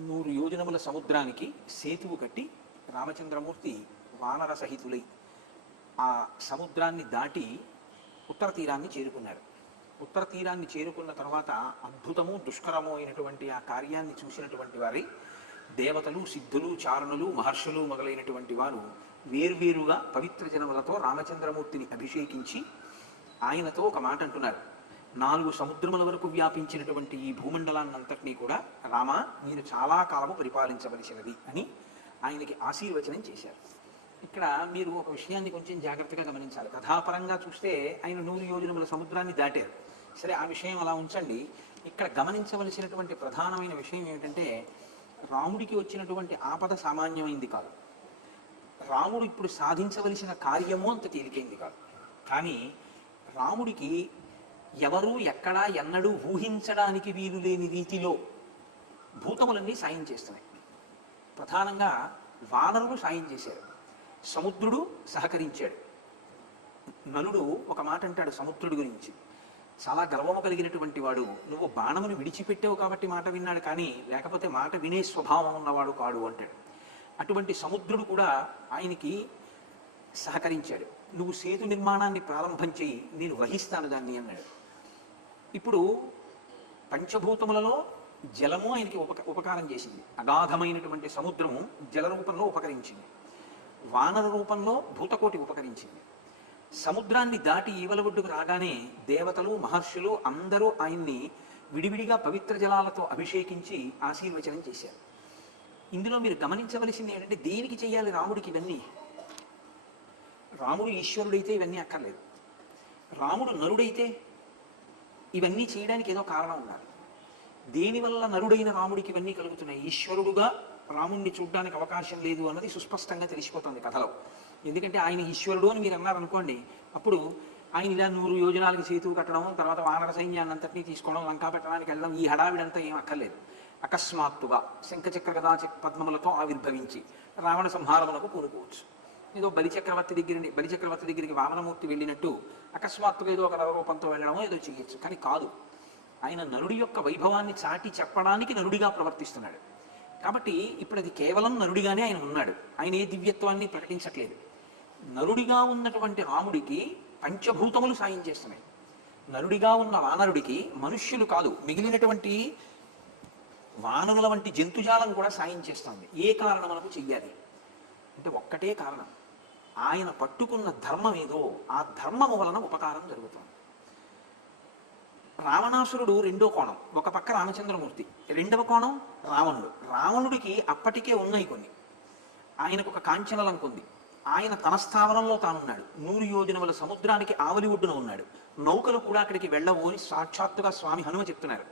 100 యోజనముల సముద్రానికి సేతువు కట్టి రామచంద్రమూర్తి వానర సహితులై ఆ సముద్రాన్ని దాటి ఉత్తర తీరాన్ని చేరుకున్నారు. ఉత్తర తీరాన్ని చేరుకున్న తర్వాత అద్భుతము దుష్కరము అయినటువంటి ఆ కార్యాన్ని చూసినటువంటి వారి దేవతలు, సిద్ధులు, చారణులు, మహర్షులు మొదలైనటువంటి వారు వేర్వేరుగా పవిత్ర జనములతో రామచంద్రమూర్తిని అభిషేకించి ఆయనతో ఒక మాట అంటున్నారు. 4 సముద్రముల వరకు వ్యాపించినటువంటి ఈ భూమండలాన్నంతటినీ కూడా రామ మీరు చాలా కాలము పరిపాలించవలసినది అని ఆయనకి ఆశీర్వచనం చేశారు. ఇక్కడ మీరు ఒక విషయాన్ని కొంచెం జాగ్రత్తగా గమనించాలి. కథాపరంగా చూస్తే ఆయన 100 యోజనముల సముద్రాన్ని దాటారు. సరే, ఆ విషయం అలా ఉంచండి. ఇక్కడ గమనించవలసినటువంటి ప్రధానమైన విషయం ఏమిటంటే రాముడికి వచ్చినటువంటి ఆపద సామాన్యమైంది కాదు. రాముడు ఇప్పుడు సాధించవలసిన కార్యము అంత తేలికైంది కాదు. కానీ రాముడికి ఎవరు ఎక్కడా ఎన్నడూ ఊహించడానికి వీలు లేని రీతిలో భూతములన్నీ సాయం చేస్తున్నాయి. ప్రధానంగా వానరులు సాయం చేశారు, సముద్రుడు సహకరించాడు. నలుడు ఒక మాట అంటాడు సముద్రుడి గురించి, చాలా గర్వము కలిగినటువంటి వాడు, నువ్వు బాణమును విడిచిపెట్టావు కాబట్టి మాట విన్నాడు, కానీ లేకపోతే మాట వినే స్వభావం ఉన్నవాడు కాడు అంటాడు. అటువంటి సముద్రుడు కూడా ఆయనకి సహకరించాడు. నువ్వు సేతు నిర్మాణాన్ని ప్రారంభం చేయి, నేను వహిస్తాను దాన్ని అన్నాడు. ఇప్పుడు పంచభూతములలో జలము ఆయనకి ఉపకారం చేసింది. అగాధమైనటువంటి సముద్రము జల రూపంలో ఉపకరించింది, వానర రూపంలో భూతకోటి ఉపకరించింది. సముద్రాన్ని దాటి ఈవల ఒడ్డుకు రాగానే దేవతలు, మహర్షులు అందరూ ఆయన్ని విడివిడిగా పవిత్ర జలాలతో అభిషేకించి ఆశీర్వచనం చేశారు. ఇందులో మీరు గమనించవలసింది ఏంటంటే దేనికి చేయాలి రాముడికి ఇవన్నీ? రాముడు ఈశ్వరుడైతే ఇవన్నీ అక్కర్లేదు. రాముడు నరుడైతే ఇవన్నీ చేయడానికి ఏదో కారణం ఉండాలి. దేనివల్ల నరుడైన రాముడికి ఇవన్నీ కలుగుతున్నాయి? ఈశ్వరుడుగా రాముడిని చూడడానికి అవకాశం లేదు అన్నది సుస్పష్టంగా తెలిసిపోతుంది కథలో. ఎందుకంటే ఆయన ఈశ్వరుడు అని మీరు అన్నారనుకోండి, అప్పుడు ఆయన ఇలా 100 యోజనాలకి సేతువు కట్టడం, తర్వాత వానర సైన్యాన్ని అంతటినీ తీసుకోవడం, లంకా పెట్టడానికి వెళ్ళడం, ఈ హడావిడంతా ఏం అక్కర్లేదు. అకస్మాత్తుగా శంఖచక్ర గదా పద్మములతో ఆవిర్భవించి రావణ సంహారములకు పూనుకోవచ్చు. ఏదో బలిచక్రవర్తి దగ్గరికి వామనమూర్తి వెళ్ళినట్టు అకస్మాత్తుగా ఏదో ఒక నరరూపంతో వెళ్ళడమో ఏదో చేయొచ్చు. కానీ కాదు, ఆయన నరుడి యొక్క వైభవాన్ని చాటి చెప్పడానికి నరుడిగా ప్రవర్తిస్తున్నాడు. కాబట్టి ఇప్పుడు అది కేవలం నరుడిగానే ఆయన ఉన్నాడు. ఆయన ఏ దివ్యత్వాన్ని ప్రకటించట్లేదు. నరుడిగా ఉన్నటువంటి రాముడికి పంచభూతములు సాయం చేస్తున్నాయి. నరుడిగా ఉన్న వానరుడికి మనుష్యులు కాదు, మిగిలినటువంటి వానరుల వంటి జంతుజాలం కూడా సాయం చేస్తుంది. ఏ కారణమునకు చెయ్యాలి అంటే ఒక్కటే కారణం, ఆయన పట్టుకున్న ధర్మం ఏదో ఆ ధర్మము వలన ఉపకారం జరుగుతుంది. రావణాసురుడు రెండో కోణం, ఒక పక్క రామచంద్రమూర్తి, రెండవ కోణం రావణుడు. రావణుడికి అప్పటికే ఉన్నాయి కొన్ని, ఆయనకు ఒక కాంచనలంక ఉంది. ఆయన తన స్థావరంలో తానున్నాడు. 100 యోజనముల సముద్రానికి ఆవలి ఒడ్డున ఉన్నాడు. నౌకలు కూడా అక్కడికి వెళ్ళవు అని సాక్షాత్తుగా స్వామి హనుమ చెప్తున్నారు.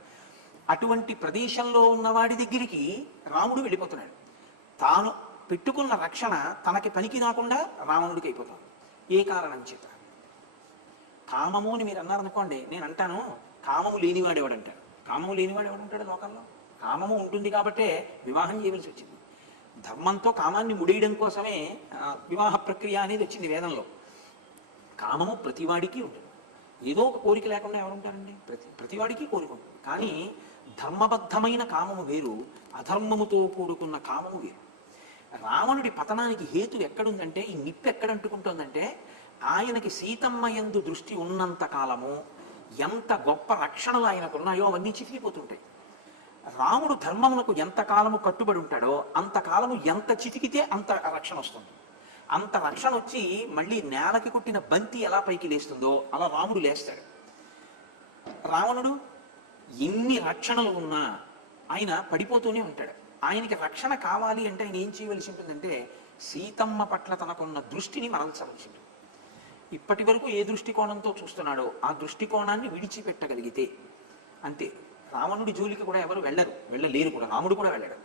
అటువంటి ప్రదేశంలో ఉన్నవాడి దగ్గరికి రాముడు వెళ్ళిపోతున్నాడు. తాను పెట్టుకున్న రక్షణ తనకి పనికి రాకుండా రావణుడికి అయిపోతాడు. ఏ కారణం చేత? కామము అని మీరు అన్నారనుకోండి, నేను అంటాను కామము లేనివాడేవాడు అంటాడు. కామము లేనివాడు ఎవడంటాడు లోకంలో? కామము ఉంటుంది కాబట్టే వివాహం చేయవలసి వచ్చింది. ధర్మంతో కామాన్ని ముడియడం కోసమే వివాహ ప్రక్రియ అనేది వచ్చింది వేదంలో. కామము ప్రతివాడికి ఉంటుంది. ఏదో ఒక కోరిక లేకుండా ఎవరుంటారండి? ప్రతివాడికి కోరిక ఉంటుంది. కానీ ధర్మబద్ధమైన కామము వేరు, అధర్మముతో కూడుకున్న కామము వేరు. రావణుడి పతనానికి హేతు ఎక్కడుందంటే, ఈ నిప్పు ఎక్కడంటుకుంటుందంటే, ఆయనకి సీతమ్మ యందు దృష్టి ఉన్నంత కాలము ఎంత గొప్ప రక్షణలు ఆయనకున్నాయో అవన్నీ చితికిపోతుంటాయి. రాముడు ధర్మమునకు ఎంత కాలము కట్టుబడి ఉంటాడో అంతకాలము ఎంత చితికితే అంత రక్షణ వస్తుంది. అంత రక్షణ వచ్చి మళ్ళీ నేలకి కొట్టిన బంతి ఎలా పైకి లేస్తుందో అలా రాముడు లేస్తాడు. రావణుడు ఎన్ని రక్షణలు ఉన్నా ఆయన పడిపోతూనే ఉంటాడు. ఆయనకి రక్షణ కావాలి అంటే ఆయన ఏం చేయవలసి ఉంటుందంటే సీతమ్మ పట్ల తనకున్న దృష్టిని మరల్చవలసి ఉంటుంది. ఇప్పటి వరకు ఏ దృష్టికోణంతో చూస్తున్నాడో ఆ దృష్టికోణాన్ని విడిచిపెట్టగలిగితే అంతే. రావణుడి జోలికి కూడా ఎవరు వెళ్ళలేరు కూడా, రాముడు కూడా వెళ్ళడు.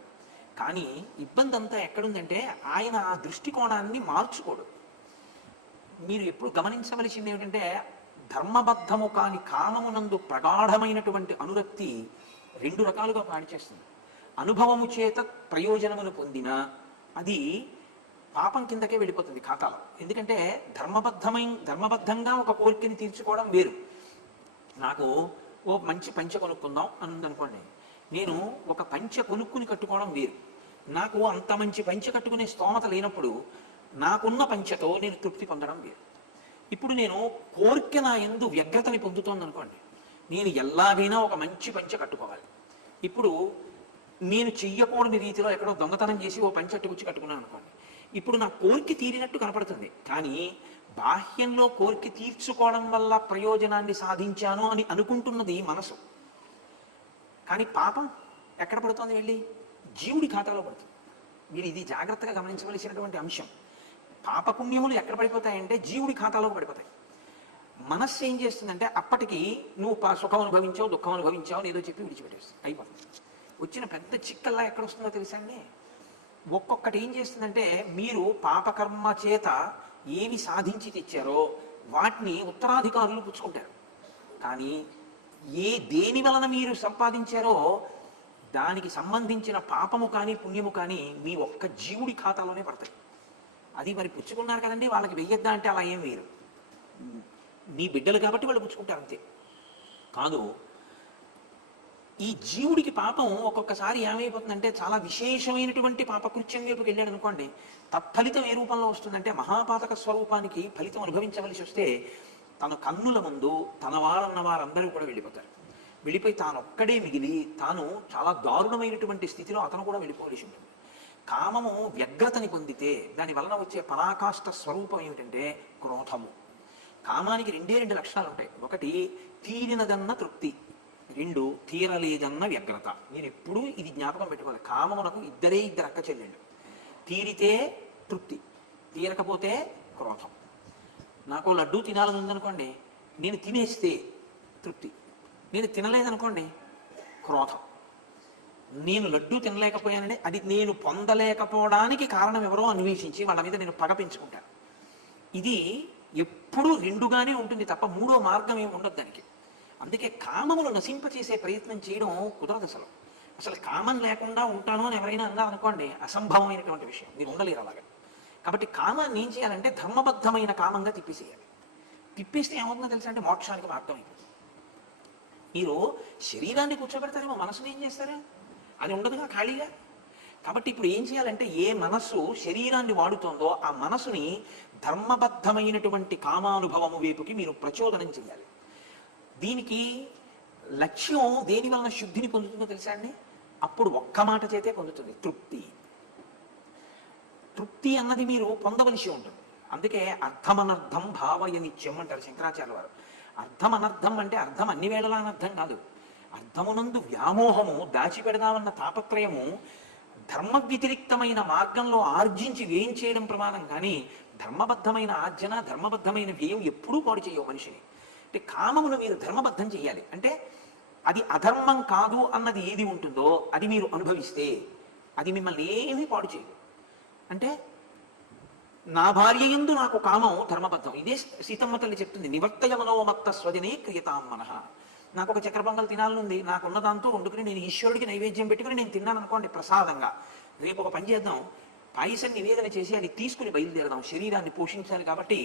కానీ ఇబ్బంది అంతా ఎక్కడుందంటే ఆయన ఆ దృష్టికోణాన్ని మార్చుకోడు. మీరు ఎప్పుడు గమనించవలసింది ఏమిటంటే ధర్మబద్ధము కాని కామమునందు ప్రగాఢమైనటువంటి అనురక్తి 2 రకాలుగా పాడిచేస్తుంది. అనుభవము చేత ప్రయోజనమును పొందినా అది పాపం కిందకే వెళ్ళిపోతుంది ఖాతాలో. ఎందుకంటే ధర్మబద్ధంగా ఒక కోరికని తీర్చుకోవడం వేరు. నాకు ఓ మంచి పంచె కొనుక్కుందాం అని అనుకోండి, నేను ఒక పంచె కొనుక్కుని కట్టుకోవడం వేరు. నాకు అంత మంచి పంచె కట్టుకునే స్తోమత లేనప్పుడు నాకున్న పంచెతో నేను తృప్తి పొందడం వేరు. ఇప్పుడు నేను కోరిక నా యందు వ్యగ్రతని పొందుతోంది అనుకోండి, నేను ఎలాగైనా ఒక మంచి పంచె కట్టుకోవాలి. ఇప్పుడు నేను చెయ్యకూడని రీతిలో ఎక్కడో దొంగతనం చేసి ఓ పంచె అట్టుకొచ్చి కట్టుకున్నాను అనుకోండి, ఇప్పుడు నా కోరిక తీరినట్టు కనపడుతుంది. కానీ బాహ్యంలో కోరిక తీర్చుకోవడం వల్ల ప్రయోజనాన్ని సాధించాను అని అనుకుంటున్నది మనసు. కానీ పాపం ఎక్కడ పడుతోంది? వెళ్ళి జీవుడి ఖాతాలో పడుతుంది. మీరు ఇది జాగ్రత్తగా గమనించవలసినటువంటి అంశం. పాపపుణ్యములు ఎక్కడ పడిపోతాయంటే జీవుడి ఖాతాలో పడిపోతాయి. మనస్సు ఏం చేస్తుందంటే అప్పటికి నువ్వు సుఖం అనుభవించావు, దుఃఖం అనుభవించావు అని ఏదో చెప్పి విడిచిపెట్టేస్తుంది, అయిపోతుంది. వచ్చిన పెద్ద చిక్కల్లా ఎక్కడ వస్తుందో తెలుసా అండి? ఒక్కొక్కటి ఏం చేస్తుందంటే మీరు పాపకర్మ చేత ఏవి సాధించి తెచ్చారో వాటిని ఉత్తరాధికారులు పుచ్చుకుంటారు. కానీ దేని వలన మీరు సంపాదించారో దానికి సంబంధించిన పాపము కానీ పుణ్యము కానీ మీ ఒక్క జీవుడి ఖాతాలోనే పడతాయి. అది మరి పుచ్చుకున్నారు కదండి, వాళ్ళకి వెయ్యొద్దా అంటే అలా ఏం వేయరు. మీ బిడ్డలు కాబట్టి వాళ్ళు పుచ్చుకుంటారు అంతే. కాదు, ఈ జీవుడికి పాపం ఒక్కొక్కసారి ఏమైపోతుందంటే చాలా విశేషమైనటువంటి పాపకృత్యం వైపుకి వెళ్ళాడు అనుకోండి, తత్ఫలితం ఏ రూపంలో వస్తుందంటే మహాపాతక స్వరూపానికి ఫలితం అనుభవించవలసి వస్తే తన కన్నుల ముందు తన వారన్న వారందరూ కూడా వెళ్ళిపోతారు. వెళ్ళిపోయి తాను ఒక్కడే మిగిలి తాను చాలా దారుణమైనటువంటి స్థితిలో అతను కూడా వెళ్ళిపోవలసి ఉంటుంది. కామము వ్యగ్రతని పొందితే దాని వలన వచ్చే పరాకాష్ఠ స్వరూపం ఏమిటంటే క్రోధము. కామానికి రెండు లక్షణాలు ఉంటాయి. ఒకటి తీరినదన్న తృప్తి, రెండు తీరలేదన్న వ్యగ్రత. నేను ఎప్పుడూ ఇది జ్ఞాపకం పెట్టుకోవాలి. కామమునకు ఇద్దరు అక్క చెల్లెళ్ళు. తీరితే తృప్తి, తీరకపోతే క్రోధం. నాకు లడ్డూ తినాలని ఉందనుకోండి, నేను తినేస్తే తృప్తి, నేను తినలేదనుకోండి క్రోధం. నేను లడ్డూ తినలేకపోయానని అది నేను పొందలేకపోవడానికి కారణం ఎవరో అన్వేషించి వాళ్ళ మీద నేను పగ పెంచుకుంటాను. ఇది ఎప్పుడూ రెండుగానే ఉంటుంది తప్ప మూడో మార్గం ఏమి ఉండదు దానికి. అందుకే కామములు నశింపచేసే ప్రయత్నం చేయడం కుదరదు. అసలు కామం లేకుండా ఉంటాను అని ఎవరైనా అన్నా అనుకోండి, అసంభవమైనటువంటి విషయం. మీరు ఉండలేరు అలాగా. కాబట్టి కామాన్ని ఏం చేయాలంటే ధర్మబద్ధమైన కామంగా తిప్పేసేయాలి. తిప్పేస్తే ఏమవుతుందో తెలుసా అంటే మోక్షానికి మార్గం అయిపోతుంది. మీరు శరీరాన్ని కూర్చోబెడతారేమో, మనసుని ఏం చేస్తారా? అది ఉండదుగా, ఖాళీగా. కాబట్టి ఇప్పుడు ఏం చేయాలంటే ఏ మనస్సు శరీరాన్ని వాడుతోందో ఆ మనసుని ధర్మబద్ధమైనటువంటి కామానుభవము వైపుకి మీరు ప్రచోదనం చేయాలి. దీనికి లక్ష్యం దేని వలన శుద్ధిని పొందుతుందో తెలుసా అండి? అప్పుడు ఒక్క మాట చేతే పొందుతుంది, తృప్తి. తృప్తి అన్నది మీరు పొందవలసి ఉంటుంది. అందుకే అర్థమనర్థం భావయ నిత్యం అంటారు శంకరాచార్య వారు. అర్థం అనర్థం అంటే అర్థం అన్ని వేళలా అనర్థం కాదు. అర్థమునందు వ్యామోహము, దాచిపెడదామన్న తాపత్రయము ధర్మ వ్యతిరిక్తమైన మార్గంలో ఆర్జించి వ్యయం చేయడం ప్రమాదం. కానీ ధర్మబద్ధమైన ఆర్జన, ధర్మబద్ధమైన వ్యయం ఎప్పుడూ పాడు చేయవు మనిషిని. అంటే కామమును మీరు ధర్మబద్ధం చేయాలి. అంటే అది అధర్మం కాదు అన్నది ఏది ఉంటుందో అది మీరు అనుభవిస్తే అది మిమ్మల్ని ఏమీ పాడు చేయదు. అంటే నా భార్య యందు నాకు కామం ధర్మబద్ధం. ఇదే సీతమ్మ తల్లి చెప్తుంది, నివర్తయ మనోమత్త స్వజనే క్రియతాం మనః. నాకు ఒక చక్కెర పొంగల్ తినాలనుంది, నాకున్న దాంతో వండుకుని నేను ఈశ్వరుడికి నైవేద్యం పెట్టుకుని నేను తిన్నాను అనుకోండి ప్రసాదంగా. రేపు ఒక పని చేద్దాం, పాయసం నివేదన చేసి అది తీసుకుని బయలుదేరదాం. శరీరాన్ని పోషించాలి కాబట్టి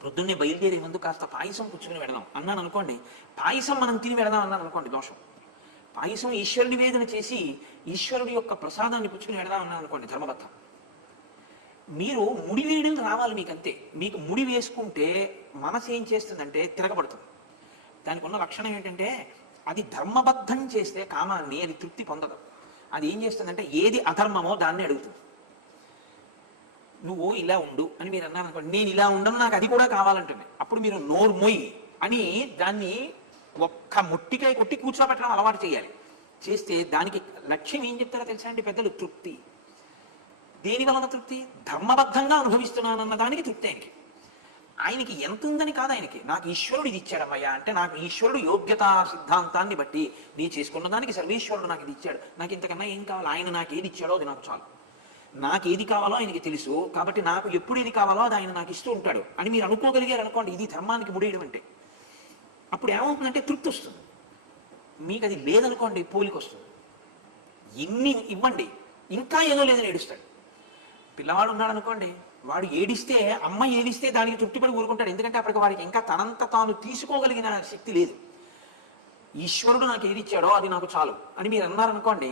ప్రొద్దున్నే బయలుదేరే ముందు కాస్త పాయసం పుచ్చుకుని వెడదాం అన్నాను అనుకోండి. పాయసం మనం తిని వెడదాం అన్నాను అనుకోండి, దోషం. పాయసం ఈశ్వరు నివేదన చేసి ఈశ్వరుడి యొక్క ప్రసాదాన్ని పుచ్చుకుని వెడదాం అన్నాను అనుకోండి, ధర్మబద్ధం. మీరు ముడి వేయడం రావాలి మీకు, అంతే. మీకు ముడి వేసుకుంటే మనసు ఏం చేస్తుందంటే తిరగబడుతుంది. దానికి ఉన్న లక్షణం ఏంటంటే అది ధర్మబద్ధం చేస్తే కామాన్ని అది తృప్తి పొందదు. అది ఏం చేస్తుందంటే ఏది అధర్మమో దాన్ని అడుగుతుంది. నువ్వు ఇలా ఉండు అని మీరు అన్నారు అనుకోండి, నేను ఇలా ఉండను, నాకు అది కూడా కావాలంటుంది. అప్పుడు మీరు నోరు మొయ్యి అని దాన్ని ఒక్క ముట్టికాయ కొట్టి కూర్చోబెట్టడం అలవాటు చేయాలి. చేస్తే దానికి లక్ష్యం ఏం చెప్తారో తెలుసా అండి పెద్దలు? తృప్తి. దేని వలన తృప్తి? ధర్మబద్ధంగా అనుభవిస్తున్నానన్న దానికి తృప్తి. ఆయనకి ఎంత ఉందని కాదు, ఆయనకి నాకు ఈశ్వరుడు ఇది ఇచ్చాడమ్మయ్యా అంటే నాకు ఈశ్వరుడు యోగ్యతా సిద్ధాంతాన్ని బట్టి నేను చేసుకున్న దానికి సర్వేశ్వరుడు నాకు ఇది ఇచ్చాడు, నాకు ఇంతకన్నా ఏం కావాలి, ఆయన నాకు ఏది ఇచ్చాడో అది నాకు చాలు. నాకు ఏది కావాలో ఆయనకి తెలుసు కాబట్టి నాకు ఎప్పుడు ఏది కావాలో అది ఆయన నాకు ఇస్తూ ఉంటాడు అని మీరు అనుకోగలిగారు అనుకోండి, ఇది ధర్మానికి ముడేయడం అంటే. అప్పుడు ఏమవుతుందంటే తృప్తి వస్తుంది. మీకు అది లేదనుకోండి పోలికి వస్తుంది. ఎన్ని ఇవ్వండి ఇంకా ఏదో లేదని ఏడుస్తాడు. పిల్లవాడు ఉన్నాడు అనుకోండి, వాడు ఏడిస్తే అమ్మ ఏడిస్తే దానికి తృప్తిపడి ఊరుకుంటాడు. ఎందుకంటే అప్పటికి వాడికి ఇంకా తనంత తాను తీసుకోగలిగిన శక్తి లేదు. ఈశ్వరుడు నాకు ఏది ఇచ్చాడో అది నాకు చాలు అని మీరు అన్నారనుకోండి,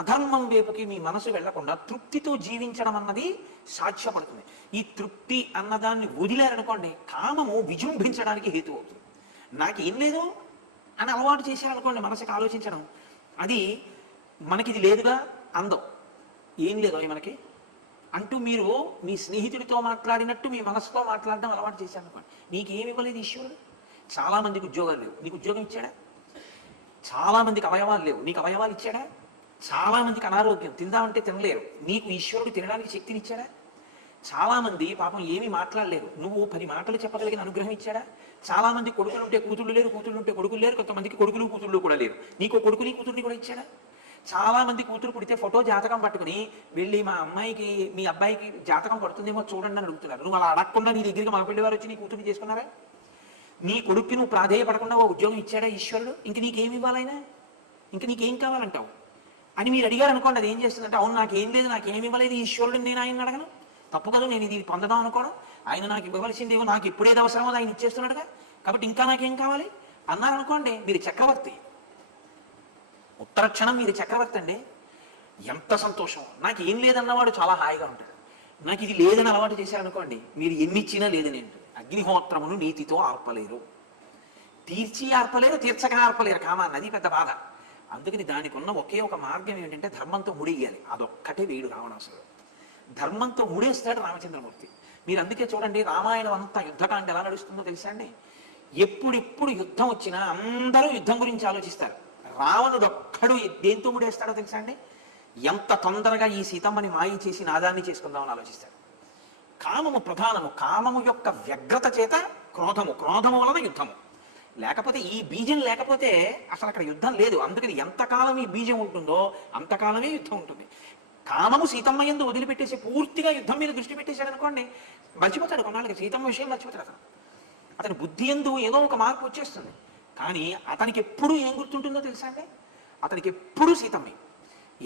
అధర్మం వైపుకి మీ మనసు వెళ్లకుండా తృప్తితో జీవించడం అన్నది సాధ్యపడుతుంది. ఈ తృప్తి అన్నదాన్ని వదిలేరనుకోండి, కామము విజృంభించడానికి హేతు అవుతుంది. నాకు ఏం లేదు అని అలవాటు చేశారనుకోండి, మనసుకి ఆలోచించడం, అది మనకి ఇది లేదుగా అందం, ఏం లేదు అవి మనకి అంటూ మీరు మీ స్నేహితుడితో మాట్లాడినట్టు మీ మనసుతో మాట్లాడడం అలవాటు చేశారనుకోండి, నీకేమి ఇవ్వలేదు ఈశ్వరుడు. చాలా మందికి ఉద్యోగాలు లేవు, నీకు ఉద్యోగం ఇచ్చాడా? చాలా మందికి అవయవాలు లేవు, నీకు అవయవాలు ఇచ్చాడా? చాలా మందికి అనారోగ్యం, తిందామంటే తినలేరు, నీకు ఈశ్వరుడు తినడానికి శక్తిని ఇచ్చాడా? చాలా మంది పాపం ఏమీ మాట్లాడలేరు, నువ్వు 10 మాటలు చెప్పగలిగిన అనుగ్రహం ఇచ్చాడా? చాలా మంది కొడుకులు ఉంటే కూతుళ్ళు లేరు, కూతుళ్ళు ఉంటే కొడుకులు లేరు, కొంతమందికి కొడుకులు కూతుళ్ళు కూడా లేరు, నీకు కొడుకుని కూతుర్ని కూడా ఇచ్చాడా? చాలా మంది కూతురు పుడితే ఫోటో జాతకం పట్టుకుని వెళ్ళి మా అమ్మాయికి మీ అబ్బాయికి జాతకం పడుతుందేమో చూడండి అని అడుగుతున్నారు. నువ్వు అలా అడగకుండా నీ దగ్గరికి మగపిల్లి వారు వచ్చి నీ కూతుర్ని చేసుకున్నారా? నీ కొడుక్కి నువ్వు ప్రాధేయపడకుండా ఓ ఉద్యోగం ఇచ్చాడా ఈశ్వరుడు? ఇంక నీకేమి ఇవ్వాలైనా, ఇంక నీకేం కావాలంటావు అని మీరు అడిగారు అనుకోండి, అది ఏం చేస్తుందంటే, అవును నాకేం లేదు, నాకేమి ఇవ్వలేదు ఈశ్వరుడు, నేను ఆయన అడగను, తప్పు కదా, నేను ఇది పొందడం అనుకోవడం, ఆయన నాకు ఇవ్వవలసిందేమో, నాకు ఎప్పుడేది అవసరమో ఆయన ఇచ్చేస్తున్నాడుగా, కాబట్టి ఇంకా నాకేం కావాలి అన్నారనుకోండి, మీరు చక్రవర్తి. ఉత్తర క్షణం మీరు చక్రవర్తి అండి. ఎంత సంతోషం. నాకు ఏం లేదన్నవాడు చాలా హాయిగా ఉంటాడు. నాకు ఇది లేదని అలవాటు చేశారనుకోండి, మీరు ఎన్నిచ్చినా లేదని ఏంటి, అగ్నిహోత్రమును నీతితో ఆర్పలేరు, తీర్చి ఆర్పలేరు, తీర్చక ఆర్పలేరు కామాన్ని, అది పెద్ద బాధ. అందుకని దానికి ఉన్న ఒకే ఒక మార్గం ఏంటంటే ధర్మంతో ముడియాలి. అదొక్కటే వేడు రావణాసురుడు. ధర్మంతో ముడేస్తాడు రామచంద్రమూర్తి. మీరు అందుకే చూడండి, రామాయణం అంతా యుద్ధకాండ ఎలా నడుస్తుందో తెలుసా అండి? ఎప్పుడెప్పుడు యుద్ధం వచ్చినా అందరూ యుద్ధం గురించి ఆలోచిస్తారు. రావణుడు ఒక్కడు దేంతో ముడేస్తాడో తెలుసా అండి? ఎంత తొందరగా ఈ సీతమ్మని మాయి చేసి నాదాన్ని చేసుకుందామని ఆలోచిస్తాడు. కామము ప్రధానము, కామము యొక్క వ్యగ్రత చేత క్రోధము, క్రోధము వలన యుద్ధము. లేకపోతే ఈ బీజం లేకపోతే అసలు అక్కడ యుద్ధం లేదు. అందుకని ఎంతకాలం ఈ బీజం ఉంటుందో అంతకాలమే యుద్ధం ఉంటుంది. కామము సీతమ్మ యందు వదిలిపెట్టేసి పూర్తిగా యుద్ధం మీద దృష్టి పెట్టేశాడు అనుకోండి, మర్చిపోతాడు. కొన్నాళ్ళకి సీతమ్మ విషయం మర్చిపోతాడు. అతని బుద్ధి యందు ఏదో ఒక మార్పు వచ్చేస్తుంది. కానీ అతనికి ఎప్పుడు ఏం గుర్తుంటుందో తెలుసా అండి? అతనికి ఎప్పుడూ సీతమ్మే.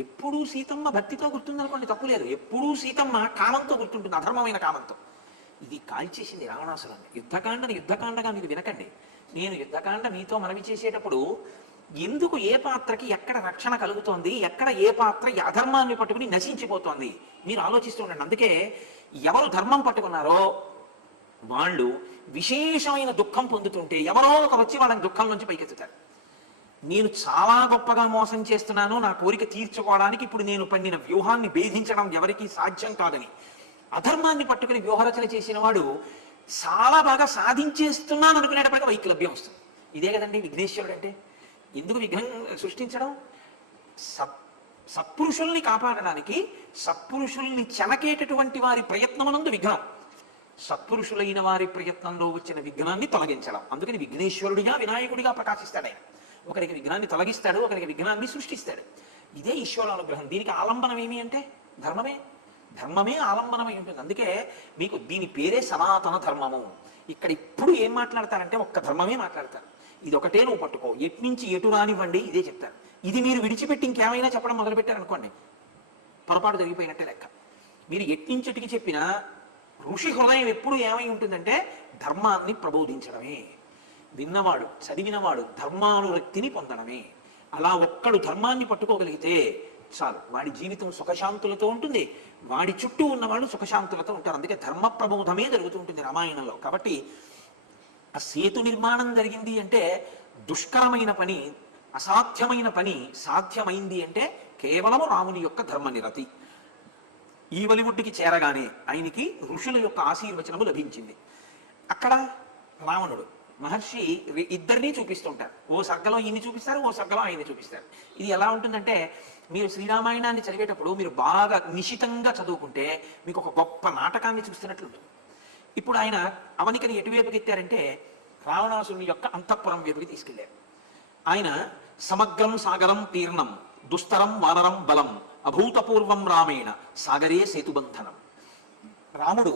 ఎప్పుడూ సీతమ్మ భక్తితో గుర్తుందనుకోండి, తప్పు లేదు. ఎప్పుడూ సీతమ్మ కామంతో గుర్తుంటుంది, అధర్మమైన కామంతో. ఇది కాల్చేసింది రావణాసురుడిని. యుద్ధకాండగా మీరు వినకండి. నేను యుద్ధకాండ మీతో మనవి చేసేటప్పుడు ఎందుకు ఏ పాత్రకి ఎక్కడ రక్షణ కలుగుతోంది, ఎక్కడ ఏ పాత్ర అధర్మాన్ని పట్టుకుని నశించిపోతోంది మీరు ఆలోచిస్తూ ఉండండి. అందుకే ఎవరు ధర్మం పట్టుకున్నారో వాళ్ళు విశేషమైన దుఃఖం పొందుతుంటే ఎవరో ఒక వచ్చి వాళ్ళని దుఃఖం నుంచి పైకెత్తుతారు. నేను చాలా గొప్పగా మోసం చేస్తున్నాను, నా కోరిక తీర్చుకోవడానికి ఇప్పుడు నేను పండిన వ్యూహాన్ని భేదించడం ఎవరికీ సాధ్యం కాదని అధర్మాన్ని పట్టుకుని వ్యూహరచన చేసిన వాడు చాలా బాగా సాధించేస్తున్నాను అనుకునేటప్పటికీ వైక్లభ్యం వస్తుంది. ఇదే కదండి విఘ్నేశ్వరుడు అంటే. ఎందుకు విఘ్నం సృష్టించడం? సత్పురుషుల్ని కాపాడడానికి, సత్పురుషుల్ని చెనకేటటువంటి వారి ప్రయత్నమునందు విఘ్నం, సత్పురుషులైన వారి ప్రయత్నంలో వచ్చిన విఘ్నాన్ని తొలగించడం. అందుకని విఘ్నేశ్వరుడిగా, వినాయకుడిగా ప్రకాశిస్తాడు ఆయన. ఒకరికి విఘ్నాన్ని తొలగిస్తాడు, ఒకరికి విఘ్నాన్ని సృష్టిస్తాడు. ఇదే ఈశ్వరానుగ్రహం. దీనికి ఆలంబనం ఏమి అంటే ధర్మమే. ధర్మమే ఆలంబనమై ఉంటుంది. అందుకే మీకు దీని పేరే సనాతన ధర్మము. ఇక్కడ ఇప్పుడు ఏం మాట్లాడతారంటే ఒక్క ధర్మమే మాట్లాడతారు. ఇది ఒకటే నువ్వు పట్టుకో, ఎట్నుంచి ఎటు రానివ్వండి ఇదే చెప్తారు. ఇది మీరు విడిచిపెట్టి ఇంకేమైనా చెప్పడం మొదలుపెట్టారనుకోండి, పొరపాటు జరిగిపోయినట్టే లెక్క. మీరు ఎట్నుంచి ఎటుకి చెప్పినా ఋషి హృదయం ఎప్పుడు ఏమై ఉంటుందంటే ధర్మాన్ని ప్రబోధించడమే. విన్నవాడు, చదివినవాడు ధర్మానురక్తిని పొందడమే. అలా ఒక్కడు ధర్మాన్ని పట్టుకోగలిగితే చాలు, వాడి జీవితం సుఖశాంతులతో ఉంటుంది, వాడి చుట్టూ ఉన్నవాళ్ళు సుఖశాంతులతో ఉంటారు. అందుకే ధర్మ ప్రబోధమే జరుగుతూ ఉంటుంది రామాయణంలో. కాబట్టి ఆ సేతు నిర్మాణం జరిగింది అంటే దుష్కరమైన పని, అసాధ్యమైన పని సాధ్యమైంది అంటే కేవలము రాముని యొక్క ధర్మనిరతి. ఈ వలివుడ్డుకి చేరగానే ఆయనకి ఋషుల యొక్క ఆశీర్వచనము లభించింది. అక్కడ రావణుడు మహర్షి ఇద్దరినీ చూపిస్తుంటారు. ఓ సర్గలో ఈయన్ని చూపిస్తారు, ఓ సర్గలో ఆయన్ని చూపిస్తారు. ఇది ఎలా ఉంటుందంటే, మీరు శ్రీరామాయణాన్ని చదివేటప్పుడు మీరు బాగా నిశితంగా చదువుకుంటే మీకు ఒక గొప్ప నాటకాన్ని చూస్తున్నట్లు ఉంటుంది. ఇప్పుడు ఆయన అవనికని ఎటువైపుకి ఎత్తారంటే రావణాసురుని యొక్క అంతఃపురం వైపుకి తీసుకెళ్లారు. ఆయన సమగ్రం సాగరం తీర్ణం దుస్తరం వానరం బలం అభూతపూర్వం రామేణ సాగరే సేతుబంధనం. రాముడు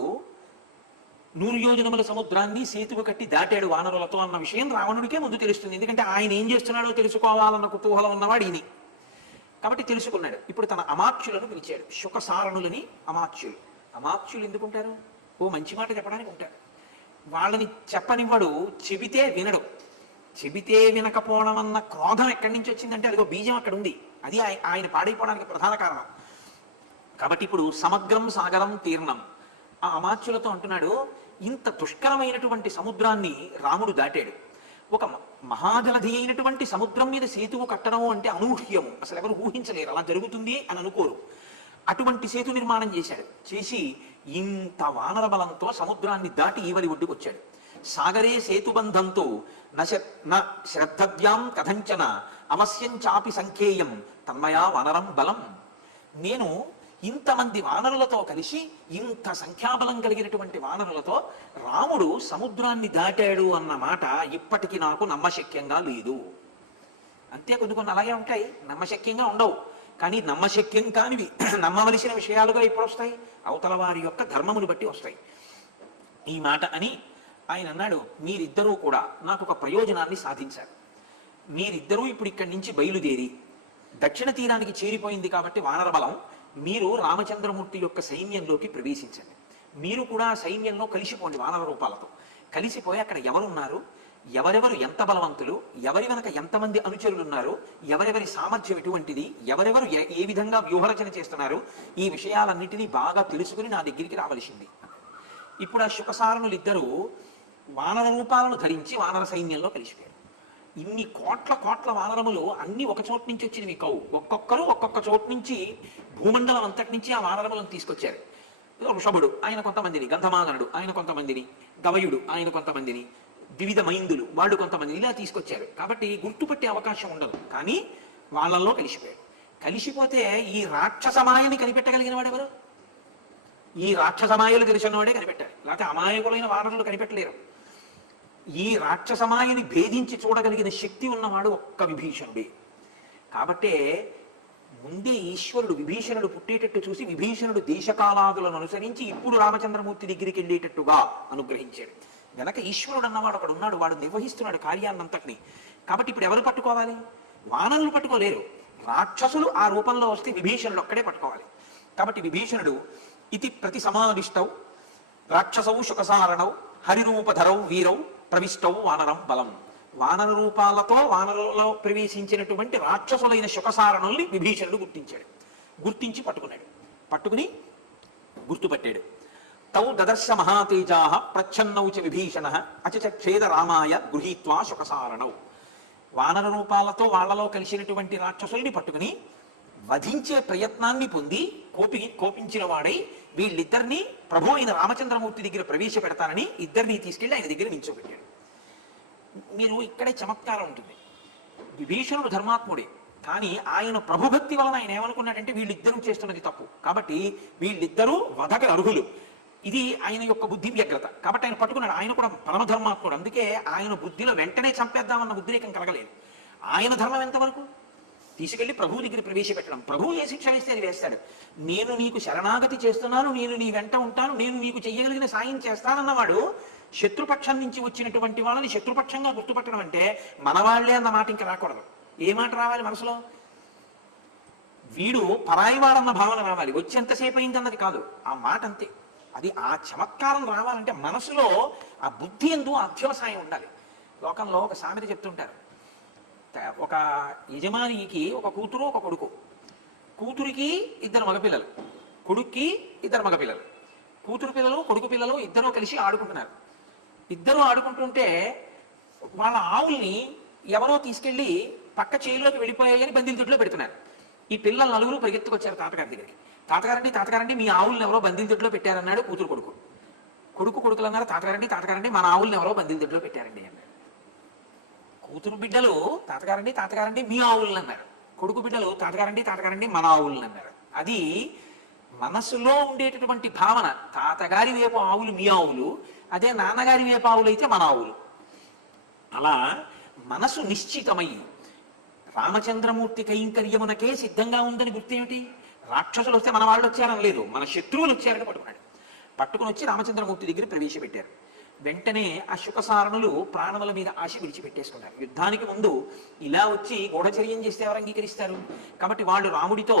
100 యోజనముల సముద్రాన్ని సేతువు కట్టి దాటాడు వానరులతో అన్న విషయం రావణుడికే ముందు తెలుస్తుంది. ఎందుకంటే ఆయన ఏం చేస్తున్నాడో తెలుసుకోవాలన్న కుతూహలం ఉన్నవాడు ఈయన. కాబట్టి తెలుసుకున్నాడు. ఇప్పుడు తన అమాత్యులను పిలిచాడు, శుకసారణులని అమాత్యులు. అమాత్యులు ఎందుకుంటారు? ఓ మంచి మాట చెప్పడానికి ఉంటాడు. వాళ్ళని చెప్పనివాడు, చెబితే వినడు. చెబితే వినకపోవడం అన్న క్రోధం ఎక్కడి నుంచి వచ్చిందంటే అదిగో బీజం అక్కడ ఉంది. అది ఆయన పాడైపోవడానికి ప్రధాన కారణం. కాబట్టి ఇప్పుడు సమగ్రం సాగరం తీర్ణం ఆ అమాత్యులతో అంటున్నాడు, ఇంత దుష్కరమైనటువంటి సముద్రాన్ని రాముడు దాటాడు. ఒక మహాజలధి అయినటువంటి సముద్రం మీద సేతువు కట్టడం అంటే అనూహ్యము, అసలు ఎవరు ఊహించలేరు, అలా జరుగుతుంది అని అనుకోరు. అటువంటి సేతు నిర్మాణం చేశాడు. చేసి ఇంత వానర బలంతో సముద్రాన్ని దాటి ఈవలి ఒడ్డుకు వచ్చాడు. సాగరే సేతుబంధంతో శ్రద్ధవ్యాం కథంచన అమస్యం చాపి సంఖ్యేయం తన్మయా వానరం బలం. నేను ఇంతమంది వానరులతో కలిసి ఇంత సంఖ్యాబలం కలిగినటువంటి వానరులతో రాముడు సముద్రాన్ని దాటాడు అన్న మాట ఇప్పటికీ నాకు నమ్మశక్యంగా లేదు. అంతే, కొన్ని కొన్ని అలాగే ఉంటాయి, నమ్మశక్యంగా ఉండవు. కానీ నమ్మశక్యం కానివి నమ్మవలసిన విషయాలుగా ఇప్పుడు వస్తాయి, అవతల వారి యొక్క ధర్మమును బట్టి వస్తాయి. ఈ మాట అని ఆయన అన్నాడు, మీరిద్దరూ కూడా నాకు ఒక ప్రయోజనాన్ని సాధించారు. మీరిద్దరూ ఇప్పుడు ఇక్కడి నుంచి బయలుదేరి దక్షిణ తీరానికి చేరిపోయింది కాబట్టి వానర బలం, మీరు రామచంద్రమూర్తి యొక్క సైన్యంలోకి ప్రవేశించండి. మీరు కూడా సైన్యంలో కలిసిపోండి వానర రూపాలతో. కలిసిపోయి అక్కడ ఎవరున్నారు, ఎవరెవరు ఎంత బలవంతులు, ఎవరి వెనక ఎంతమంది అనుచరులు ఉన్నారు, ఎవరెవరి సామర్థ్యం ఎటువంటిది, ఎవరెవరు ఏ విధంగా వ్యూహరచన చేస్తున్నారు, ఈ విషయాలన్నిటినీ బాగా తెలుసుకుని నా దగ్గరికి రావలసింది. ఇప్పుడు ఆ శుకసారణులు ఇద్దరు వానర రూపాలను ధరించి వానర సైన్యంలో కలిసిపోయారు. ఇన్ని కోట్ల కోట్ల వానరములు అన్ని ఒక చోటు నుంచి వచ్చినవి కావు, ఒక్కొక్కరు ఒక్కొక్క చోటు నుంచి భూమండలం అంతటి నుంచి ఆ వానరములను తీసుకొచ్చారు. వృషభుడు ఆయన కొంతమందిని, గంధమాదనుడు ఆయన కొంతమందిని, గవయుడు ఆయన కొంతమందిని, వివిధ మైందులు వాళ్ళు కొంతమందిని ఇలా తీసుకొచ్చారు. కాబట్టి గుర్తుపట్టే అవకాశం ఉండదు. కానీ వాళ్ళల్లో కలిసిపోయారు. కలిసిపోతే ఈ రాక్షసమాయని కనిపెట్టగలిగిన వాడెవరు? ఈ రాక్షసమాయలు తెలిసిన వాడే కనిపెట్టారు, లేకపోతే అమాయకులైన వానరులు కనిపెట్టలేరు. ఈ రాక్షసమాయని భేదించి చూడగలిగిన శక్తి ఉన్నవాడు ఒక్క విభీషణుడే. కాబట్టే ముందే ఈశ్వరుడు విభీషణుడు పుట్టేటట్టు చూసి విభీషణుడు దేశకాలాదులను అనుసరించి ఇప్పుడు రామచంద్రమూర్తి దగ్గరికి వెళ్ళేటట్టుగా అనుగ్రహించాడు. వెనక ఈశ్వరుడు అన్నవాడు అక్కడ ఉన్నాడు, వాడు నిర్వహిస్తున్నాడు కార్యాన్నంతటిని. కాబట్టి ఇప్పుడు ఎవరు పట్టుకోవాలి? వానరులు పట్టుకోలేరు, రాక్షసులు ఆ రూపంలో వస్తే విభీషణుడు ఒక్కడే పట్టుకోవాలి. కాబట్టి విభీషణుడు ఇది ప్రతి సమావిష్టౌ రాక్షసౌ శుకసారణౌ హరిరూపధరౌ వీరౌ ప్రవిష్టౌ వానరం బలం. వానర రూపాలతో వానరులలో ప్రవేశించినటువంటి రాక్షసులైన శుకసారణుల్ని విభీషణుడు గుర్తించాడు. గుర్తించి పట్టుకున్నాడు. పట్టుకుని గుర్తుపట్టాడు. తౌ దదర్శ మహాతేజా ప్రచ్ఛన్నౌ చ విభీషణ అచచక్షేద రామాయ గృహీత్వా శుకసారణౌ. వానర రూపాలతో వాళ్లలో కలిసినటువంటి రాక్షసుల్ని పట్టుకుని వధించే ప్రయత్నాన్ని పొంది కోపించిన వాడై వీళ్ళిద్దరినీ ప్రభు అయిన రామచంద్రమూర్తి దగ్గర ప్రవేశపెడతానని ఇద్దరిని తీసుకెళ్లి ఆయన దగ్గర నిల్చోబెట్టాడు. మీరు ఇక్కడే చమత్కారం ఉంటుంది. విభీషణుడు ధర్మాత్ముడే, కానీ ఆయన ప్రభుభక్తి వలన ఆయన ఏమనుకున్నాడంటే వీళ్ళిద్దరూ చేస్తున్నది తప్పు, కాబట్టి వీళ్ళిద్దరూ వధక అర్హులు. ఇది ఆయన యొక్క బుద్ధి వ్యగ్రత. కాబట్టి ఆయన పట్టుకున్నాడు. ఆయన కూడా పరమధర్మాత్ముడు, అందుకే ఆయన బుద్ధిలో వెంటనే చంపేద్దామన్న ఉద్రేకం కలగలేదు. ఆయన ధర్మం ఎంతవరకు తీసుకెళ్లి ప్రభువు దగ్గర ప్రవేశపెట్టడం. ప్రభువు ఏ శిక్ష ఇస్తే అది వేస్తాడు. నేను నీకు శరణాగతి చేస్తున్నాను, నేను నీ వెంట ఉంటాను, నేను నీకు చెయ్యగలిగిన సాయం చేస్తానన్నవాడు శత్రుపక్షం నుంచి వచ్చినటువంటి వాళ్ళని శత్రుపక్షంగా గుర్తుపట్టడం అంటే మనవాళ్లే అన్న మాట ఇంకా రాకూడదు. ఏ మాట రావాలి మనసులో? వీడు పరాయివాడన్న భావన రావాలి. వచ్చేంతసేపు అయిందన్నది కాదు, ఆ మాట అంతే. అది ఆ చమత్కారం రావాలంటే మనసులో ఆ బుద్ధి ఎందు అధ్యవసాయం ఉండాలి. లోకంలో ఒక సామెత చెప్తుంటారు, ఒక యజమానికి ఒక కూతురు ఒక కొడుకు. కూతురికి ఇద్దరు మగపిల్లలు, కొడుక్కి ఇద్దరు మగపిల్లలు. కూతురు పిల్లలు కొడుకు పిల్లలు ఇద్దరూ కలిసి ఆడుకుంటున్నారు. ఇద్దరూ ఆడుకుంటుంటే వాళ్ళ ఆవుల్ని ఎవరో తీసుకెళ్లి పక్క చేలోకి వెళ్ళిపోయాయని బందీల దొడ్లో పెడుతున్నారు. ఈ పిల్లలు నలుగురు పరిగెత్తుకొచ్చారు తాతగారి దగ్గరికి. తాతగారండి మీ ఆవుల్ని ఎవరో బందీల దొడ్లో పెట్టారన్నాడు కూతురు కొడుకు. కొడుకులు అన్నారు, తాతగారండి మన ఆవుల్ని ఎవరో బందీల దొడ్లో పెట్టారండి అన్నాడు. కూతురు బిడ్డలు తాతగారండి మీ ఆవుల్ని అన్నారు. కొడుకు బిడ్డలు తాతగారండి మన ఆవుల్ని అన్నారు. అది మనసులో ఉండేటటువంటి భావన. తాతగారి వైపు ఆవులు మీ ఆవులు, అదే నాన్నగారి వైపు ఆవులు అయితే మన ఆవులు. అలా మనసు నిశ్చితమై రామచంద్రమూర్తి కైంకర్యమునకే సిద్ధంగా ఉందని గుర్తేమిటి? రాక్షసులు వస్తే మన వాళ్ళు వచ్చారని లేదు, మన శత్రువులు వచ్చారని పట్టుకున్నాడు. పట్టుకుని వచ్చి రామచంద్రమూర్తి దగ్గర ప్రవేశపెట్టారు. వెంటనే ఆ శుకసారణులు ప్రాణముల మీద ఆశ విడిచిపెట్టేసుకున్నారు. యుద్ధానికి ముందు ఇలా వచ్చి గూఢచర్యం చేస్తే ఎవరు అంగీకరిస్తారు? కాబట్టి వాళ్ళు రాముడితో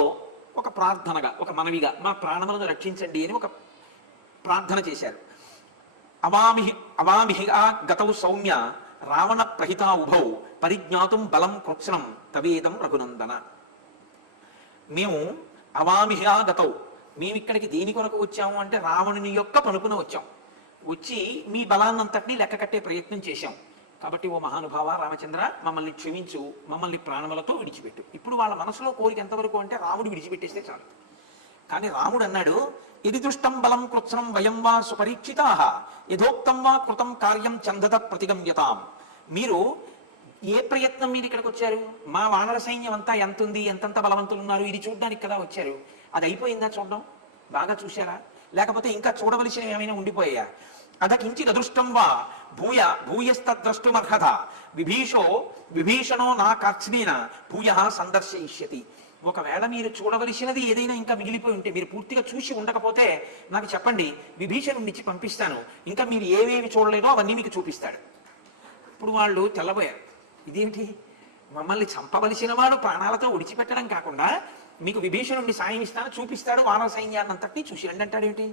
ఒక ప్రార్థనగా, ఒక మనవిగా మా ప్రాణములను రక్షించండి అని ఒక ప్రార్థన చేశారు. అవామిహిగా గతవు సౌమ్య రావణ ప్రహితా ఉభౌ పరిజ్ఞాతుం బలం కృత్స్నం తవేదం రఘునందన. మేము అవామిహాగతౌ, మేము ఇక్కడికి దేని కొరకు వచ్చాము అంటే రావణుని యొక్క పనుపున వచ్చాం. వచ్చి మీ బలాన్నంతటినీ లెక్క కట్టే ప్రయత్నం చేశాం. కాబట్టి ఓ మహానుభావ రామచంద్ర, మమ్మల్ని క్షమించు, మమ్మల్ని ప్రాణములతో విడిచిపెట్టు. ఇప్పుడు వాళ్ళ మనసులో కోరిక ఎంతవరకు అంటే రాముడు విడిచిపెట్టేస్తే చాలు. కానీ రాముడు అన్నాడు, ఇది దుష్టం బలం కృత్స్నం వయం వా సుపరీక్షితా యథోక్తం వా కృతం కార్యం చందత ప్రతిగమ్యతాం. మీరు ఏ ప్రయత్నం మీరు ఇక్కడికి వచ్చారు? మా వానర సైన్యం అంతా ఎంత ఉంది, ఎంతంత బలవంతులు ఉన్నారు, ఇది చూడడానికి కదా వచ్చారు. అది అయిపోయిందా చూడడం? బాగా చూశారా? లేకపోతే ఇంకా చూడవలసినవి ఏమైనా ఉండిపోయా? అదకించి అదృష్టం వా భూయస్తద్రష్టుమర్హత విభీషణో నా కార్స్మేన భూయ సందర్శయిష్యతి. ఒకవేళ మీరు చూడవలసినది ఏదైనా ఇంకా మిగిలిపోయి ఉంటే, మీరు పూర్తిగా చూసి ఉండకపోతే నాకు చెప్పండి, విభీషణుడిచ్చి పంపిస్తాను. ఇంకా మీరు ఏవేవి చూడలేదో అవన్నీ మీకు చూపిస్తాడు. ఇప్పుడు వాళ్ళు తెల్లబోయారు, ఇదేంటి, మమ్మల్ని చంపవలసిన వాడు ప్రాణాలతో విడిచిపెట్టడం కాకుండా మీకు విభీషణుడిని సాయం ఇస్తాను, చూపిస్తాడు, వానర సైన్యాన్ని అంతటినీ చూసి రండి అంటాడేమిటి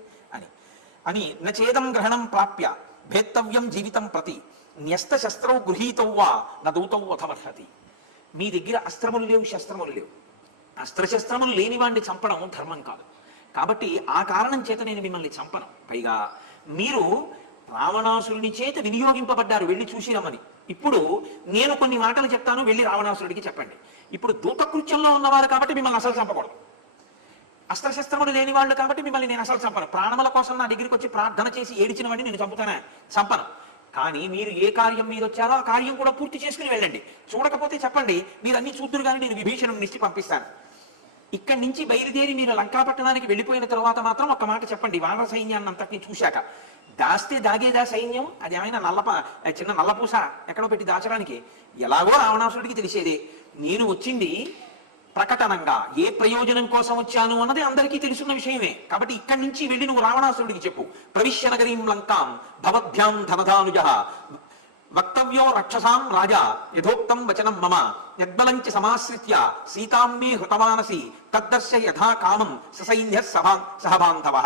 అని నచేదం గ్రహణం ప్రాప్య భేత్తవ్యం జీవితం ప్రతి న్యస్త శస్త్రౌ గృహీతౌ వా నదూతౌ అథమర్హతి. మీ దగ్గర అస్త్రములు లేవు, శస్త్రములు లేవు. అస్త్రశస్త్రములు లేని వాడిని చంపడం ధర్మం కాదు. కాబట్టి ఆ కారణం చేత నేను మిమ్మల్ని చంపను. పైగా మీరు రావణాసురుని చేత వినియోగింపబడ్డారు, వెళ్ళి చూసి రమ్మని. ఇప్పుడు నేను కొన్ని మాటలు చెప్తాను, వెళ్ళి రావణాసురుడికి చెప్పండి. ఇప్పుడు దూతకృత్యంలో ఉన్నవారు కాబట్టి మిమ్మల్ని అసలు చంపకూడదు. అస్త్రశస్త్రములు లేని వాళ్ళు కాబట్టి మిమ్మల్ని నేను అసలు చంపను. ప్రాణముల కోసం నా దగ్గరికి వచ్చి ప్రార్థన చేసి ఏడిచిన వాడిని నేను చంపను. కానీ మీరు ఏ కార్యం మీద వచ్చారో ఆ కార్యం కూడా పూర్తి చేసుకుని వెళ్ళండి. చూడకపోతే చెప్పండి, మీరు అన్ని చూద్దురు కానీ నేను విభీషణుడిని ఇచ్చి పంపిస్తాను. ఇక్కడి నుంచి బయలుదేరి మీరు లంకాపట్టణానికి వెళ్ళిపోయిన తర్వాత మాత్రం ఒక మాట చెప్పండి, వానర సైన్యాన్ని అంతటినీ చూశాక. దాస్తే దాగేదా సైన్యం? అది ఏమైనా చిన్న నల్లపూస ఎక్కడో పెట్టి దాచడానికి? ఎలాగో రావణాసురుడికి తెలిసేదే. నేను వచ్చింది ప్రకటనంగా, ఏ ప్రయోజనం కోసం వచ్చాను అన్నది అందరికీ తెలుసున్న విషయమే. కాబట్టి ఇక్కడి నుంచి వెళ్ళి నువ్వు రావణాసురుడికి చెప్పు, ప్రవిశ్య నగరీం లంకాం భవద్భ్యాం ధనధానుజ వక్తవ్యో రక్షసాం రాజా యథోక్తం వచనం మమ యద్బలంచ సమాశ్రిత్య సీతాం మే హృతమానసి తద్దర్శ యథా కామం ససైన్య సహబాంధవ.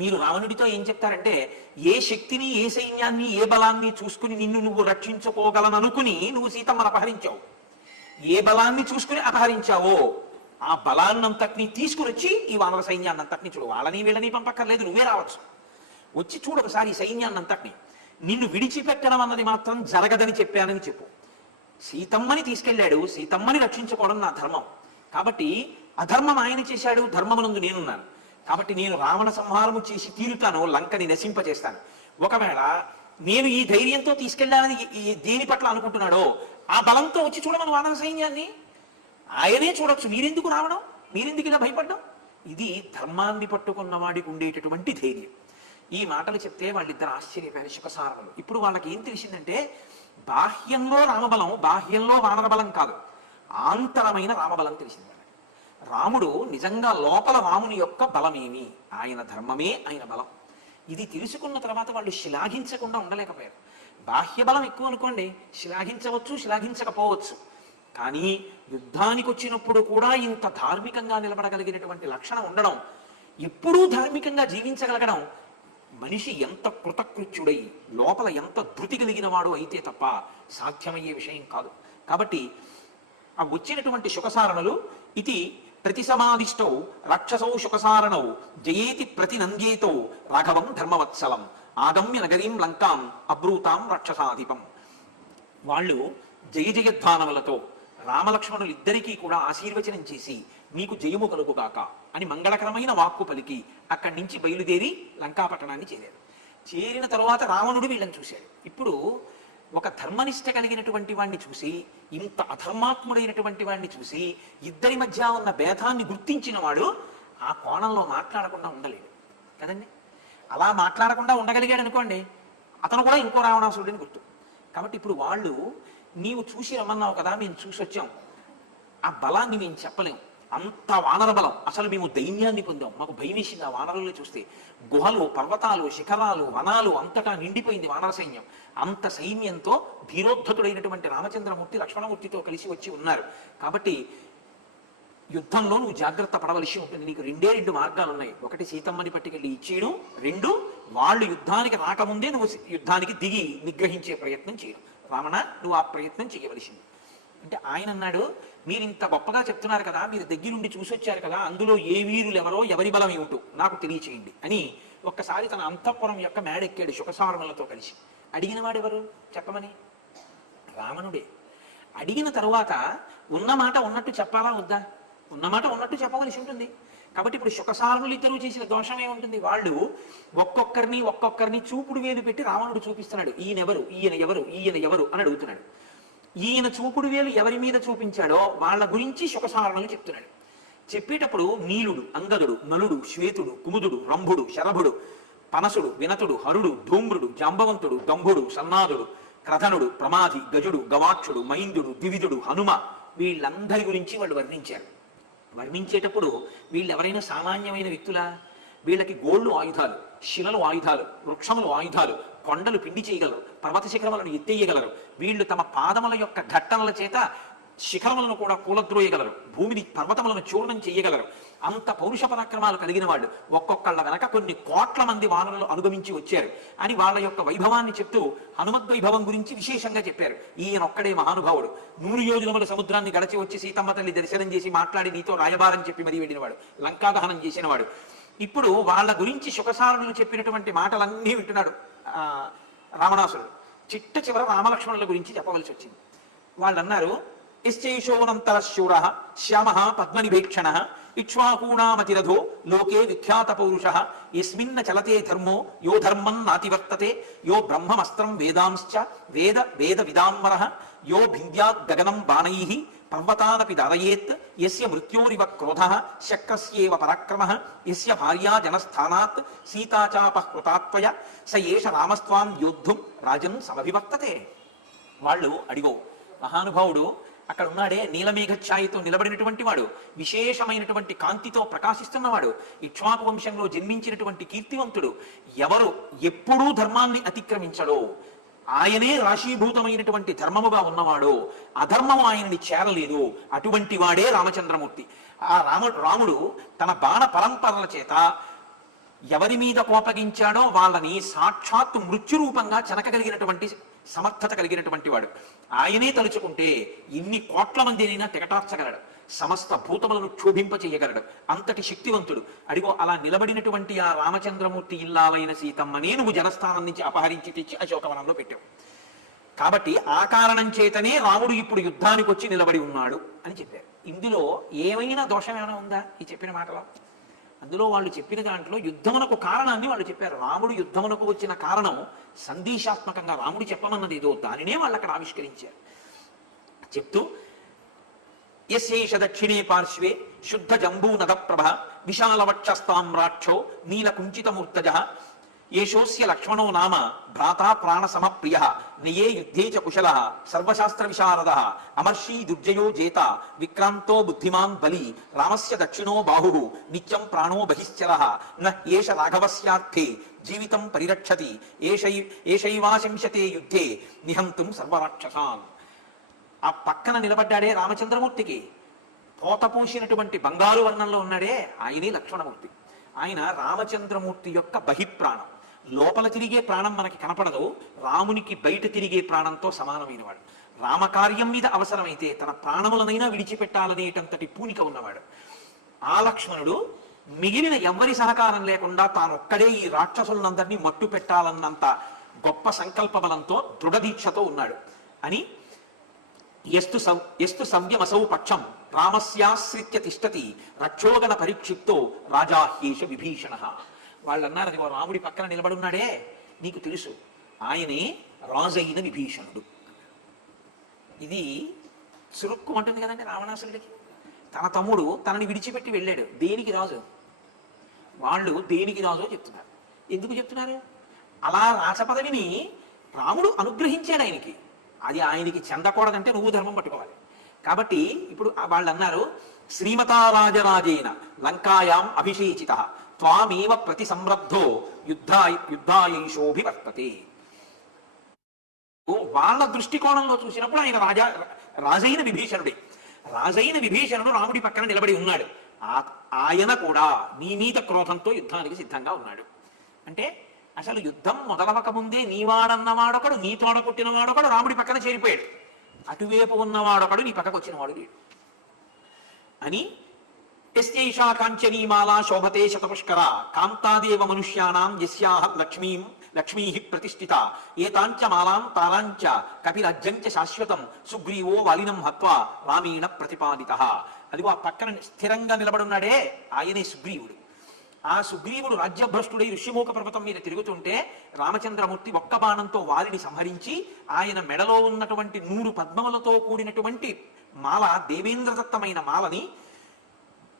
మీరు రావణుడితో ఏం చెప్తారంటే, ఏ శక్తిని, ఏ సైన్యాన్ని, ఏ బలాన్ని చూసుకుని నిన్ను నువ్వు రక్షించుకోగలననుకుని నువ్వు సీతమ్మను అపహరించావు. ఏ బలాన్ని చూసుకుని అపహరించావో ఆ బలాన్నంతటినీ తీసుకుని వచ్చి ఈ వానర సైన్యాన్నంతటినీ చూడు. వాళ్ళని వీళ్ళని పంపక్కర్లేదు, నువ్వే రావచ్చు. వచ్చి చూడు ఒకసారి ఈ సైన్యాన్నంతటినీ. నిన్ను విడిచిపెట్టడం అన్నది మాత్రం జరగదని చెప్పానని చెప్పు. సీతమ్మని తీసుకెళ్ళాడు, సీతమ్మని రక్షించుకోవడం నా ధర్మం. కాబట్టి అధర్మం ఆయన చేశాడు, ధర్మమునందు నేనున్నాను. కాబట్టి నేను రావణ సంహారము చేసి తీరుతాను, లంకని నశింపచేస్తాను. ఒకవేళ నేను ఈ ధైర్యంతో తీసుకెళ్లాలని దేని పట్ల అనుకుంటున్నాడో ఆ బలంతో వచ్చి చూడమని వానర సైన్యాన్ని ఆయనే చూడొచ్చు. మీరెందుకు రావడం? మీరెందుకు ఇలా భయపడ్డం? ఇది ధర్మాన్ని పట్టుకున్న వాడికి ఉండేటటువంటి ధైర్యం. ఈ మాటలు చెప్తే వాళ్ళిద్దరు ఆశ్చర్యపోయారు, శుకసారములు. ఇప్పుడు వాళ్ళకి ఏం తెలిసిందంటే, బాహ్యంలో రామబలం, బాహ్యంలో వానర బలం కాదు, ఆంతరమైన రామబలం తెలిసింది. రాముడు నిజంగా లోపల రాముని యొక్క బలమేమి, ఆయన ధర్మమే ఆయన బలం. ఇది తెలుసుకున్న తర్వాత వాళ్ళు శ్లాఘించకుండా ఉండలేకపోయారు. బాహ్య బలం ఎక్కువ అనుకోండి, శ్లాఘించవచ్చు, శ్లాఘించకపోవచ్చు. కానీ యుద్ధానికి వచ్చినప్పుడు కూడా ఇంత ధార్మికంగా నిలబడగలిగినటువంటి లక్షణం ఉండడం, ఎప్పుడూ ధార్మికంగా జీవించగలగడం, మనిషి ఎంత కృతకృత్యుడై లోపల ఎంత ధృతి కలిగిన వాడు అయితే తప్ప సాధ్యమయ్యే విషయం కాదు. కాబట్టి ఆ వచ్చినటువంటి శుకసారణలు ఇది ప్రతిసమాదిష్టౌ రాక్షసౌ శుకసారణౌ జయేతి ప్రతినంద్యేతౌ రాఘవం ధర్మవత్సలం ఆగమ్య నగరీం లంకాం అబ్రూతాం రాక్షసాధిపం. వాళ్ళు జయ జయధ్వానములతో రామలక్ష్మణులు ఇద్దరికీ కూడా ఆశీర్వచనం చేసి మీకు జయము కలుగుగాక అని మంగళకరమైన వాక్కు పలికి అక్కడి నుంచి బయలుదేరి లంకాపట్టణాన్ని చేరారు. చేరిన తరువాత రావణుడు వీళ్ళని చూశాడు. ఇప్పుడు ఒక ధర్మనిష్ట కలిగినటువంటి వాడిని చూసి, ఇంత అధర్మాత్ముడైనటువంటి వాడిని చూసి, ఇద్దరి మధ్య ఉన్న భేదాన్ని గుర్తించిన వాడు ఆ కోణంలో మాట్లాడకుండా ఉండలేడు కదండి. అలా మాట్లాడకుండా ఉండగలిగాడు అనుకోండి, అతను కూడా ఇంకో రావణాసురుడిని గుర్తు. కాబట్టి ఇప్పుడు వాళ్ళు, నీవు చూసి రమ్మన్నావు కదా, మేము చూసి వచ్చాం, ఆ బలాన్ని మేము చెప్పలేము, అంత వానర బలం, అసలు మేము దైన్యాన్ని పొందాం, మాకు భయం వేసింది ఆ వానరుల్ని చూస్తే. గుహలు, పర్వతాలు, శిఖరాలు, వనాలు అంతటా నిండిపోయింది వానర సైన్యం. అంత సైన్యంతో ధీరోద్ధతుడైనటువంటి రామచంద్రమూర్తి లక్ష్మణమూర్తితో కలిసి వచ్చి ఉన్నారు. కాబట్టి యుద్ధంలో నువ్వు జాగ్రత్త పడవలసి ఉంటుంది. నీకు రెండే రెండు మార్గాలు ఉన్నాయి. ఒకటి సీతమ్మని పట్టుకెళ్ళి ఇచ్చేయడం, రెండు వాళ్ళు యుద్ధానికి రాకముందే నువ్వు యుద్ధానికి దిగి నిగ్రహించే ప్రయత్నం చేయడం. రావణ, నువ్వు ఆ ప్రయత్నం చేయవలసింది. అంటే ఆయన అన్నాడు, మీరు ఇంత గొప్పగా చెప్తున్నారు కదా, మీరు దగ్గరుండి చూసొచ్చారు కదా, అందులో ఏ వీరులు ఎవరో ఎవరి బలం ఏమిటో నాకు తెలియచేయండి అని ఒక్కసారి తన అంతఃపురం యొక్క మేడెక్కాడు శుకసారణలతో కలిసి. అడిగిన వాడెవరు చెప్పమని? రావణుడే. అడిగిన తరువాత ఉన్న మాట ఉన్నట్టు చెప్పాలా వద్దా? ఉన్నమాట ఉన్నట్టు చెప్పవలసి ఉంటుంది. కాబట్టి ఇప్పుడు శుకసారణులు ఇద్దరు చేసిన దోషం ఏముంటుంది? వాళ్ళు ఒక్కొక్కరిని చూపుడు వేలు పెట్టి రావణుడు చూపిస్తున్నాడు, ఈయన ఎవరు, ఈయన ఎవరు, ఈయన ఎవరు అని అడుగుతున్నాడు. ఈయన చూపుడు వేలు ఎవరి మీద చూపించాడో వాళ్ళ గురించి శుకసారణులు చెప్తున్నాడు. చెప్పేటప్పుడు నీలుడు, అంగదుడు, నలుడు, శ్వేతుడు, కుముదుడు, రంభుడు, శరభుడు, పనసుడు, వినతుడు, హరుడు, ధూమ్రుడు, జాంబవంతుడు, దంభుడు, సన్నాదుడు, క్రధనుడు, ప్రమాది, గజుడు, గవాక్షుడు, మైందుడు, ద్వివిధుడు, హనుమ, వీళ్ళందరి గురించి వాళ్ళు వర్ణించారు. వర్ణించేటప్పుడు వీళ్ళు ఎవరైనా సామాన్యమైన వ్యక్తులా? వీళ్ళకి గోళ్ళు ఆయుధాలు, శిలలు ఆయుధాలు, వృక్షములు ఆయుధాలు, కొండలు పిండి చేయగలరు, పర్వత శిఖరములను ఎత్తేయగలరు. వీళ్ళు తమ పాదముల యొక్క ఘట్టనల చేత శిఖరములను కూడా కూలద్రోయగలరు, భూమిని పర్వతములను చూర్ణం చేయగలరు. అంత పౌరుష పరాక్రమాలు కలిగిన వాళ్ళు ఒక్కొక్కళ్ళ వెనక కొన్ని కోట్ల మంది వానరులు అనుగమించి వచ్చారు అని వాళ్ళ యొక్క వైభవాన్ని చెప్తూ హనుమద్వైభవం గురించి విశేషంగా చెప్పారు. ఈయనొక్కడే మహానుభావుడు, 100 యోజనముల సముద్రాన్ని గడచి వచ్చి సీతమ్మ తల్లి దర్శనం చేసి మాట్లాడి నీతో రాయబారం చెప్పి మరీ వెళ్ళినవాడు, లంకాదహనం చేసినవాడు. ఇప్పుడు వాళ్ళ గురించి శుకసారణులు చెప్పినటువంటి మాటలన్నీ వింటున్నాడు రావణాసురుడు. చిట్ట చివర రామలక్ష్మణుల గురించి చెప్పవలసి వచ్చింది. వాళ్ళు అన్నారు, యశ్చైషోనంతర శూర శ్యామ పద్మనిభేక్షణ ఇక్ష్వాకూణామతిరథో లోకే విఖ్యాత పౌరుష యస్మిన్న చలతే ధర్మో యో ధర్మం నాతివర్తతే యో బ్రహ్మమస్త్రం వేదాంశ్చ వేద వేద విదాంబర యో భింద్యాద్ గగనం బాణైః పర్వతానపి దారయేత్ యస్య మృత్యోరివ క్రోధః శక్రస్యేవ పరాక్రమః యస్య భార్యా జనస్థానాత్ సీతాచాపహృతాత్వయ స ఏష రామస్త్వాం యోద్ధుం రాజన్ సమభివర్తతే. వాళ్ళు అడిగో, మహానుభావుడు అక్కడ ఉన్నాడే, నీలమేఘఛాయతో నిలబడినటువంటి వాడు, విశేషమైనటువంటి కాంతితో ప్రకాశిస్తున్నవాడు, ఇక్ష్వాకు వంశంలో జన్మించినటువంటి కీర్తివంతుడు, ఎవరు ఎప్పుడూ ధర్మాన్ని అతిక్రమించడో, ఆయనే రాశీభూతమైనటువంటి ధర్మముగా ఉన్నవాడు, అధర్మము ఆయనని చేరలేదు, అటువంటి వాడే రామచంద్రమూర్తి. ఆ రాముడు తన బాణ పరంపరల చేత ఎవరి మీద కోపగించాడో వాళ్ళని సాక్షాత్తు మృత్యురూపంగా చెనకగలిగినటువంటి సమర్థత కలిగినటువంటి వాడు. ఆయనే తలుచుకుంటే ఇన్ని కోట్ల మందినైనా తెగటార్చగలడు, సమస్త భూతములను క్షోభింప చేయగలడు, అంతటి శక్తివంతుడు. అడిగో, అలా నిలబడినటువంటి ఆ రామచంద్రమూర్తి ఇల్లాలైన సీతమ్మనే నువ్వు జనస్థానం నుంచి అపహరించి తెచ్చి అశోకవనంలో పెట్టావు. కాబట్టి ఆ కారణం చేతనే రాముడు ఇప్పుడు యుద్ధానికి వచ్చి నిలబడి ఉన్నాడు అని చెప్పారు. ఇందులో ఏమైనా దోషం ఏమైనా ఉందా ఈ చెప్పిన మాటలో? అందులో వాళ్ళు చెప్పిన దాంట్లో యుద్ధమునకు కారణాన్ని వాళ్ళు చెప్పారు. రాముడు యుద్ధమునకు వచ్చిన కారణం సందేశాత్మకంగా రాముడు చెప్పమన్నది ఏదో దానినే వాళ్ళు అక్కడ ఆవిష్కరించారు. చెప్తూ యస్యేష దక్షిణే పార్శ్వే శుద్ధ జంబూ నద ప్రభ విశాలవక్షస్తామ్రాక్షో నీలకుంచితమూర్తజ ఏషోస్య లక్ష్మణో నామ భ్రాతా ప్రాణసమప్రియ నయే యుద్ధే చ కుశల సర్వశాస్త్ర విశారద అమర్షీ దుర్జయో జేత విక్రాంతో బుద్ధిమాన్ బలి రామస్య దక్షిణో బాహు నిత్యం ప్రాణో బహిశ్చర న ఏష రాఘవస్యార్థే జీవితం పరిరక్షతి ఏషైవాశంశతే యుద్ధే నిహంతుం సర్వరాక్షసాన్. ఆ పక్కన నిలబడ్డాడే రామచంద్రమూర్తికి పోతపోసినటువంటి బంగారు వర్ణంలో ఉన్నాడే ఆయనే లక్ష్మణమూర్తి. ఆయన రామచంద్రమూర్తి యొక్క బహిప్రాణం. లోపల తిరిగే ప్రాణం మనకి కనపడదు, రామునికి బయట తిరిగే ప్రాణంతో సమానమైన వాడు. రామకార్యం మీద అవసరమైతే తన ప్రాణములనైనా విడిచిపెట్టాలనేటంతటి పూనిక ఉన్నవాడు. ఆ లక్ష్మణుడు మిగిలిన ఎవ్వరి సహకారం లేకుండా తానొక్కడే ఈ రాక్షసులందరినీ మట్టు పెట్టాలన్నంత గొప్ప సంకల్ప బలంతో దృఢదీక్షతో ఉన్నాడు అని ఎస్తు సవ్యమసౌ పక్షం రామస్యాశ్రిత్య తిష్టతి రక్షోగణ పరీక్షిప్తో రాజా హ్యేష విభీషణ. వాళ్ళు అన్నారు, అది రాముడి పక్కన నిలబడున్నాడే, నీకు తెలుసు ఆయనే రాజైన విభీషణుడు. ఇది చురుక్కు అంటుంది కదండి రావణాసురుడికి. తన తమ్ముడు తనని విడిచిపెట్టి వెళ్ళాడు, దేనికి రాజు? వాళ్ళు దేనికి రాజో చెప్తున్నారు. ఎందుకు చెప్తున్నారు? అలా రాచపదవిని రాముడు అనుగ్రహించాడు ఆయనకి, అది ఆయనకి చెందకూడదంటే నువ్వు ధర్మం పట్టుకోవాలి. కాబట్టి ఇప్పుడు వాళ్ళు అన్నారు, శ్రీమతారాజరాజైన లంకాయాం అభిషేచిత త్వామేవ ప్రతి సంరబ్ధో యుద్ధాయైషోభివర్తతే. వాళ్ళ దృష్టికోణంలో చూసినప్పుడు ఆయన రాజైన విభీషణుడే. రాజైన విభీషణుడు రాముడి పక్కన నిలబడి ఉన్నాడు. ఆయన కూడా నీ మీద క్రోధంతో యుద్ధానికి సిద్ధంగా ఉన్నాడు. అంటే అసలు యుద్ధం మొదలవక ముందే నీవాడన్నవాడొకడు, నీ తోడ కొట్టినవాడొకడు రాముడి పక్కన చేరిపోయాడు. అటువైపు ఉన్నవాడొకడు నీ పక్కకు వచ్చినవాడు లేడు అని. యస్యైషా కాంచనీమాలా శోభతే శతపుష్కర కాంతాదేవ మనుష్యానాం యస్యాహ లక్ష్మీ ప్రతిష్ఠిత ఏతాంచ మాలాం తారాంచ కపిరాజ్యంచ శాశ్వతం సుగ్రీవో వాలినం హత్వా రామేణ ప్రతిపాదిత. అదిగో ఆ పక్కన స్థిరంగా నిలబడున్నాడే ఆయనే సుగ్రీవుడు. ఆ సుగ్రీవుడు రాజ్యభ్రష్టుడై ఋష్యమూక పర్వతం మీద తిరుగుతుంటే రామచంద్రమూర్తి ఒక్క బాణంతో వారిని సంహరించి ఆయన మెడలో ఉన్నటువంటి 100 పద్మములతో కూడినటువంటి మాల, దేవేంద్రదత్తమైన మాలని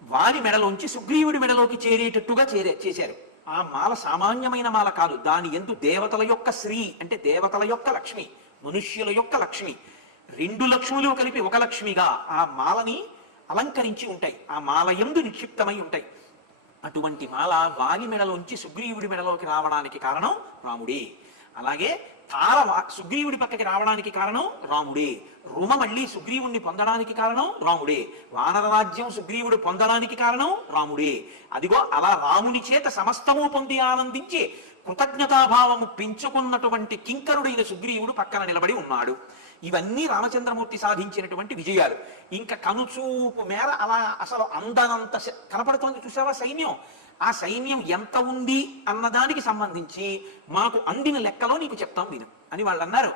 వారి మెడలోంచి సుగ్రీవుడి మెడలోకి చేరేటట్టుగా చేశారు. ఆ మాల సామాన్యమైన మాల కాదు. దాని యందు దేవతల యొక్క శ్రీ అంటే దేవతల యొక్క లక్ష్మి, మనుష్యుల యొక్క లక్ష్మి, 2 లక్ష్ములు కలిపి ఒక లక్ష్మిగా ఆ మాలని అలంకరించి ఉంటాయి. ఆ మాల యందు నిక్షిప్తమై ఉంటాయి. అటువంటి మాల వారి మెడలోంచి సుగ్రీవుడి మెడలోకి రావడానికి కారణం రాముడే. అలాగే తార సుగ్రీవుడి పక్కకి రావడానికి కారణం రాముడే. రుమ మళ్ళీ సుగ్రీవుణ్ణి పొందడానికి కారణం రాముడే. వానర రాజ్యం సుగ్రీవుడు పొందడానికి కారణం రాముడే. అదిగో అలా రాముని చేత సమస్తము పొంది ఆనందించి కృతజ్ఞతాభావము పెంచుకున్నటువంటి కింకరుడైన సుగ్రీవుడు పక్కన నిలబడి ఉన్నాడు. ఇవన్నీ రామచంద్రమూర్తి సాధించినటువంటి విజయాలు. ఇంకా కనుచూపు మేర అలా అసలు అందనంత కనపడుతోంది చూసావా సైన్యం. ఆ సైన్యం ఎంత ఉంది అన్నదానికి సంబంధించి మాకు అందిన లెక్కలో నీకు చెప్తాం విను అని వాళ్ళు అన్నారు.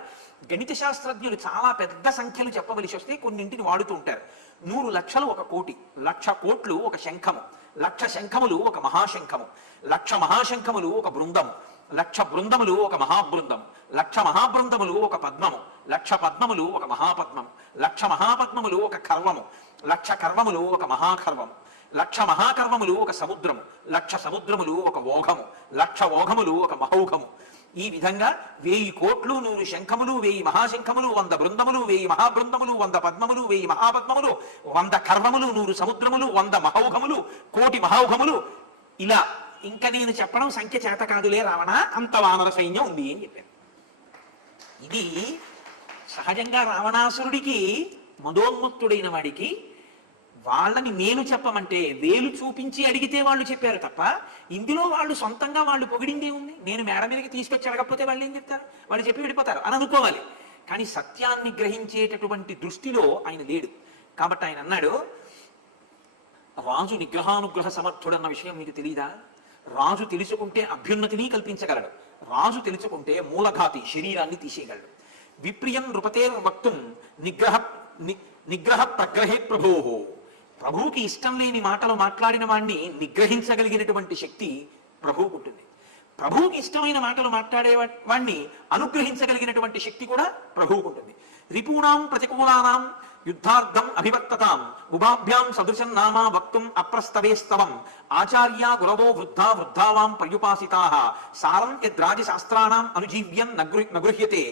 గణిత శాస్త్రజ్ఞులు చాలా పెద్ద సంఖ్యలు చెప్పవలసి వస్తే కొన్నింటిని వాడుతూ ఉంటారు. 100 లక్షలు 1 కోటి, 1,00,000 కోట్లు 1 శంఖము, 1,00,000 శంఖములు 1 మహాశంఖము, 1,00,000 మహాశంఖములు 1 బృందము, 1,00,000 బృందములు 1 మహాబృందము, 1,00,000 మహాబృందములు 1 పద్మము, 1,00,000 పద్మములు 1 మహాపద్మము, 1,00,000 మహాపద్మములు 1 కర్వము, 1,00,000 కర్వములు 1 మహాకర్వము, 1,00,000 మహాకర్వములు 1 సముద్రము, 1,00,000 సముద్రములు 1 ఓఘము, 1,00,000 ఓఘములు 1 మహౌఘము. ఈ విధంగా 1000 కోట్లు, 100 శంఖములు, 1000 మహాశంఖములు, 100 బృందములు, 1000 మహాబృందములు, 100 పద్మములు, 1000 మహాపద్మములు, 100 కర్వములు, 100 సముద్రములు, 100 మహౌఘములు, 1,000,000 మహౌఘములు. ఇలా ఇంకా నేను చెప్పడం సంఖ్య చేత కాదులే రావణ, అంత వానర సైన్యం ఉంది అని చెప్పాను. ఇది సహజంగా రావణాసురుడికి, మదోన్ముక్తుడైన వాడికి వాళ్ళని నేను చెప్పమంటే వేలు చూపించి అడిగితే వాళ్ళు చెప్పారు తప్ప ఇందులో వాళ్ళు సొంతంగా వాళ్ళు పొగిడిందే ఉంది. నేను మేడ మీదకి తీసుకొచ్చి అడగకపోతే వాళ్ళు ఏం చెప్తారు, వాళ్ళు చెప్పి వెళ్ళిపోతారు అని అనుకోవాలి. కానీ సత్యాన్ని గ్రహించేటటువంటి దృష్టిలో ఆయన లేడు. కాబట్టి ఆయన అన్నాడు, రాజు నిగ్రహానుగ్రహ సమర్థుడన్న విషయం మీకు తెలియదా? రాజు తెలుసుకుంటే అభ్యున్నతిని కల్పించగలడు. రాజు తెలుసుకుంటే మూలఘాతి శరీరాన్ని తీసేయగలడు. విప్రియం నృపతేర్ వక్తుం నిగ్రహ ప్రగ్రహే ప్రభోహో. ప్రభువుకి ఇష్టం లేని మాటలు మాట్లాడిన వాణ్ణి నిగ్రహించగలిగినటువంటి శక్తి ప్రభువుకు ఉంటుంది. ప్రభువుకి ఇష్టమైన మాటలు మాట్లాడే వాణ్ణి అనుగ్రహించగలిగినటువంటి శక్తి కూడా ప్రభువుకు ఉంటుంది. రిపూణాం ప్రతికూలానాం యుద్ధార్థం అభివర్తతాం ఉభాభ్యాం సదృశం నామా వక్తుం అప్రస్తవేస్తవం ఆచార్య గురవో వృద్ధా వృద్ధావాం పర్యుపాసితాః సారం యద్రాజశాస్త్రాణాం అనుజీవ్యం నగృహ్యతే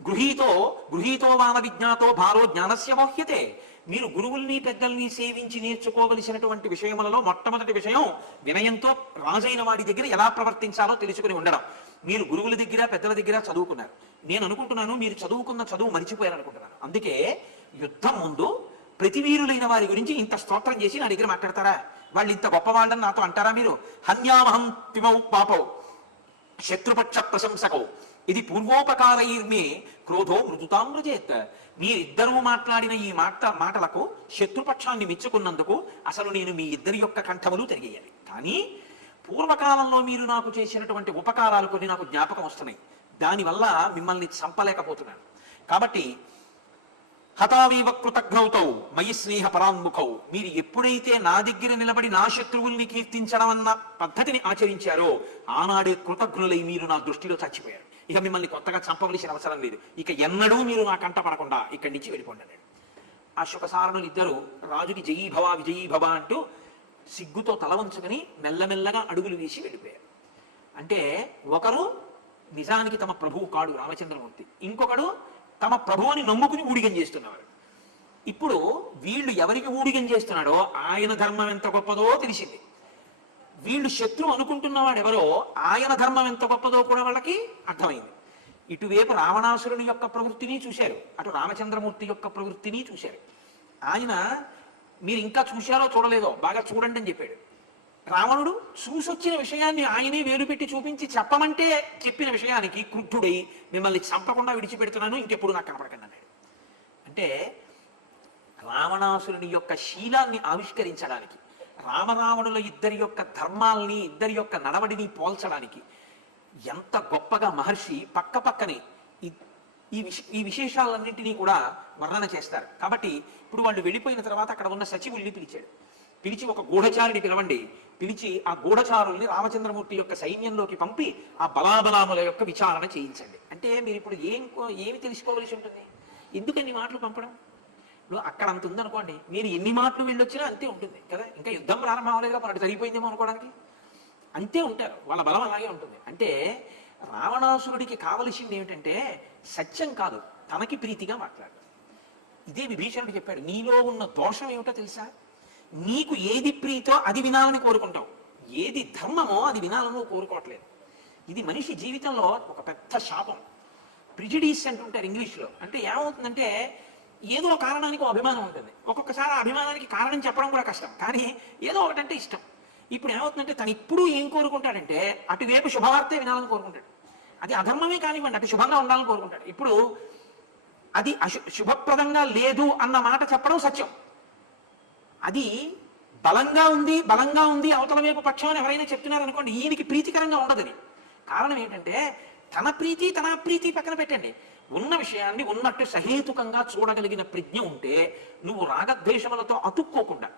గృహీతో మాన విజ్ఞాతో భారో జ్ఞానస్య మోహ్యతే. మీరు గురువుల్ని పెద్దల్ని సేవించి నేర్చుకోవలసినటువంటి విషయములలో మొట్టమొదటి విషయం వినయంతో రాజైన వాడి దగ్గర ఎలా ప్రవర్తించాలో తెలుసుకుని ఉండడం. మీరు గురువుల దగ్గర పెద్దల దగ్గర చదువుకున్నారు. నేను అనుకుంటున్నాను మీరు చదువుకున్న చదువు మరిచిపోయారనుకుంటున్నాను. అందుకే యుద్ధం ముందు ప్రతివీరులైన వారి గురించి ఇంత స్తోత్రం చేసి నా దగ్గర మాట్లాడతారా? వాళ్ళు ఇంత గొప్పవాళ్ళని నాతో అంటారా? మీరు హన్యామహం తిమౌ పాపౌ శత్రుపక్ష ప్రశంసకౌ ఇది పూర్వోపకారైర్మే క్రోధో మృదుతాం మృజేత్. మీరిద్దరూ మాట్లాడిన ఈ మాటలకు శత్రుపక్షాన్ని మెచ్చుకున్నందుకు అసలు నేను మీ ఇద్దరి యొక్క కంఠములు తిరిగేయాలి. కానీ పూర్వకాలంలో మీరు నాకు చేసినటువంటి ఉపకారాలు కొన్ని నాకు జ్ఞాపకం వస్తున్నాయి. దానివల్ల మిమ్మల్ని చంపలేకపోతున్నాను. కాబట్టి హతావీవ కృతఘ్నౌతౌ మయి స్నేహ పరాన్ముఖౌ. మీరు ఎప్పుడైతే నా దగ్గర నిలబడి నా శత్రువుల్ని కీర్తించడం అన్న పద్ధతిని ఆచరించారో ఆనాడే కృతజ్ఞులై మీరు నా దృష్టిలో చచ్చిపోయారు. ఇక మిమ్మల్ని కొత్తగా చంపవలసిన అవసరం లేదు. ఇక ఎన్నడూ మీరు నా కంట పడకుండా ఇక్కడి నుంచి వెళ్ళిపోండి అన్నాడు. ఆ శుకసారణులు ఇద్దరు రాజుకి జయీభవ విజయీభవ అంటూ సిగ్గుతో తల వంచుకొని మెల్లమెల్లగా అడుగులు వేసి వెళ్ళిపోయారు. అంటే ఒకరు నిజానికి తమ ప్రభువు కాడు రామచంద్రమూర్తి, ఇంకొకడు తమ ప్రభువుని నమ్ముకుని ఊడిగం చేస్తున్నవారు. ఇప్పుడు వీళ్ళు ఎవరికి ఊడిగం చేస్తున్నాడో ఆయన ధర్మం ఎంత గొప్పదో తెలిసింది. వీళ్ళు శత్రువు అనుకుంటున్నవాడు ఎవరో ఆయన ధర్మం ఎంత గొప్పదో కూడా వాళ్ళకి అర్థమైంది. ఇటువైపు రావణాసురుని యొక్క ప్రవృత్తిని చూశారు, అటు రామచంద్రమూర్తి యొక్క ప్రవృత్తిని చూశారు. ఆయన మీరు ఇంకా చూశారో చూడలేదో బాగా చూడండి అని చెప్పాడు. రావణుడు చూసొచ్చిన విషయాన్ని ఆయనే వేలు పెట్టి చూపించి చెప్పమంటే చెప్పిన విషయానికి క్రుద్ధుడై మిమ్మల్ని చంపకుండా విడిచిపెడుతున్నాను, ఇంకెప్పుడు నాకు కనపడకండి అన్నాడు. అంటే రావణాసురుని యొక్క శీలాన్ని ఆవిష్కరించడానికి, రామరావణుల ఇద్దరి యొక్క ధర్మాల్ని, ఇద్దరి యొక్క నడవడిని పోల్చడానికి ఎంత గొప్పగా మహర్షి పక్క పక్కనే ఈ విశేషాలన్నింటినీ కూడా వర్ణన చేస్తారు. కాబట్టి ఇప్పుడు వాళ్ళు వెళ్ళిపోయిన తర్వాత అక్కడ ఉన్న సచివుల్ని పిలిచాడు. పిలిచి ఒక గూఢచారిని పిలవండి, పిలిచి ఆ గూఢచారుల్ని రామచంద్రమూర్తి యొక్క సైన్యంలోకి పంపి ఆ బలాబలాముల యొక్క విచారణ చేయించండి. అంటే మీరు ఇప్పుడు ఏమి తెలుసుకోవలసి ఉంటుంది? ఎందుకని మాటలు పంపడం? ఇప్పుడు అక్కడ అంత ఉందనుకోండి, మీరు ఎన్ని మాటలు వెళ్ళొచ్చినా అంతే ఉంటుంది కదా. ఇంకా యుద్ధం ప్రారంభం అవ్వలేదుగా, మనకు జరిగిపోయిందేమో అనుకోవడానికి అంతే ఉంటారు, వాళ్ళ బలం అలాగే ఉంటుంది. అంటే రావణాసురుడికి కావలసింది ఏమిటంటే సత్యం కాదు, తనకి ప్రీతిగా మాట్లాడు. ఇదే విభీషణుడు చెప్పాడు, నీలో ఉన్న దోషం ఏమిటో తెలుసా? నీకు ఏది ప్రీతో అది వినాలని కోరుకుంటావు, ఏది ధర్మమో అది వినాలని కోరుకోవట్లేదు. ఇది మనిషి జీవితంలో ఒక పెద్ద శాపం. ప్రిజుడీస్ అంటుంటారు ఇంగ్లీష్లో. అంటే ఏమవుతుందంటే ఏదో కారణానికి అభిమానం ఉంటుంది. ఒక్కొక్కసారి ఆ అభిమానానికి కారణం చెప్పడం కూడా కష్టం, కానీ ఏదో ఒకటంటే ఇష్టం. ఇప్పుడు ఏమవుతుందంటే తను ఇప్పుడు ఏం కోరుకుంటాడంటే అటువైపు శుభవార్తే వినాలని కోరుకుంటాడు. అది అధర్మమే కానివ్వండి, అటు శుభంగా ఉండాలని కోరుకుంటాడు. ఇప్పుడు అది శుభప్రదంగా లేదు అన్న మాట చెప్పడం సత్యం, అది బలంగా ఉంది అవతల వైపు పక్షం అని ఎవరైనా చెప్తున్నారనుకోండి, ఈయనకి ప్రీతికరంగా ఉండదని. కారణం ఏంటంటే తన ప్రీతి పక్కన పెట్టండి, ఉన్న విషయాన్ని ఉన్నట్టు సహేతుకంగా చూడగలిగిన ప్రజ్ఞ ఉంటే నువ్వు రాగద్వేషములతో అతుక్కోకుండా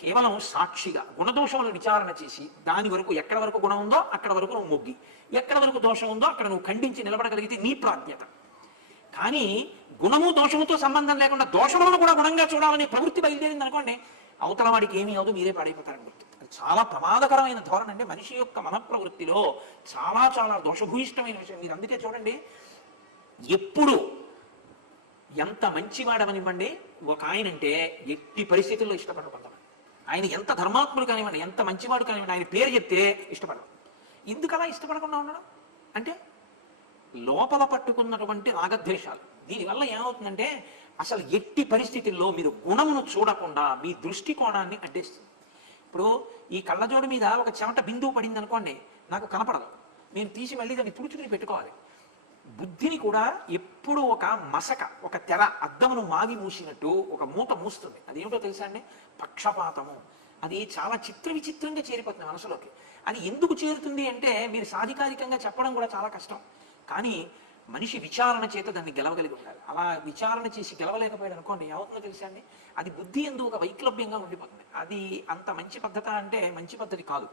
కేవలం సాక్షిగా గుణదోషములను విచారణ చేసి దాని వరకు ఎక్కడ వరకు గుణం ఉందో అక్కడ వరకు నువ్వు మొగ్గి, ఎక్కడ వరకు దోషం ఉందో అక్కడ నువ్వు ఖండించి నిలబడగలిగితే నీ ప్రాజ్ఞత. కానీ గుణము దోషముతో సంబంధం లేకుండా దోషములను కూడా గుణంగా చూడాలని ప్రవృత్తి బయలుదేరింది అనుకోండి, అవతల వాడికి ఏమీ అవదు, మీరే పాడైపోతారని గుర్తు. అది చాలా ప్రమాదకరమైన ధోరణి అండి మనిషి యొక్క మన ప్రవృత్తిలో. చాలా చాలా దోషభూయిష్టమైన విషయం. మీరు అందుకే చూడండి, ఎప్పుడు ఎంత మంచివాడమనివ్వండి, ఒక ఆయనంటే ఎట్టి పరిస్థితుల్లో ఇష్టపడరు కొంతమంది. ఆయన ఎంత ధర్మాత్ముడు కానివ్వండి, ఎంత మంచివాడు కానివ్వండి, ఆయన పేరు చెప్తే ఇష్టపడరు. ఎందుకు అలా ఇష్టపడకుండా ఉండడం అంటే లోపల పట్టుకున్నటువంటి రాగద్వేషాలు. దీనివల్ల ఏమవుతుందంటే అసలు ఎట్టి పరిస్థితుల్లో మీరు గుణమును చూడకుండా మీ దృష్టికోణాన్ని అడ్డేస్తుంది. ఇప్పుడు ఈ కళ్ళజోడు మీద ఒక చెమట బిందువు పడింది అనుకోండి, నాకు కనపడదు, నేను తీసి మళ్ళీ దాన్ని తుడుచుకుని పెట్టుకోవాలి. బుద్ధిని కూడా ఎప్పుడు ఒక మసక, ఒక తెర, అద్దమును మాగి మూసినట్టు ఒక మూత మూస్తుంది. అది ఏమిటో తెలుసా అండి? పక్షపాతము. అది చాలా విచిత్రంగా చేరిపోతుంది మనసులోకి. అది ఎందుకు చేరుతుంది అంటే మీరు సాధికారికంగా చెప్పడం కూడా చాలా కష్టం, కానీ మనిషి విచారణ చేత దాన్ని గెలవగలిగి ఉండాలి. అలా విచారణ చేసి గెలవలేకపోయాడు అనుకోండి, ఏమవుతుందో తెలుసా అండి? అది బుద్ధి ఎందు ఒక వైక్లభ్యంగా ఉండిపోతుంది. అది అంత మంచి పద్ధతి అంటే మంచి పద్ధతి కాదు.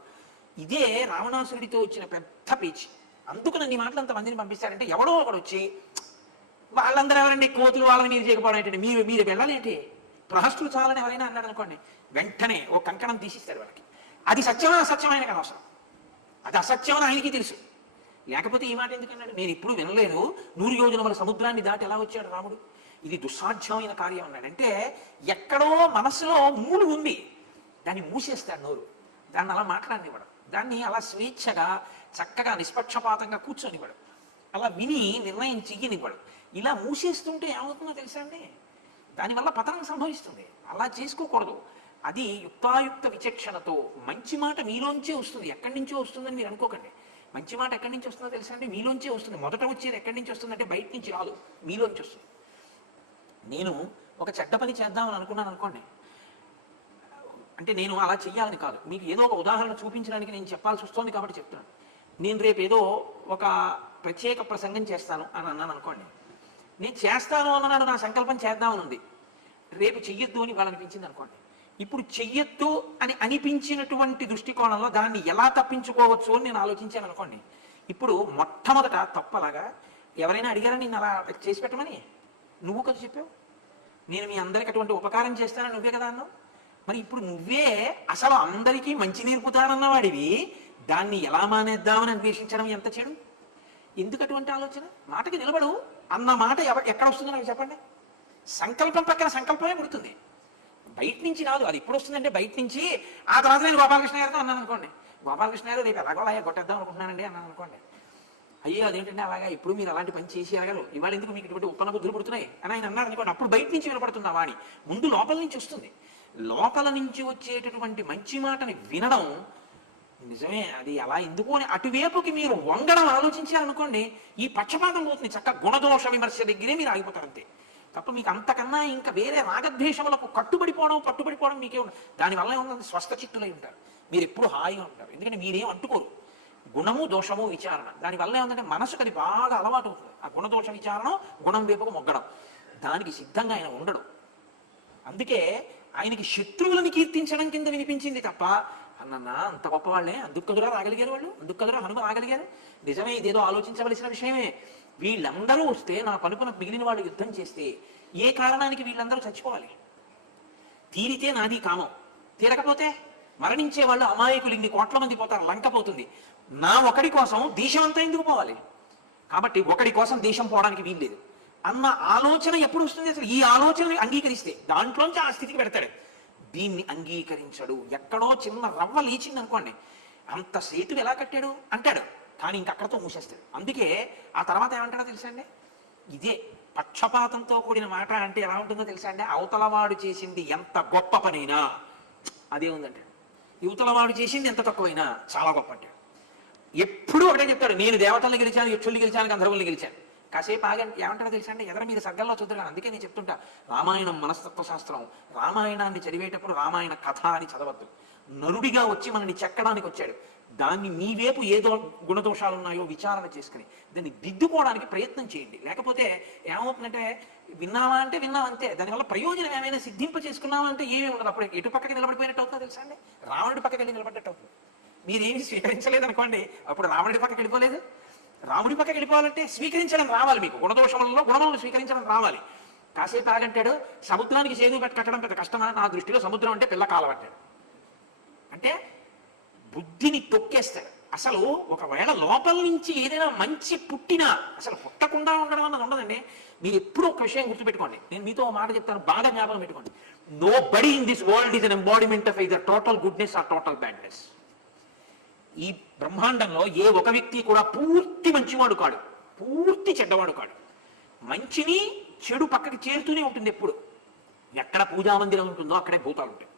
ఇదే రావణాసురుడితో వచ్చిన పెద్ద పేచి. అందుకు నన్ను ఈ మాటలు అంతమందిని పంపిస్తారంటే ఎవడో ఒకడు వచ్చి వాళ్ళందరూ ఎవరండి కోతులు, వాళ్ళని మీరు చేయకపోవడం ఏంటంటే మీరు వెళ్ళాలేంటి, ప్రహస్తులు చాలని ఎవరైనా అన్నాడు అనుకోండి, వెంటనే ఓ కంకణం తీసిస్తారు వాళ్ళకి. అది సత్యమా అసత్యమైన అనవసరం, అది అసత్యం అని ఆయనకి తెలుసు. లేకపోతే ఈ మాట ఎందుకన్నాడు? నేను ఇప్పుడు వినలేదు, 100 యోజనముల సముద్రాన్ని దాటి ఎలా వచ్చాడు రాముడు, ఇది దుస్సాధ్యమైన కార్యం అన్నాడు. అంటే ఎక్కడో మనసులో మూడు ఉంది, దాన్ని మూసేస్తాడు నోరు, దాన్ని అలా మాట్లాడనివ్వడం, దాన్ని అలా స్వేచ్ఛగా చక్కగా నిష్పక్షపాతంగా కూర్చొనివ్వడు, అలా విని నిర్ణయం చెయ్యనివ్వడు. ఇలా మూసేస్తుంటే ఏమవుతుందో తెలుసా అండి? దానివల్ల పతనం సంభవిస్తుంది. అలా చేసుకోకూడదు. అది యుక్తాయుక్త విచక్షణతో మంచి మాట మీలోంచే వస్తుంది, ఎక్కడి నుంచో వస్తుందని మీరు అనుకోకండి. మంచి మాట ఎక్కడి నుంచి వస్తుందో తెలుసా అండి? మీలోంచే వస్తుంది. మొదట వచ్చేది ఎక్కడి నుంచి వస్తుందంటే బయట నుంచి రాదు, మీలోంచి వస్తుంది. నేను ఒక చెడ్డ పని చేద్దామని అనుకున్నాను అనుకోండి, అంటే నేను అలా చెయ్యాలని కాదు, మీకు ఏదో ఒక ఉదాహరణ చూపించడానికి నేను చెప్పాల్సి వస్తుంది కాబట్టి చెప్తున్నాను. నేను రేపు ఏదో ఒక ప్రత్యేక ప్రసంగం చేస్తాను అని అన్నాను అనుకోండి, నేను చేస్తాను అన్నాడు, నా సంకల్పం చేద్దామని ఉంది, రేపు చెయ్యొద్దు అని వాళ్ళు అనిపించింది అనుకోండి. ఇప్పుడు చెయ్యొద్దు అని అనిపించినటువంటి దృష్టికోణంలో దాన్ని ఎలా తప్పించుకోవచ్చు అని నేను ఆలోచించాను అనుకోండి. ఇప్పుడు మొట్టమొదట తప్పలాగా ఎవరైనా అడిగారా నిన్ను అలా చేసి పెట్టమని? నువ్వు కదా చెప్పావు, నేను మీ అందరికి అటువంటి ఉపకారం చేస్తానని నువ్వే కదా అన్నావు. మరి ఇప్పుడు నువ్వే అసలు అందరికీ మంచి నేర్పుతానన్న వాడివి, దాన్ని ఎలా మానేద్దామని అన్వేషించడం ఎంత చెడు. ఎందుకు అటువంటి ఆలోచన? మాటకి నిలబడు అన్న మాట ఎక్కడ వస్తుందో నాకు చెప్పండి. సంకల్పం పక్కన సంకల్పమే పుడుతుంది, బయట నుంచి రాదు. అది ఎప్పుడు వస్తుందంటే బయట నుంచి. ఆ తర్వాత నేను గోపాలకృష్ణ గారితో అన్నాను అనుకోండి, గోపాలకృష్ణ గారు రేపు ఎలాగో అలా కొట్టేద్దాం అనుకుంటున్నానండి అన్నాను అనుకోండి, అయ్యో అదేంటంటే అలాగా ఇప్పుడు మీరు అలాంటి పని చేసి అడగరు, ఇవాళ ఎందుకు మీకు ఇటువంటి ఉప్పన బుద్ధులు పుడుతున్నాయి అని ఆయన అన్నారు అనుకోండి. అప్పుడు బయట నుంచి వినపడుతుంది ఆ వాణి, ముందు లోపల నుంచి వస్తుంది. లోపల నుంచి వచ్చేటటువంటి మంచి మాటని వినడం నిజమే, అది అలా ఎందుకు అని అటువైపుకి మీరు వంగడం ఆలోచించారనుకోండి, ఈ పక్షపాతం పోతుంది. చక్క గుణదోష విమర్శ దగ్గరే మీరు ఆగిపోతారు అంతే. తప్ప మీకు అంతకన్నా ఇంకా వేరే రాగద్వేషములకు పట్టుబడిపోవడం మీకే ఉండదు. దానివల్ల ఏమన్నా స్వస్థ చిత్తులై ఉంటారు, మీరు ఎప్పుడు హాయిగా ఉంటారు. ఎందుకంటే మీరేం అంటుకోరు. గుణము దోషము విచారణ, దానివల్ల ఏమంటే మనసుకు అది బాగా అలవాటు అవుతుంది. ఆ గుణదోష విచారణ, గుణం వైపుకు మొగ్గడం, దానికి సిద్ధంగా ఆయన ఉండడు. అందుకే ఆయనకి శత్రువులని కీర్తించడం కింద వినిపించింది తప్ప, అన్న అంత గొప్ప వాళ్ళే అందుకదురా రాగలిగారు, వాళ్ళు అందుకదురా హనుమ రాగలిగారు. నిజమే, ఇదేదో ఆలోచించవలసిన విషయమే. వీళ్ళందరూ వస్తే నా పలుపున మిగిలిన వాళ్ళు యుద్ధం చేస్తే ఏ కారణానికి వీళ్ళందరూ చచ్చిపోవాలి? తీరితే నాది కామం, తీరకపోతే మరణించే వాళ్ళు అమాయకులు ఇన్ని కోట్ల మంది పోతారు, లంక పోతుంది. నా ఒకడి కోసం దేశం అంతా ఎందుకు పోవాలి? కాబట్టి ఒకడి కోసం దేశం పోవడానికి వీల్లేదు అన్న ఆలోచన ఎప్పుడు వస్తుంది? అసలు ఈ ఆలోచనని అంగీకరిస్తే దాంట్లోంచి ఆ స్థితికి పెడతాడు. దీన్ని అంగీకరించడు. ఎక్కడో చిన్న రవ్వ లేచింది అనుకోండి, అంత సేతు ఎలా కట్టాడు అంటాడు, కానీ ఇంకక్కడతో మూసేస్తాడు. అందుకే ఆ తర్వాత ఏమంటాడో తెలుసా అండి? ఇదే పక్షపాతంతో కూడిన మాట అంటే ఎలా ఉంటుందో తెలుసా అండి? అవతలవాడు చేసింది ఎంత గొప్ప పనైనా అదే ఉందంటే, యువతలవాడు చేసింది ఎంత తక్కువైనా చాలా గొప్ప అంటాడు. ఎప్పుడూ ఒకటే చెప్తాడు, నేను దేవతల్ని గెలిచాను, యక్షుల్ని గెలిచాను, గంధర్వుల్ని గెలిచాను. కాసేపు ఆగండి, ఏమంటారో తెలుసా అండి? ఎదర మీరు సగ్గల్లో చూద్దరు. అందుకే నేను చెప్తుంటా, రామాయణం మనస్తత్వ శాస్త్రం. రామాయణాన్ని చదివేటప్పుడు రామాయణ కథ అని చదవద్దు. నరుడిగా వచ్చి మనని చెక్కడానికి వచ్చాడు. దాన్ని నీవేపు ఏదో గుణదోషాలు ఉన్నాయో విచారణ చేసుకుని దాన్ని దిద్దుకోవడానికి ప్రయత్నం చేయండి. లేకపోతే ఏమవుతుందంటే, విన్నావా అంటే విన్నాం అంతే, దానివల్ల ప్రయోజనం ఏమైనా సిద్ధింప చేసుకున్నావా అంటే ఏమీ ఉండదు. అప్పుడు ఎటు పక్కకి నిలబడిపోయినట్టు అవుతుందో తెలుసా అండి? రావణుడి పక్కకి వెళ్ళి నిలబడ్డట్టు అవుతుంది. మీరేమి స్వీకరించలేదు అనుకోండి, అప్పుడు రావణుడి పక్కకి వెళ్ళిపోలేదు. రాముడి పక్కకి వెళ్ళిపోవాలంటే స్వీకరించడం రావాలి, మీకు గుణదోషములలో గుణములను స్వీకరించడం రావాలి. కాసేపు ఆగంటాడు, సముద్రానికి చేదు పెట్టి కట్టడం పెద్ద కష్టమా? నా దృష్టిలో సముద్రం అంటే పిల్ల కాలం అంటాడు. అంటే బుద్ధిని తొక్కేస్తాడు. అసలు ఒకవేళ లోపల నుంచి ఏదైనా మంచి పుట్టినా అసలు పుట్టకుండా ఉండడం అన్నది ఉండదండి. మీరు ఎప్పుడూ ఒక విషయం గుర్తుపెట్టుకోండి. నేను మీతో ఒక మాట చెప్తాను, బాగా జ్ఞాపకం పెట్టుకోండి. Nobody in this world is an embodiment of either total goodness or total badness. ఈ బ్రహ్మాండంలో ఏ ఒక వ్యక్తి కూడా పూర్తి మంచివాడు కాడు, పూర్తి చెడ్డవాడు కాడు. మంచిని చెడు పక్కకి చేరుతూనే ఉంటుంది ఎప్పుడు. ఎక్కడ పూజామందిరం ఉంటుందో అక్కడే భూతాలు ఉంటాయి.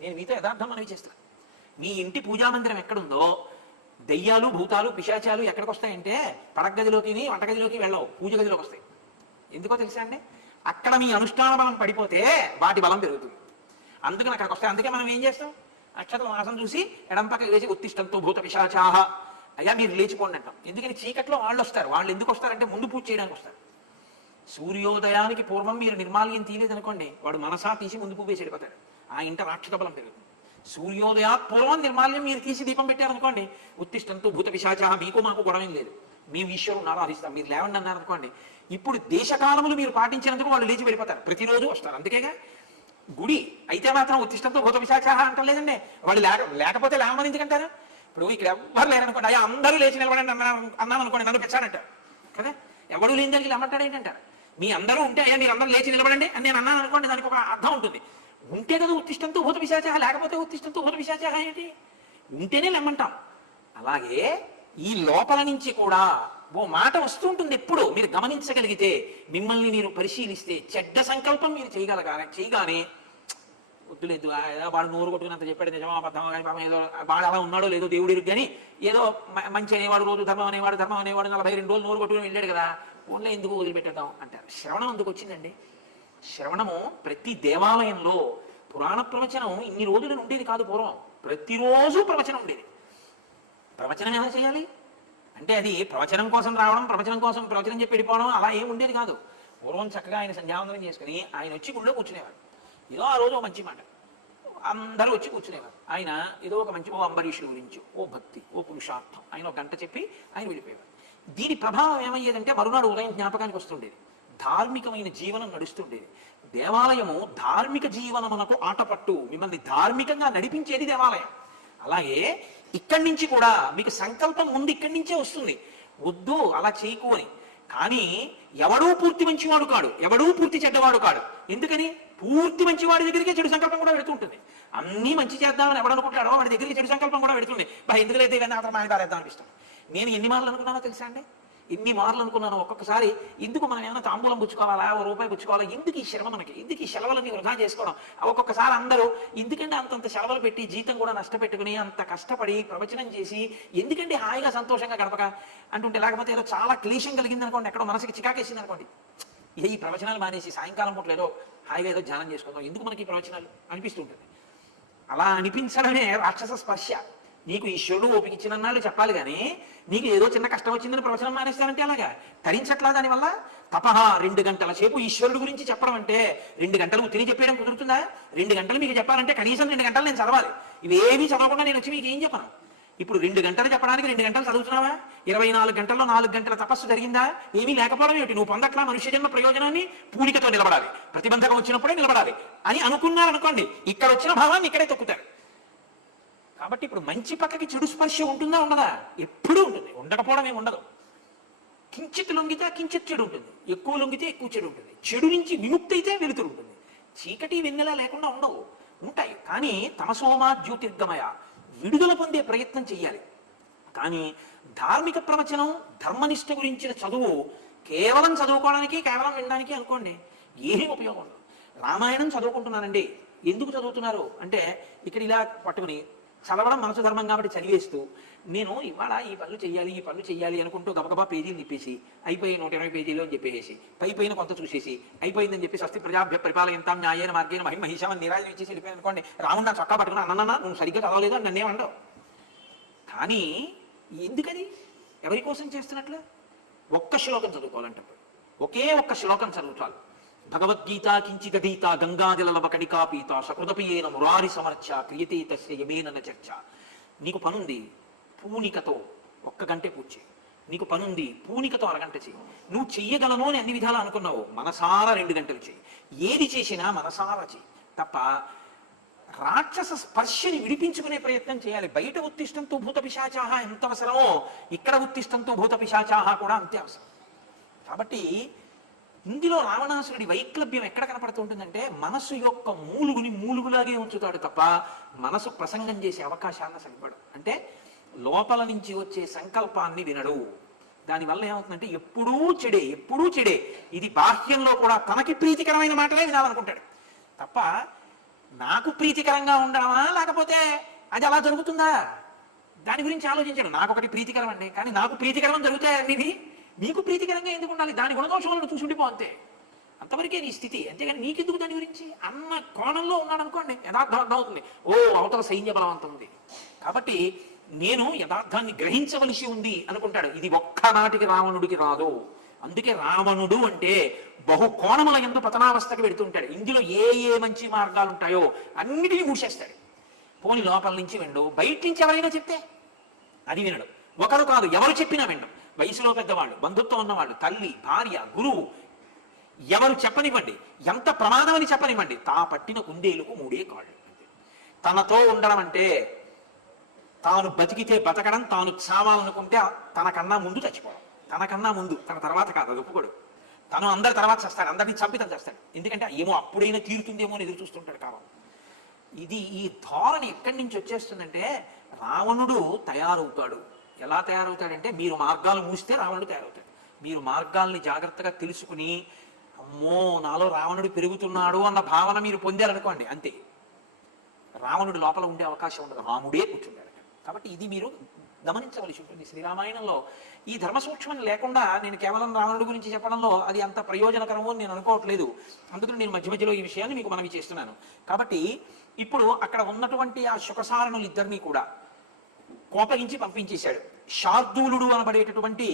నేను మీతో యథార్థం మనవి చేస్తాను. మీ ఇంటి పూజామందిరం ఎక్కడుందో దెయ్యాలు, భూతాలు, పిశాచాలు ఎక్కడికి వస్తాయంటే పడగదిలోకి, వంటగదిలోకి వెళ్ళవు, పూజ గదిలోకి వస్తాయి. ఎందుకో తెలుసా అండి? అక్కడ మీ అనుష్ఠాన బలం పడిపోతే వాటి బలం పెరుగుతుంది. అందుకని అక్కడికి వస్తాయి. అందుకే మనం ఏం చేస్తాం? నక్షత్రం వాసం చూసి ఎడం పక్కకి వేసి ఉత్తిష్టంతో భూత పిశాచాహ, అయ్యా మీరు లేచిపోండి అంటాం. ఎందుకని చీకట్లో వాళ్ళు వస్తారు. వాళ్ళు ఎందుకు వస్తారంటే ముందు పూజ చేయడానికి వస్తారు. సూర్యోదయానికి పూర్వం మీరు నిర్మాల్యం తీయలేదు అనుకోండి, వాడు మనసా తీసి ముందు పువ్వు వేసి వెళ్ళిపోతాడు. ఆ ఇంట రాక్షస బలం పెరుగుతుంది. సూర్యోదయాత్ పూర్వం నిర్మాల్యం మీరు తీసి దీపం పెట్టారనుకోండి, ఉత్తిష్టంతో భూత పిశాచాహ, మీకు మాకు గొడవ ఏం లేదు, మేము ఈశ్వరుని ఆరాధిస్తాం, మీరు లేవండి అన్నారు అనుకోండి, ఇప్పుడు దేశకాలములు మీరు పాటించినందుకు వాళ్ళు లేచి వెళ్ళిపోతారు. ప్రతిరోజు వస్తారు. అందుకేగా గుడి అయితే మాత్రం ఉత్తిష్టంతో భూత పిశాచాహ అంటలేదండి. వాళ్ళు లేకపోతే లేవమని ఎందుకంటారు? ఇప్పుడు ఇక్కడ ఎవ్వరు లేరనుకోండి, అయ్యా అందరూ లేచి నిలబడండి అన్నాను అనుకోండి, నన్ను పెంచాడంటారు కదా. ఎవడు లేని దానికి లేమంటాడు ఏంటంటారు? మీ అందరూ ఉంటే అయ్యా మీరు అందరూ లేచి నిలబడండి అని నేను అన్నాను అనుకోండి, దానికి ఒక అర్థం ఉంటుంది. ఉంటే కదా ఉత్తిష్టంతో భూత పిశాచాహ, లేకపోతే ఉత్తిష్టంతో భూత పిశాచాహ ఏంటి? ఉంటేనే లేమంటాం. అలాగే ఈ లోపల నుంచి కూడా ఓ మాట వస్తుంటుంది ఎప్పుడు మీరు గమనించగలిగితే, మిమ్మల్ని మీరు పరిశీలిస్తే. చెడ్డ సంకల్పం మీరు చేయగానే వద్దులేదు, వాడు నోరు కొట్టుకున్నంత చెప్పాడు, నిజమా అబద్ధమా కానీ పాపం ఏదో వాడు అలా ఉన్నాడో లేదో దేవుడికి, కానీ ఏదో మంచి అనేవాడు, రోజు ధర్మం అనేవాడు 42 రోజులు నోరు కొట్టుకుని వెళ్ళాడు కదా, ఫోన్లో ఎందుకు వదిలిపెట్టేద్దాం అంటారు. శ్రవణం ఎందుకు వచ్చిందండి? శ్రవణము ప్రతి దేవాలయంలో పురాణ ప్రవచనం ఇన్ని రోజులు ఉండేది కాదు. పూర్వం ప్రతిరోజు ప్రవచనం ఉండేది. ప్రవచనం ఎలా చేయాలి అంటే, అది ప్రవచనం కోసం రావడం, ప్రవచనం చెప్పి వెళ్ళిపోవడం అలా ఏం ఉండేది కాదు. పూర్వం చక్కగా ఆయన సంధ్యావందనం చేసుకుని ఆయన వచ్చి గుళ్ళో కూర్చునేవాడు. ఏదో ఆ రోజు మంచి మాట, అందరూ వచ్చి కూర్చునేవారు. ఆయన ఏదో ఒక మంచి, ఓ అంబరీషుడి గురించి, ఓ భక్తి, ఓ పురుషార్థం, ఆయన ఒక గంట చెప్పి ఆయన వెళ్ళిపోయేవారు. దీని ప్రభావం ఏమయ్యేదంటే మరునాడు ఉదయం జ్ఞాపకానికి వస్తుండేది, ధార్మికమైన జీవనం నడుస్తుండేది. దేవాలయము ధార్మిక జీవనమునకు ఆటపట్టు, మిమ్మల్ని ధార్మికంగా నడిపించేది దేవాలయం. అలాగే ఇక్కడి నుంచి కూడా మీకు సంకల్పం ముందు ఇక్కడి నుంచే వస్తుంది, వద్దు అలా చేయకు అని. కానీ ఎవడూ పూర్తి మంచివాడు కాడు, ఎవడూ పూర్తి చెడ్డవాడు కాడు. ఎందుకని? పూర్తి మంచివాడి దగ్గరికే చెడు సంకల్పం కూడా వెళుతుంటుంది. అన్నీ మంచి చేద్దామని ఎవడనుకుంటాడో వాడి దగ్గరికి చెడు సంకల్పం కూడా వెళుతుంది. ఎందుకు లేదు ఇవన్నీ అతను మాయదారేద్దాం అనిపిస్తుంది. నేను ఎన్ని మార్లు అనుకున్నానో తెలుసా అండి? ఎన్ని మార్లు అనుకున్నాను ఒక్కొక్కసారి, ఎందుకు మనం ఏమైనా తాంబూలం పుచ్చుకోవాలా, ఓ రూపాయి పుచ్చుకోవాలా, ఎందుకు ఈ శ్రమ మనకి, ఎందుకు ఈ సెలవులని వృధా చేసుకోవడం. ఒక్కొక్కసారి అందరూ ఎందుకంటే అంతంత సెలవులు పెట్టి జీతం కూడా నష్టపెట్టుకుని అంత కష్టపడి ప్రవచనం చేసి ఎందుకంటే హాయిగా సంతోషంగా గడపక అంటుంటే, లేకపోతే ఏదో చాలా క్లేశం కలిగింది అనుకోండి, ఎక్కడో మనసుకి చికాకేసింది అనుకోండి, ఈ ప్రవచనాలు మానేసి సాయంకాలం పూట ఏదో హాయిగా ఏదో ధ్యానం చేసుకుందాం, ఎందుకు మనకి ఈ ప్రవచనాలు అనిపిస్తుంటుంది. అలా అనిపించడమే రాక్షస స్పర్శ. నీకు ఈశ్వరుడు ఓపిక ఇచ్చినన్నాళ్ళు చెప్పాలి కానీ నీకు ఏదో చిన్న కష్టం వచ్చిందని ప్రవచనం మానేస్తానంటే అలాగా తరించట్లా. దానివల్ల తపహ 2 గంటల సేపు ఈశ్వరుడు గురించి చెప్పడం అంటే 2 గంటలు తిని చెప్పేయడం కుదురుతుందా? 2 గంటలు మీకు చెప్పాలంటే కనీసం 2 గంటలు నేను చదవాలి. ఇవేమీ చదవకుండా నేను వచ్చి మీకు ఏం చెప్పను. ఇప్పుడు 2 గంటలు చెప్పడానికి 2 గంటలు చదువుతున్నావా? 24 గంటల్లో 4 గంటల తపస్సు జరిగిందా? ఏమీ లేకపోవడం ఏమిటి? నువ్వు పొందట్లా మనుష్య జన్మ ప్రయోజనాన్ని? పూనికతో నిలబడాలి, ప్రతిబంధకం వచ్చినప్పుడే నిలబడాలి అని అనుకున్నారనుకోండి, ఇక్కడ వచ్చిన భావాన్ని ఇక్కడే తొక్కుతారు. కాబట్టి ఇప్పుడు మంచి పక్కకి చెడు స్పర్శ ఉంటుందా ఉండదా? ఎప్పుడూ ఉంటుంది, ఉండకపోవడం ఏమి ఉండదు. కించిత్ లొంగితే కించిత్ చెడు ఉంటుంది, ఎక్కువ లొంగితే ఎక్కువ చెడు ఉంటుంది. చెడు నుంచి విముక్తి అయితే వెలుతురు ఉంటుంది. చీకటి వెన్నెల లేకుండా ఉండవు, ఉంటాయి. కానీ తమసోమా జ్యోతిర్గమయ, విడుదల పొందే ప్రయత్నం చెయ్యాలి. కానీ ధార్మిక ప్రవచనం, ధర్మనిష్ట గురించిన చదువు కేవలం చదువుకోవడానికి, కేవలం వినడానికి అనుకోండి, ఏమీ ఉపయోగం ఉండదు. రామాయణం చదువుకుంటున్నానండి, ఎందుకు చదువుతున్నారు అంటే ఇక్కడ ఇలా పట్టుకుని చదవడం మనసు ధర్మం కాబట్టి చదివేస్తూ నేను ఇవాళ ఈ పనులు చెయ్యాలి అనుకుంటూ గబగబా పేజీలు తిప్పేసి అయిపోయి 120 పేజీలు అని చెప్పేసి పైన కొంత చూసేసి అయిపోయిందని చెప్పి స్వస్తి ప్రజాభ్య పరిపాలయంతాం న్యాయేన మార్గేణ మహిషామని నిరాజు ఇచ్చేసి వెళ్ళిపోయి అనుకోండి, రాముడు నా చొక్కా పట్టుకుని అన్న నువ్వు సరిగ్గా చదవలేదు అని నన్నేమండవు. కానీ ఎందుకని, ఎవరి కోసం చేస్తున్నట్లు? ఒక్క శ్లోకం చదువుకోవాలంటప్పుడు ఒకే ఒక్క శ్లోకం చదువుతారు. భగవద్గీత కించిదీత గంగాజలవ కణికా పీత సకృదపియేన మురారి సమర్చ క్రియతే తస్య యమేన చర్చ. నీకు పనుంది, పూనికతో 1 గంటే పూజ చేయి. నీకు పనుంది, పూనికతో 1 గంట చేయి. నువ్వు చెయ్యగలను అని అన్ని విధాలు అనుకున్నావు, మనసారా 2 గంటలు చేయి. ఏది చేసినా మనసారా చేయి తప్ప రాక్షస స్పర్శని విడిపించుకునే ప్రయత్నం చేయాలి. బయట ఉత్తిష్టంతో భూత పిశాచాహ ఎంత అవసరమో ఇక్కడ ఉత్తిష్టంతో భూత పిశాచాహ కూడా అంతే అవసరం. కాబట్టి ఇందులో రావణాసురుడి వైక్లభ్యం ఎక్కడ కనపడుతుంటుందంటే మనసు యొక్క మూలుగులాగే ఉంచుతాడు తప్ప మనసు ప్రసంగం చేసే అవకాశాన్ని సరిపడు. అంటే లోపల నుంచి వచ్చే సంకల్పాన్ని వినడు. దానివల్ల ఏమవుతుందంటే ఎప్పుడూ చెడే. ఇది బాహ్యంలో కూడా తనకి ప్రీతికరమైన మాటలే వినాలనుకుంటాడు తప్ప నాకు ప్రీతికరంగా ఉండడమా లేకపోతే అది అలా జరుగుతుందా దాని గురించి ఆలోచించాడు. నాకొకటి ప్రీతికరం అండి, కానీ నాకు ప్రీతికరం జరుగుతాయండి, ఇది నీకు ప్రీతికరంగా ఎందుకు ఉండాలి? దాని గుణదోషాలను చూసి ఉండిపో అంతే, అంతవరకే నీ స్థితి. అంతేగాని నీకెందుకు దాని గురించి అన్న కోణంలో ఉన్నాడు అనుకోండి, యథార్థం అవుతుంది. ఓ అవతల సైన్య బలవంతం ఉంది కాబట్టి నేను యథార్థాన్ని గ్రహించవలసి ఉంది అనుకుంటాడు. ఇది ఒక్కనాటికి రావణుడికి రాదు. అందుకే రావణుడు అంటే బహు కోణముల యందు పతనావస్థకి పెడుతుంటాడు. ఇందులో ఏ మంచి మార్గాలు ఉంటాయో అన్నిటినీ మూసేస్తాడు. పోని లోపల నుంచి వినడు, బయట నుంచి ఎవరైనా చెప్తే అది వినడు. ఒకరు కాదు, ఎవరు చెప్పినా వినడు. వయసులో పెద్దవాళ్ళు, బంధుత్వం ఉన్నవాళ్ళు, తల్లి, భార్య, గురువు, ఎవరు చెప్పనివ్వండి, ఎంత ప్రమాదం అని చెప్పనివ్వండి, తా పట్టిన కుందేలుకు 3 కాళ్ళు. తనతో ఉండడం అంటే తాను బతికితే బతకడం, తాను చావాలనుకుంటే తనకన్నా ముందు చచ్చిపోవడం. తనకన్నా ముందు, తన తర్వాత కాదు, అది ఒప్పుకోడు. తను అందరి తర్వాత చేస్తాడు, అందరినీ చంపి తను చేస్తాడు. ఎందుకంటే ఏమో అప్పుడైనా తీరుతుందేమో అని ఎదురు చూస్తుంటాడు కావాలి. ఈ ధోరణి ఎక్కడి నుంచి వచ్చేస్తుందంటే రావణుడు తయారవుతాడు. ఎలా తయారవుతాడంటే మీరు మార్గాలు మూస్తే రావణుడు తయారవుతాడు. మీరు మార్గాల్ని జాగ్రత్తగా తెలుసుకుని అమ్మో నాలో రావణుడు పెరుగుతున్నాడు అన్న భావన మీరు పొందారనుకోండి, అంతే, రావణుడు లోపల ఉండే అవకాశం ఉండదు, రాముడే కూర్చుంటాడు. కాబట్టి ఇది మీరు గమనించవలసి ఉంటుంది. శ్రీరామాయణంలో ఈ ధర్మ సూక్ష్మం లేకుండా నేను కేవలం రావణుడి గురించి చెప్పడంలో అది అంత ప్రయోజనకరమో అని నేను అనుకోవట్లేదు. అందుకని నేను మధ్యలో ఈ విషయాన్ని మీకు మనవి చేస్తున్నాను. కాబట్టి ఇప్పుడు అక్కడ ఉన్నటువంటి ఆ శుకసారణులు ఇద్దరినీ కూడా కోపగించి పంపించేశాడు. శార్దూలుడు అనబడేటటువంటి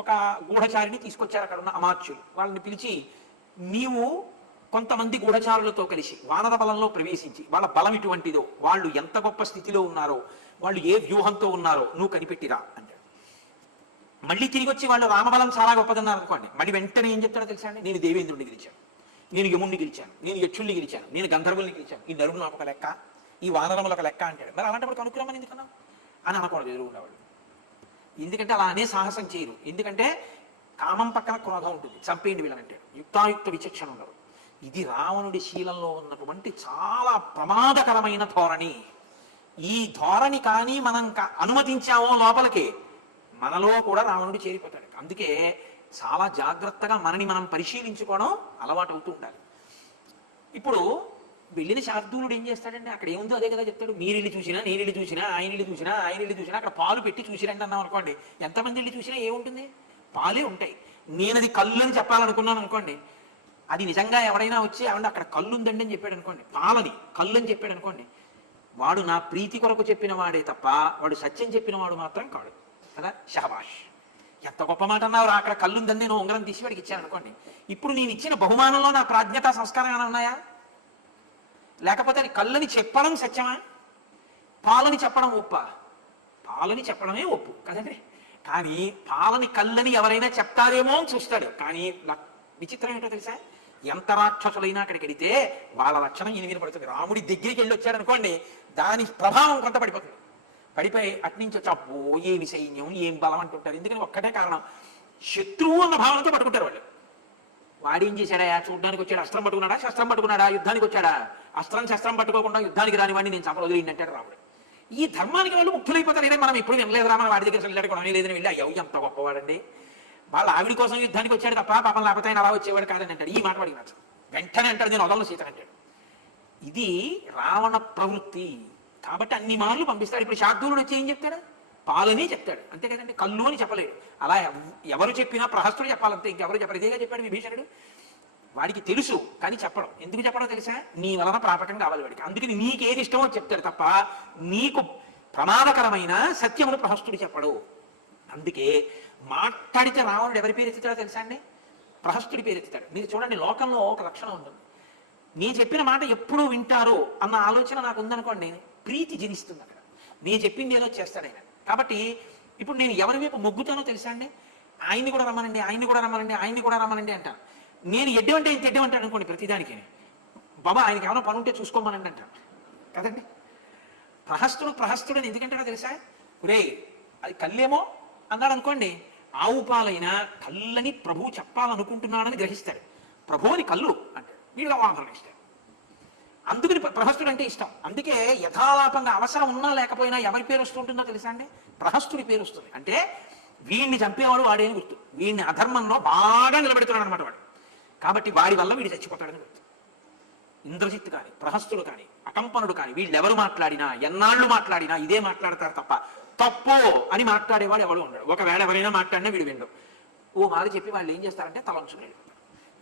ఒక గూఢచారిని తీసుకొచ్చారు అక్కడ ఉన్న అమాత్యులు. వాళ్ళని పిలిచి నీవు కొంతమంది గూఢచారులతో కలిసి వానర బలంలో ప్రవేశించి వాళ్ళ బలం ఇటువంటిదో, వాళ్ళు ఎంత గొప్ప స్థితిలో ఉన్నారో, వాళ్ళు ఏ వ్యూహంతో ఉన్నారో నువ్వు కనిపెట్టిరా అంటాడు. మళ్ళీ తిరిగి వచ్చి వాళ్ళు రామబలం చాలా గొప్పదన్నారు అనుకోండి, మళ్ళీ వెంటనే ఏం చెప్తాడో తెలుసా అండి, నేను దేవేంద్రుడిని గెలిచాను, నేను యముణ్ణి గెలిచాను, నేను యక్షుల్ని గెలిచాను, నేను గంధర్వుల్ని గెలిచాను, ఈ నరుడు నాకు ఒక లెక్క, ఈ వానరములు ఒక లెక్క అంటాడు. మరి అలాంటప్పుడు కనుక్కురమని ఎందుకన్నావు అని అనకూడదు ఎదురుగున్నవాడు. ఎందుకంటే అలా అనే సాహసం చేయరు. ఎందుకంటే కామం పక్కన క్రోధం ఉంటుంది, చంపేయండి వీళ్ళనంటాడు. యుక్తాయుక్త విచక్షణ ఉండదు. ఇది రావణుడి శీలంలో ఉన్నటువంటి చాలా ప్రమాదకరమైన ధోరణి. ఈ ధోరణి కానీ మనం అనుమతించామో లోపలికి మనలో కూడా రావణుడు చేరిపోతాడు. అందుకే చాలా జాగ్రత్తగా మనని మనం పరిశీలించుకోవడం అలవాటు అవుతూ ఉండాలి. ఇప్పుడు వెళ్ళిన శార్దూలుడు ఏం చేస్తాడండి? అక్కడ ఏముందో అదే కదా చెప్తాడు. మీరిల్లు చూసినా, నేనిల్లు చూసినా, ఆయన ఇల్లు చూసినా, ఆయన ఇల్లు చూసినా, అక్కడ పాలు పెట్టి చూసిరండి అన్నాం అనుకోండి, ఎంతమంది ఇల్లు చూసినా ఏముంటుంది? పాలే ఉంటాయి. నేను అది కళ్ళు అని చెప్పాలనుకున్నాను అనుకోండి, అది నిజంగా ఎవరైనా వచ్చి ఏమంటే అక్కడ కళ్ళు ఉందండి అని చెప్పాడు అనుకోండి, పాలని కళ్ళు అని చెప్పాడు అనుకోండి, వాడు నా ప్రీతి కొరకు చెప్పిన వాడే తప్ప వాడు సత్యం చెప్పిన వాడు మాత్రం కాడు కదా. షాబాష్, ఎంత గొప్ప మాట అన్నావు. అక్కడ కళ్ళుందని నేను ఉంగరం తీసి వాడికి ఇచ్చాను అనుకోండి, ఇప్పుడు నేను ఇచ్చిన బహుమానంలో నా ప్రాజ్ఞత సంస్కారం ఏమైనా ఉన్నాయా? లేకపోతే అది కళ్ళని చెప్పడం సత్యమా? పాలని చెప్పడం ఒప్పా? పాలని చెప్పడమే ఒప్పు కదండి. కానీ పాలని కళ్ళని ఎవరైనా చెప్తారేమో అని చూస్తాడు. కానీ విచిత్రం ఏంటో తెలుసా? ఎంత రాక్షసులైనా అక్కడికి వెళితే వాళ్ళ లక్షణం ఈయన వినపడుతుంది. రాముడి దగ్గరికి వెళ్ళి వచ్చాడు అనుకోండి, దాని ప్రభావం కొంత పడిపోతుంది. పడిపోయి అట్నుంచి వచ్చి అబ్బో ఏమి సైన్యం, ఏం బలం అంటుంటారు. ఎందుకని ఒక్కటే కారణం, శత్రువు అన్న భావనతో పట్టుకుంటారు వాళ్ళు. వాడేం చేశాడా? చూడ్డానికి వచ్చాడు, అస్త్రం పట్టుకున్నాడా? శస్త్రం పట్టుకున్నాడా? యుద్ధానికి వచ్చాడా? అస్త్రం శస్త్రం పట్టుకోకుండా యుద్ధానికి రాని వాడిని నేను చంపలు వదిలిందంటాడు రాముడు. ఈ ధర్మానికి వాళ్ళు ముఖ్యులైపోతారు. ఇదే మనం ఎప్పుడు వినలేదురా, మన వాడి దగ్గర వెళ్ళాడు కూడా లేదని వెళ్ళి అయ్యో ఎంత గొప్పవాడండి, వాళ్ళ ఆవిడ కోసం యుద్ధానికి వచ్చాడు తప్ప పాపం లేకపోతే ఆయన అలా వచ్చేవాడు కాదని అంటాడు. ఈ మాట వాడికి నచ్చదు. వెంటనే అంటాడు నేను వదలను సీతని అంటాడు. ఇది రావణ ప్రవృత్తి. కాబట్టి అన్ని మార్లు పంపిస్తాడు. ఇప్పుడు శార్దూలుడు వచ్చి ఏం చెప్తాడు? పాలని చెప్తాడు, అంతే కదండి. కళ్ళు అని చెప్పలేడు. అలా ఎవరు చెప్పినా ప్రహస్తుడు చెప్పాలంతే, ఇంకెవరు చెప్పారు. ఇదేగా చెప్పాడు విభీషణుడు. వాడికి తెలుసు కానీ చెప్పడం. ఎందుకు చెప్పడం తెలుసా? నీ వలన ప్రాపకం కావాలి వాడికి. అందుకని నీకేది ఇష్టమో చెప్తాడు తప్ప నీకు ప్రమాదకరమైన సత్యమును ప్రహస్తుడు చెప్పడు. అందుకే మాట్లాడితే రావణుడు ఎవరి పేరు ఎత్తుతాడో తెలుసా అండి? ప్రహస్తుడి పేరు ఎత్తుతాడు. మీరు చూడండి, లోకంలో ఒక లక్షణం ఉంటుంది. నేను చెప్పిన మాట ఎప్పుడూ వింటారో అన్న ఆలోచన నాకు ఉందనుకోండి, ప్రీతి జనిస్తుంది అక్కడ. నేను చెప్పింది ఏదో చేస్తాడు ఆయన. కాబట్టి ఇప్పుడు నేను ఎవరి వైపు మొగ్గుతానో తెలుసా అండి? ఆయన్ని కూడా రమ్మనండి, ఆయన్ని కూడా రమ్మనండి, ఆయన్ని కూడా రమ్మనండి అంటాను. నేను ఎడ్డమంటే ఇంత ఎడ్డమంటాడు అనుకోండి, ప్రతిదానికి బాబా ఆయనకి ఏమైనా పని ఉంటే చూసుకోమనండి అంటాను కదండి. ప్రహస్తుడు ఎందుకంటాడో తెలుసా? రే అది కళ్ళేమో అన్నాడు అనుకోండి, ఆవు పాలైనా కళ్ళని ప్రభువు చెప్పాలనుకుంటున్నాడని గ్రహిస్తాడు. ప్రభువుని కళ్ళు అంటాడు, వీడు ఆభరణ ఇస్తాడు. అందుకని ప్రహస్తుడు అంటే ఇష్టం. అందుకే యథాలాపంగా అవసరం ఉన్నా లేకపోయినా ఎవరి పేరు వస్తుంటుందో తెలుసా అండి? ప్రహస్తుడి పేరు వస్తుంది. అంటే వీడిని చంపేవాడు వాడేని గుర్తు, వీడిని అధర్మంలో బాగా నిలబెడుతున్నాడు అనమాట వాడు. కాబట్టి వాడి వల్ల వీడు చచ్చిపోతాడని గుర్తు. ఇంద్రజిత్ కానీ ప్రహస్తుడు కానీ అకంపనుడు కానీ వీళ్ళెవరు మాట్లాడినా ఎన్నాళ్ళు మాట్లాడినా ఇదే మాట్లాడతారు తప్ప తప్పు అని మాట్లాడేవాడు ఎవడు ఉండడు. ఒకవేళ ఎవరైనా మాట్లాడినా వీడు విండు. ఓ మాట చెప్పి వాళ్ళు ఏం చేస్తారంటే తలంచుకుని వెళ్ళిపోతారు.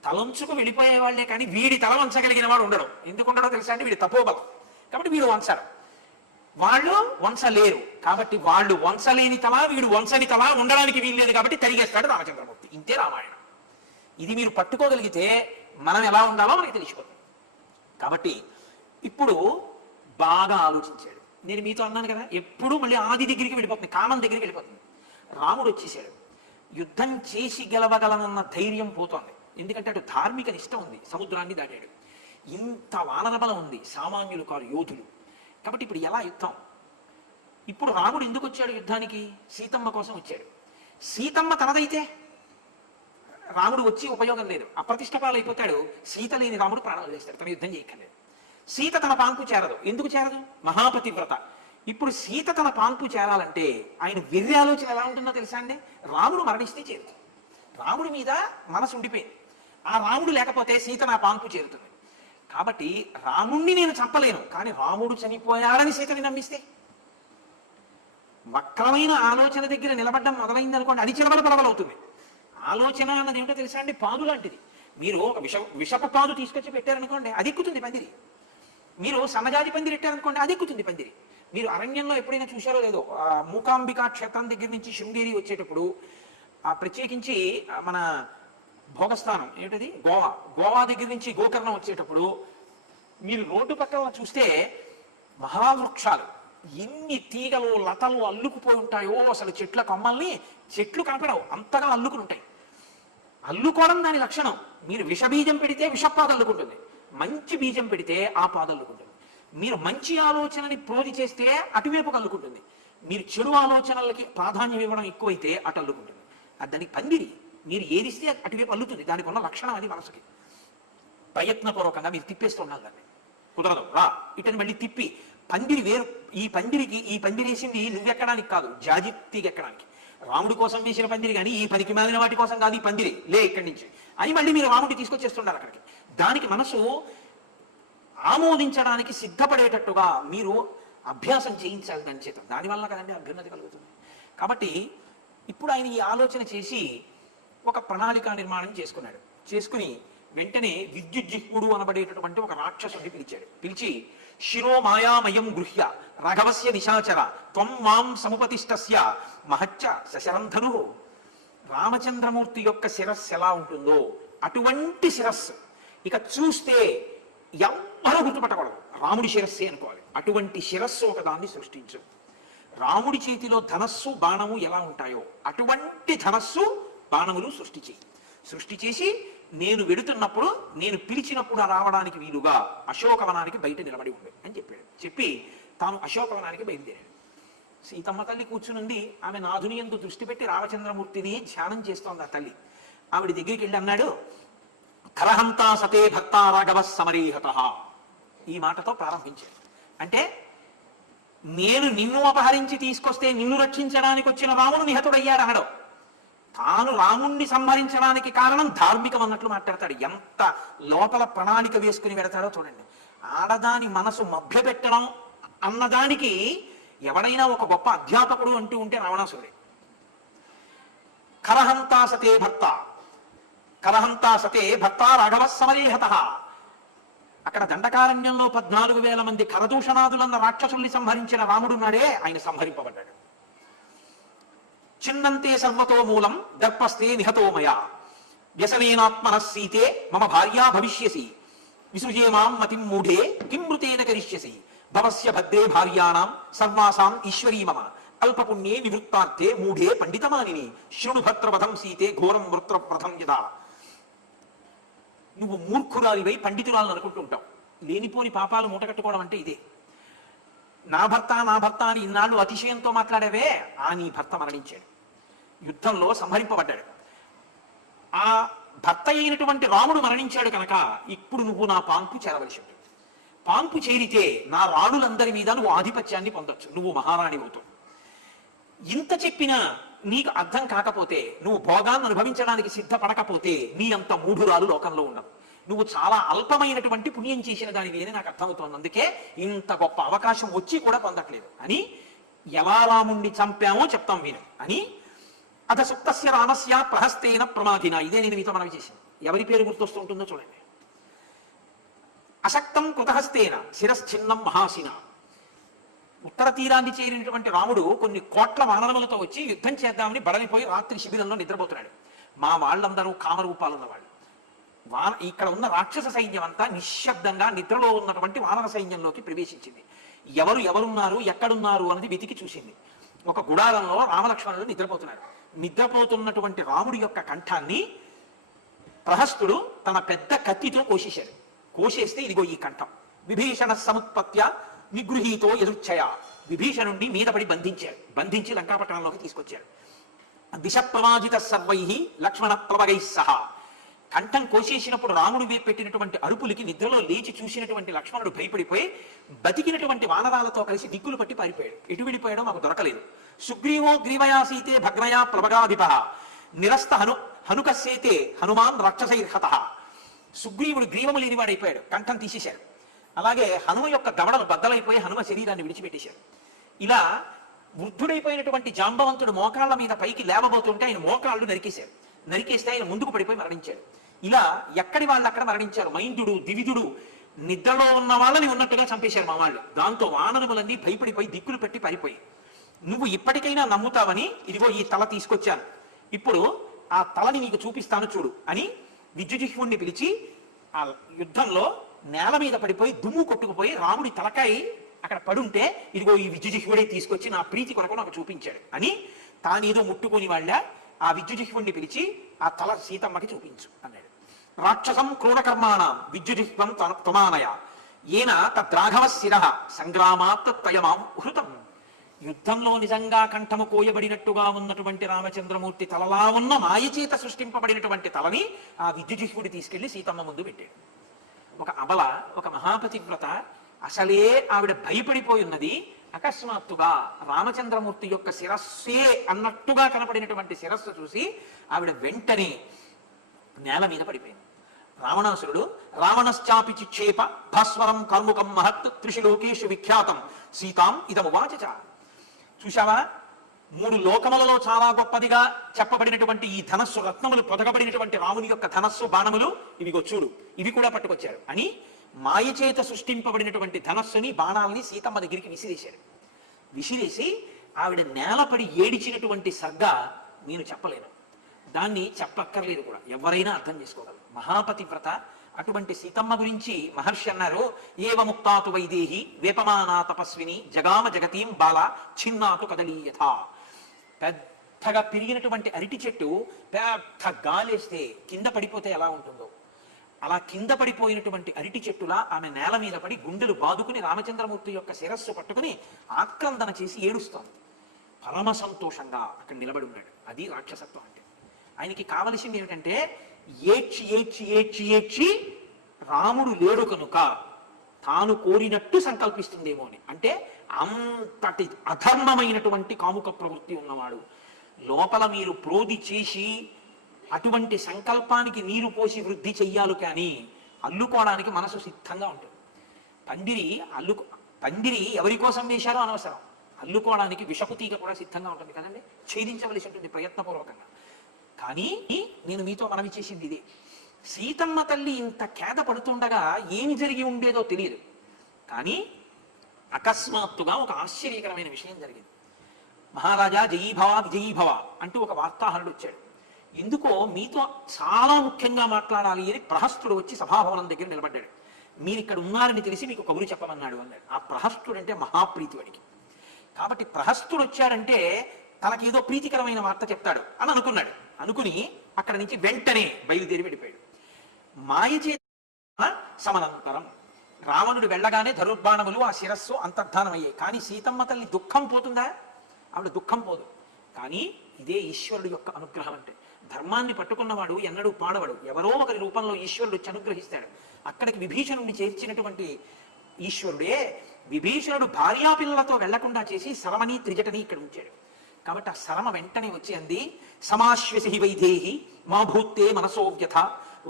తలంచుకు వెళ్ళిపోయే వాళ్ళే కానీ వీడి తల వంచగలిగిన వాడు ఉండడు. ఎందుకు ఉండడో తెలుసా అంటే వీడి తపోబలం. కాబట్టి వీడు వంచారు, వాళ్ళు వంచలేరు. కాబట్టి వాళ్ళు వంచలేని తల, వీడు వంచని తల ఉండడానికి వీల్లేదు. కాబట్టి తరిగేస్తాడు రామచంద్రమూర్తి. ఇంతే రామాయణం. ఇది మీరు పట్టుకోగలిగితే మనం ఎలా ఉండాలో మనకి తెలిసిపోతుంది. కాబట్టి ఇప్పుడు బాగా ఆలోచించాడు. నేను మీతో అన్నాను కదా, ఎప్పుడూ మళ్ళీ ఆది దగ్గరికి వెళ్ళిపోతుంది, కామం దగ్గరికి వెళ్ళిపోతుంది. రాముడు వచ్చేసాడు. యుద్ధం చేసి గెలవగలనన్న ధైర్యం పోతోంది. ఎందుకంటే అటు ధార్మిక నిష్ట ఉంది, సముద్రాన్ని దాటాడు, ఇంత వానర బలం ఉంది, సామాన్యులు కారు యోధులు. కాబట్టి ఇప్పుడు ఎలా యుద్ధం? ఇప్పుడు రాముడు ఎందుకు వచ్చాడు యుద్ధానికి? సీతమ్మ కోసం వచ్చాడు. సీతమ్మ తనదైతే రాముడు వచ్చి ఉపయోగం లేదు, అప్రతిష్టపాలైపోతాడు. సీత లేని రాముడు ప్రాణాలు చేస్తాడు, తన యుద్ధం చేయక్కర్లేదు. సీత తన పాన్పు చేరదు. ఎందుకు చేరదు? మహాపతివ్రత. ఇప్పుడు సీత తన పాన్పు చేరాలంటే ఆయన వెర్రి ఆలోచన ఎలా ఉంటుందో తెలుసా అండి? రాముడు మరణిస్తే చేరుతుంది. రాముడి మీద మనసు ఉండిపోయింది. ఆ రాముడు లేకపోతే సీత నా పాన్పు చేరుతుంది. కాబట్టి రాముణ్ణి నేను చంపలేను, కానీ రాముడు చనిపోయాడని సీతని నమ్మిస్తే, వక్రమైన ఆలోచన దగ్గర నిలబడ్డం మొదలైంది అనుకోండి, అది చిలబల పొలవలవుతుంది. ఆలోచన అన్నది ఏమిటో తెలుసా అండి? పాదు లాంటిది. మీరు ఒక విషపు పాదు తీసుకొచ్చి పెట్టారనుకోండి, అది ఎక్కుతుంది పందిరి. మీరు సన్నజాతి పందిరి పెట్టారనుకోండి, అది ఎక్కుతుంది పందిరి. మీరు అరణ్యంలో ఎప్పుడైనా చూశారో లేదో, మూకాంబికా క్షేత్రం దగ్గర నుంచి శృంగేరి వచ్చేటప్పుడు ప్రత్యేకించి మన భోగస్థానం ఏమిటది, గోవా దగ్గర నుంచి గోకర్ణం వచ్చేటప్పుడు మీరు రోడ్డు పక్కన చూస్తే మహావృక్షాలు ఎన్ని తీగలు లతలు అల్లుకుపోయి ఉంటాయో, అసలు చెట్ల కొమ్మల్ని చెట్లు కనపడవు, అంతగా అల్లుకుని ఉంటాయి. అల్లుకోవడం దాని లక్షణం. మీరు విషబీజం పెడితే విషపాదు అల్లుకుంటుంది, మంచి బీజం పెడితే ఆ పాదు అల్లుకుంటుంది. మీరు మంచి ఆలోచనని ప్రోధి చేస్తే అటువైపు అల్లుకుంటుంది. మీరు చెడు ఆలోచనలకి ప్రాధాన్యం ఇవ్వడం ఎక్కువైతే అటు అల్లుకుంటుంది. అది దానికి పందిరి. మీరు ఏదిస్తే అటువైపు అల్లుతుంది. దానికి ఉన్న లక్షణం అది. మనసుకి ప్రయత్నపూర్వకంగా మీరు తిప్పేస్తూ ఉండాలి దాన్ని. కుదరదు, రా ఇటని మళ్ళీ తిప్పి పందిరి వేరు. ఈ పందిరికి ఈ పందిరి వేసింది నువ్వెక్కడానికి కాదు, జాజిత్తికి ఎక్కడానికి. రాముడి కోసం వేసిన పందిరి కానీ ఈ పనికి మాలిన వాటి కోసం కాదు ఈ పందిరి, లే ఇక్కడి నుంచి అని మళ్ళీ మీరు రాముడిని తీసుకొచ్చేస్తున్నారు అక్కడికి. దానికి మనసు ఆమోదించడానికి సిద్ధపడేటట్టుగా మీరు అభ్యాసం చేయించాలి దాని చేత. దానివల్ల కదండి అభ్యున్నతి కలుగుతుంది. కాబట్టి ఇప్పుడు ఆయన ఈ ఆలోచన చేసి ఒక ప్రణాళిక నిర్మాణం చేసుకున్నాడు. చేసుకుని వెంటనే విద్యుజ్జిహ్వుడు అనబడేటటువంటి ఒక రాక్షసుడిని పిలిచాడు. పిలిచి శిరో మాయామయం గృహ్య రాఘవస్య నిశాచర త్వం మాం సముపతిష్టస్య మహచ్చ శశరంధను. రామచంద్రమూర్తి యొక్క శిరస్సు ఎలా ఉంటుందో అటువంటి శిరస్సు ఇక చూస్తే ఎవ్వరూ గుర్తుపట్టకూడదు, రాముడి శిరస్సే అనుకోవాలి. అటువంటి శిరస్సు ఒకదాన్ని సృష్టించు. రాముడి చేతిలో ధనస్సు బాణము ఎలా ఉంటాయో అటువంటి ధనస్సు బాణములు సృష్టి చేసి నేను వెడుతున్నప్పుడు, నేను పిలిచినప్పుడు రావడానికి వీలుగా అశోకవనానికి బయట నిలబడి ఉండే అని చెప్పాడు. చెప్పి తాను అశోకవనానికి బయలుదేరాడు. సీతమ్మ తల్లి కూర్చునుంది. ఆమె నాథుని యందు దృష్టి పెట్టి రామచంద్రమూర్తిని ధ్యానం చేస్తోంది. ఆ తల్లి ఆవిడ దగ్గరికి వెళ్ళి అన్నాడు, కరహంతా సతే భక్త రాఘవ సమరీహత. ఈ మాటతో ప్రారంభించాడు. అంటే నేను నిన్ను అపహరించి తీసుకొస్తే నిన్ను రక్షించడానికి వచ్చిన రాముడు నిహతుడయ్యాడు అనడం. తాను రాముణ్ణి సంహరించడానికి కారణం ధార్మికం అన్నట్లు మాట్లాడతాడు. ఎంత లోపల ప్రణాళిక వేసుకుని పెడతాడో చూడండి. ఆడదాని మనసు మభ్యపెట్టడం అన్నదానికి ఎవడైనా ఒక గొప్ప అధ్యాపకుడు అంటూ ఉంటే రావణాసురుడే. కరహంతా సతే భర్త రాఘవ సమరీహత. అక్కడ దండకారణ్యంలో 14,000 మంది కరదూషణాదులన్న రాక్షసుల్ని సంహరించిన రాముడున్నాడే, ఆయన సంహరింపబడ్డాడు. చిన్నంతే సర్వతో మూలం దర్పస్తే నిహతోమయ వ్యసనేనాత్మన సీతే మమ భార్యా భవిష్యసి విసృజే మాం మతిం మూఢే కిం మృతేన కరిష్యసి భవస్య భద్రే భార్యాణం సర్వాసాం ఈశ్వరీ మమ అల్పపుణ్యే నివృత్తార్థే మూఢే పండితమానిని శృణు భద్రవధం సీతే ఘోరం వృత్రవ్రతం యదా. నువ్వు మూర్ఖురాలివై పండితురాలను అనుకుంటుంటావు. లేనిపోని పాపాలు మూటగట్టుకోవడం అంటే ఇదే. నా భర్త అని ఇన్నాళ్ళు అతిశయంతో మాట్లాడేవే, నీ భర్త మరణించాడు, యుద్ధంలో సంహరింపబడ్డాడు. ఆ భర్త అయినటువంటి రాముడు మరణించాడు కనుక ఇప్పుడు నువ్వు నా పాంపు చేరవలసి ఉంటుంది. పాంపు చేరితే నా రాణులందరి మీద నువ్వు ఆధిపత్యాన్ని పొందొచ్చు, నువ్వు మహారాణి అవుతావు. ఇంత చెప్పినా నీకు అర్థం కాకపోతే, నువ్వు భోగాన్ని అనుభవించడానికి సిద్ధపడకపోతే నీ అంత మూఢురాలు లోకంలో ఉండవు. నువ్వు చాలా అల్పమైనటువంటి పుణ్యం చేసిన దానివి అని నాకు అర్థమవుతోంది. అందుకే ఇంత గొప్ప అవకాశం వచ్చి కూడా పొందట్లేదు అని ఎలా రాముణ్ణి చంపామో చెప్తాం విను అని. అథ సుప్తస్య రామస్య ప్రహస్తేన ప్రమాదిన. ఇదే నేను మీతో మనవి చేసింది. ఎవరి పేరు గుర్తొస్తూ ఉంటుందో చూడండి. అశక్తం కృతహస్తేన శిరశ్చిన్నం మహాసిన. ఉత్తర తీరాన్ని చేరినటువంటి రాముడు కొన్ని కోట్ల వానరములతో వచ్చి యుద్ధం చేద్దామని బడలిపోయి రాత్రి శిబిరంలో నిద్రపోతున్నాడు. మా వాళ్ళందరూ కామరూపాలున్నవాళ్ళు. ఇక్కడ ఉన్న రాక్షస సైన్యం అంతా నిశ్శబ్దంగా నిద్రలో ఉన్నటువంటి వానర సైన్యంలోకి ప్రవేశించింది. ఎవరున్నారు ఎక్కడున్నారు అన్నది వెతికి చూసింది. ఒక గుడారంలో రామలక్ష్మణులు నిద్రపోతున్నారు. నిద్రపోతున్నటువంటి రాముడి యొక్క కంఠాన్ని ప్రహస్తుడు తన పెద్ద కత్తితో కోసేశాడు. కోసేస్తే ఇదిగో ఈ కంఠం. విభీషణ సముత్పత్య నిగృహీతో ఎదుర్చయ. విభీషణుణ్ణి మీద పడి బంధించి లంకాపట్టణంలోకి తీసుకొచ్చాడు. దిశప్రమాజిత సర్వై లక్ష్మణ ప్రవగై సహా. కంఠం కోసేసినప్పుడు రాముడు పెట్టినటువంటి అరుపులకి నిద్రలో లేచి చూసినటువంటి లక్ష్మణుడు భయపడిపోయి బతికినటువంటి వానరాలతో కలిసి దిక్కులు పట్టి పారిపోయాడు. ఎటు వెళ్ళిపోయాడో మాకు దొరకలేదు. సుగ్రీవో గ్రీవయాసీతే భగ్రయా ప్రవగాధిప నిరస్త హనుకస్యేతే హనుమాన్ రాక్షసైర్హత. సుగ్రీవుడు గ్రీవము లేనివాడైపోయాడు, కంఠం తీసేశాడు. అలాగే హనుమ యొక్క దవడలు బద్దలైపోయి హనుమ శరీరాన్ని విడిచిపెట్టేశాడు. ఇలా వృద్ధుడైపోయినటువంటి జాంబవంతుడు మోకాళ్ళ మీద పైకి లేవబోతుంటే ఆయన మోకాళ్ళు నరికేస్తే ఆయన ముందుకు పడిపోయి మరణించాడు. ఇలా ఎక్కడి వాళ్ళు అక్కడ మరణించారు. మైందుడు దివిదుడు నిద్రలో ఉన్న వాళ్ళని ఉన్నట్టుగా చంపేశారు మా వాళ్ళు. దాంతో వానరములన్నీ భయపడిపోయి దిక్కులు పెట్టి పారిపోయి, నువ్వు ఇప్పటికైనా నమ్ముతావని ఇదిగో ఈ తల తీసుకొచ్చాను, ఇప్పుడు ఆ తలని నీకు చూపిస్తాను చూడు అని విద్యుజిహ్వుణ్ణి పిలిచి ఆ యుద్ధంలో నేల మీద పడిపోయి దుమ్ము కొట్టుకుపోయి రాముడి తలకాయి అక్కడ పడుంటే ఇదిగో ఈ విద్యుజిహ్వుడే తీసుకొచ్చి నా ప్రీతి కొరకు నాకు చూపించాడు అని తానేదో ముట్టుకుని వాళ్ళ ఆ విద్యుజిహ్వుణ్ణి పిలిచి ఆ తల సీతమ్మకి చూపించు అన్నాడు. రాక్షసం క్రూరకర్మాణం విద్యుజిహ్వం తుమానయ ఏన తద్రాఘవ శిర సంగ్రామాత్ త్వయమాం హృతం. యుద్ధంలో నిజంగా కంఠము కోయబడినట్టుగా ఉన్నటువంటి రామచంద్రమూర్తి తలలా ఉన్న మాయచేత సృష్టింపబడినటువంటి తలని ఆ విద్యుజిహ్వుడి తీసుకెళ్లి సీతమ్మ ముందు పెట్టాడు. ఒక అబల, ఒక మహాపతివ్రత, అసలే ఆవిడ భయపడిపోయి ఉన్నది. అకస్మాత్తుగా రామచంద్రమూర్తి యొక్క శిరస్సే అన్నట్టుగా కనపడినటువంటి శిరస్సు చూసి ఆవిడ వెంటనే నేల మీద పడిపోయింది. రావణాసురుడు రావణశ్చాపి చిక్షేప భాస్వరం కర్ముకం మహత్ త్రిశిలోకేషు విఖ్యాతం సీతాం ఇదమువాచ. చూశావా, 3 లోకములలో చాలా గొప్పదిగా చెప్పబడినటువంటి ఈ ధనస్సు, రత్నములు పొదగబడినటువంటి రాముని యొక్క ధనస్సు బాణములు ఇవిగో చూడు, ఇవి కూడా పట్టుకొచ్చారు అని మాయచేత సృష్టింపబడినటువంటి ధనస్సుని బాణాలని సీతమ్మ దగ్గరికి విసిరేశారు. విసిరేసి ఆవిడ నేలపడి ఏడిచినటువంటి సర్గ నేను చెప్పలేను, దాన్ని చెప్పక్కర్లేదు కూడా, ఎవరైనా అర్థం చేసుకోగలరు. మహాపతివ్రత అటువంటి సీతమ్మ గురించి మహర్షి అన్నారు, ఏవ ముక్తాతు వైదేహి వేపమానా తపస్విని జగామ జగతీం బాల చిన్నాతు కదలీయథ. పెద్దగా పెరిగినటువంటి అరటి చెట్టు పెద్ద గాలేస్తే కింద పడిపోతే ఎలా ఉంటుందో అలా కింద పడిపోయినటువంటి అరటి చెట్టులా ఆమె నేల మీద పడి గుండెలు బాదుకుని రామచంద్రమూర్తి యొక్క శిరస్సు పట్టుకుని ఆక్రందన చేసి ఏడుస్తోంది. పరమ సంతోషంగా అక్కడ నిలబడి ఉన్నాడు. అది రాక్షసత్వం అంటే. ఆయనకి కావలసింది ఏమిటంటే ఏడ్చి ఏడ్చి ఏడ్చి ఏడ్చి రాముడు లేడు కనుక తాను కోరినట్టు సంకల్పిస్తుందేమో అని. అంటే అంతటి అధర్మమైనటువంటి కాముక ప్రవృత్తి ఉన్నవాడు. లోపల మీరు ప్రోధి చేసి అటువంటి సంకల్పానికి నీరు పోసి వృద్ధి చెయ్యాలి, కానీ అల్లుకోవడానికి మనసు సిద్ధంగా ఉంటుంది. పందిరి ఎవరి కోసం వేశారో అనవసరం, అల్లుకోవడానికి విషపుతీగ కూడా సిద్ధంగా ఉంటుంది కదండి, ఛేదించవలసి ఉంటుంది ప్రయత్నపూర్వకంగా. కానీ నేను మీతో మనవి చేసింది ఇదే, సీతమ్మ తల్లి ఇంత ఖేద పడుతుండగా ఏమి జరిగి ఉండేదో తెలియదు. కానీ అకస్మాత్తుగా ఒక ఆశ్చర్యకరమైన విషయం జరిగింది. మహారాజా జయీభవ విజయీభవ అంటూ ఒక వార్తాహరుడు వచ్చాడు. ఎందుకో మీతో చాలా ముఖ్యంగా మాట్లాడాలి అని ప్రహస్తుడు వచ్చి సభాభవనం దగ్గర నిలబడ్డాడు. మీరు ఇక్కడ ఉన్నారని తెలిసి మీకు కబురు చెప్పమన్నాడు అన్నాడు. ఆ ప్రహస్తుడు అంటే మహాప్రీతి వాడికి. కాబట్టి ప్రహస్తుడు వచ్చాడంటే తనకి ఏదో ప్రీతికరమైన వార్త చెప్తాడు అని అనుకున్నాడు. అనుకుని అక్కడ నుంచి వెంటనే బయలుదేరి వెళ్ళిపోయాడు. మాయచేత సమనంతరం రావణుడు వెళ్ళగానే ధనుర్బాణములు ఆ శిరస్సు అంతర్ధానమయ్యాయి. కానీ సీతమ్మ తల్లి దుఃఖం పోతుందా? ఆవిడ దుఃఖం పోదు. కానీ ఇదే ఈశ్వరుడు యొక్క అనుగ్రహం అంటే. ధర్మాన్ని పట్టుకున్నవాడు ఎన్నడూ పాడవడు. ఎవరో ఒకరి రూపంలో ఈశ్వరుడు వచ్చి అనుగ్రహిస్తాడు. అక్కడికి విభీషణుడిని చేర్చినటువంటి ఈశ్వరుడే విభీషణుడు భార్యాపిల్లలతో వెళ్లకుండా చేసి శరమని త్రిజటని ఇక్కడ ఉంచాడు. కాబట్టి ఆ శరమ వెంటనే వచ్చి అంది, సమాశ్వసి వైదేహి మా భూతే మనసో వ్యథ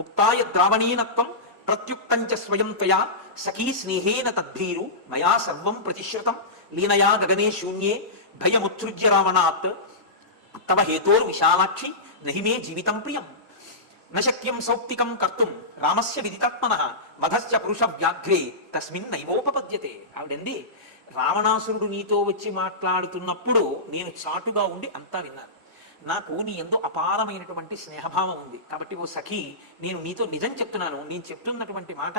ఉక్తాయ ద్రావణీనత్వం ప్రత్యుక్తంచ స్వయం త్వయా సఖీ స్నేహేన తద్భీరు మయా సర్వం ప్రతిశ్రుతం లీనయా గగనే శూన్యే భయముత్సృజ్య రావణాత్ తవ హేతోర్ విశాలాక్షి నహిమే జీవితం ప్రియం నశక్యం సౌప్తికం కర్తుం రామస్య విదితాత్మనః వధశ్చ పురుష వ్యాఘ్రే తస్మిన్ నైవోపపద్యతే. ఆవిడంది, రావణాసురుడు నీతో వచ్చి మాట్లాడుతున్నప్పుడు నేను చాటుగా ఉండి అంతా విన్నాను. నాకు నీ ఎంతో అపారమైనటువంటి స్నేహభావం ఉంది. కాబట్టి ఓ సఖీ, నేను నీతో నిజం చెప్తున్నాను. నేను చెప్తున్నటువంటి మాట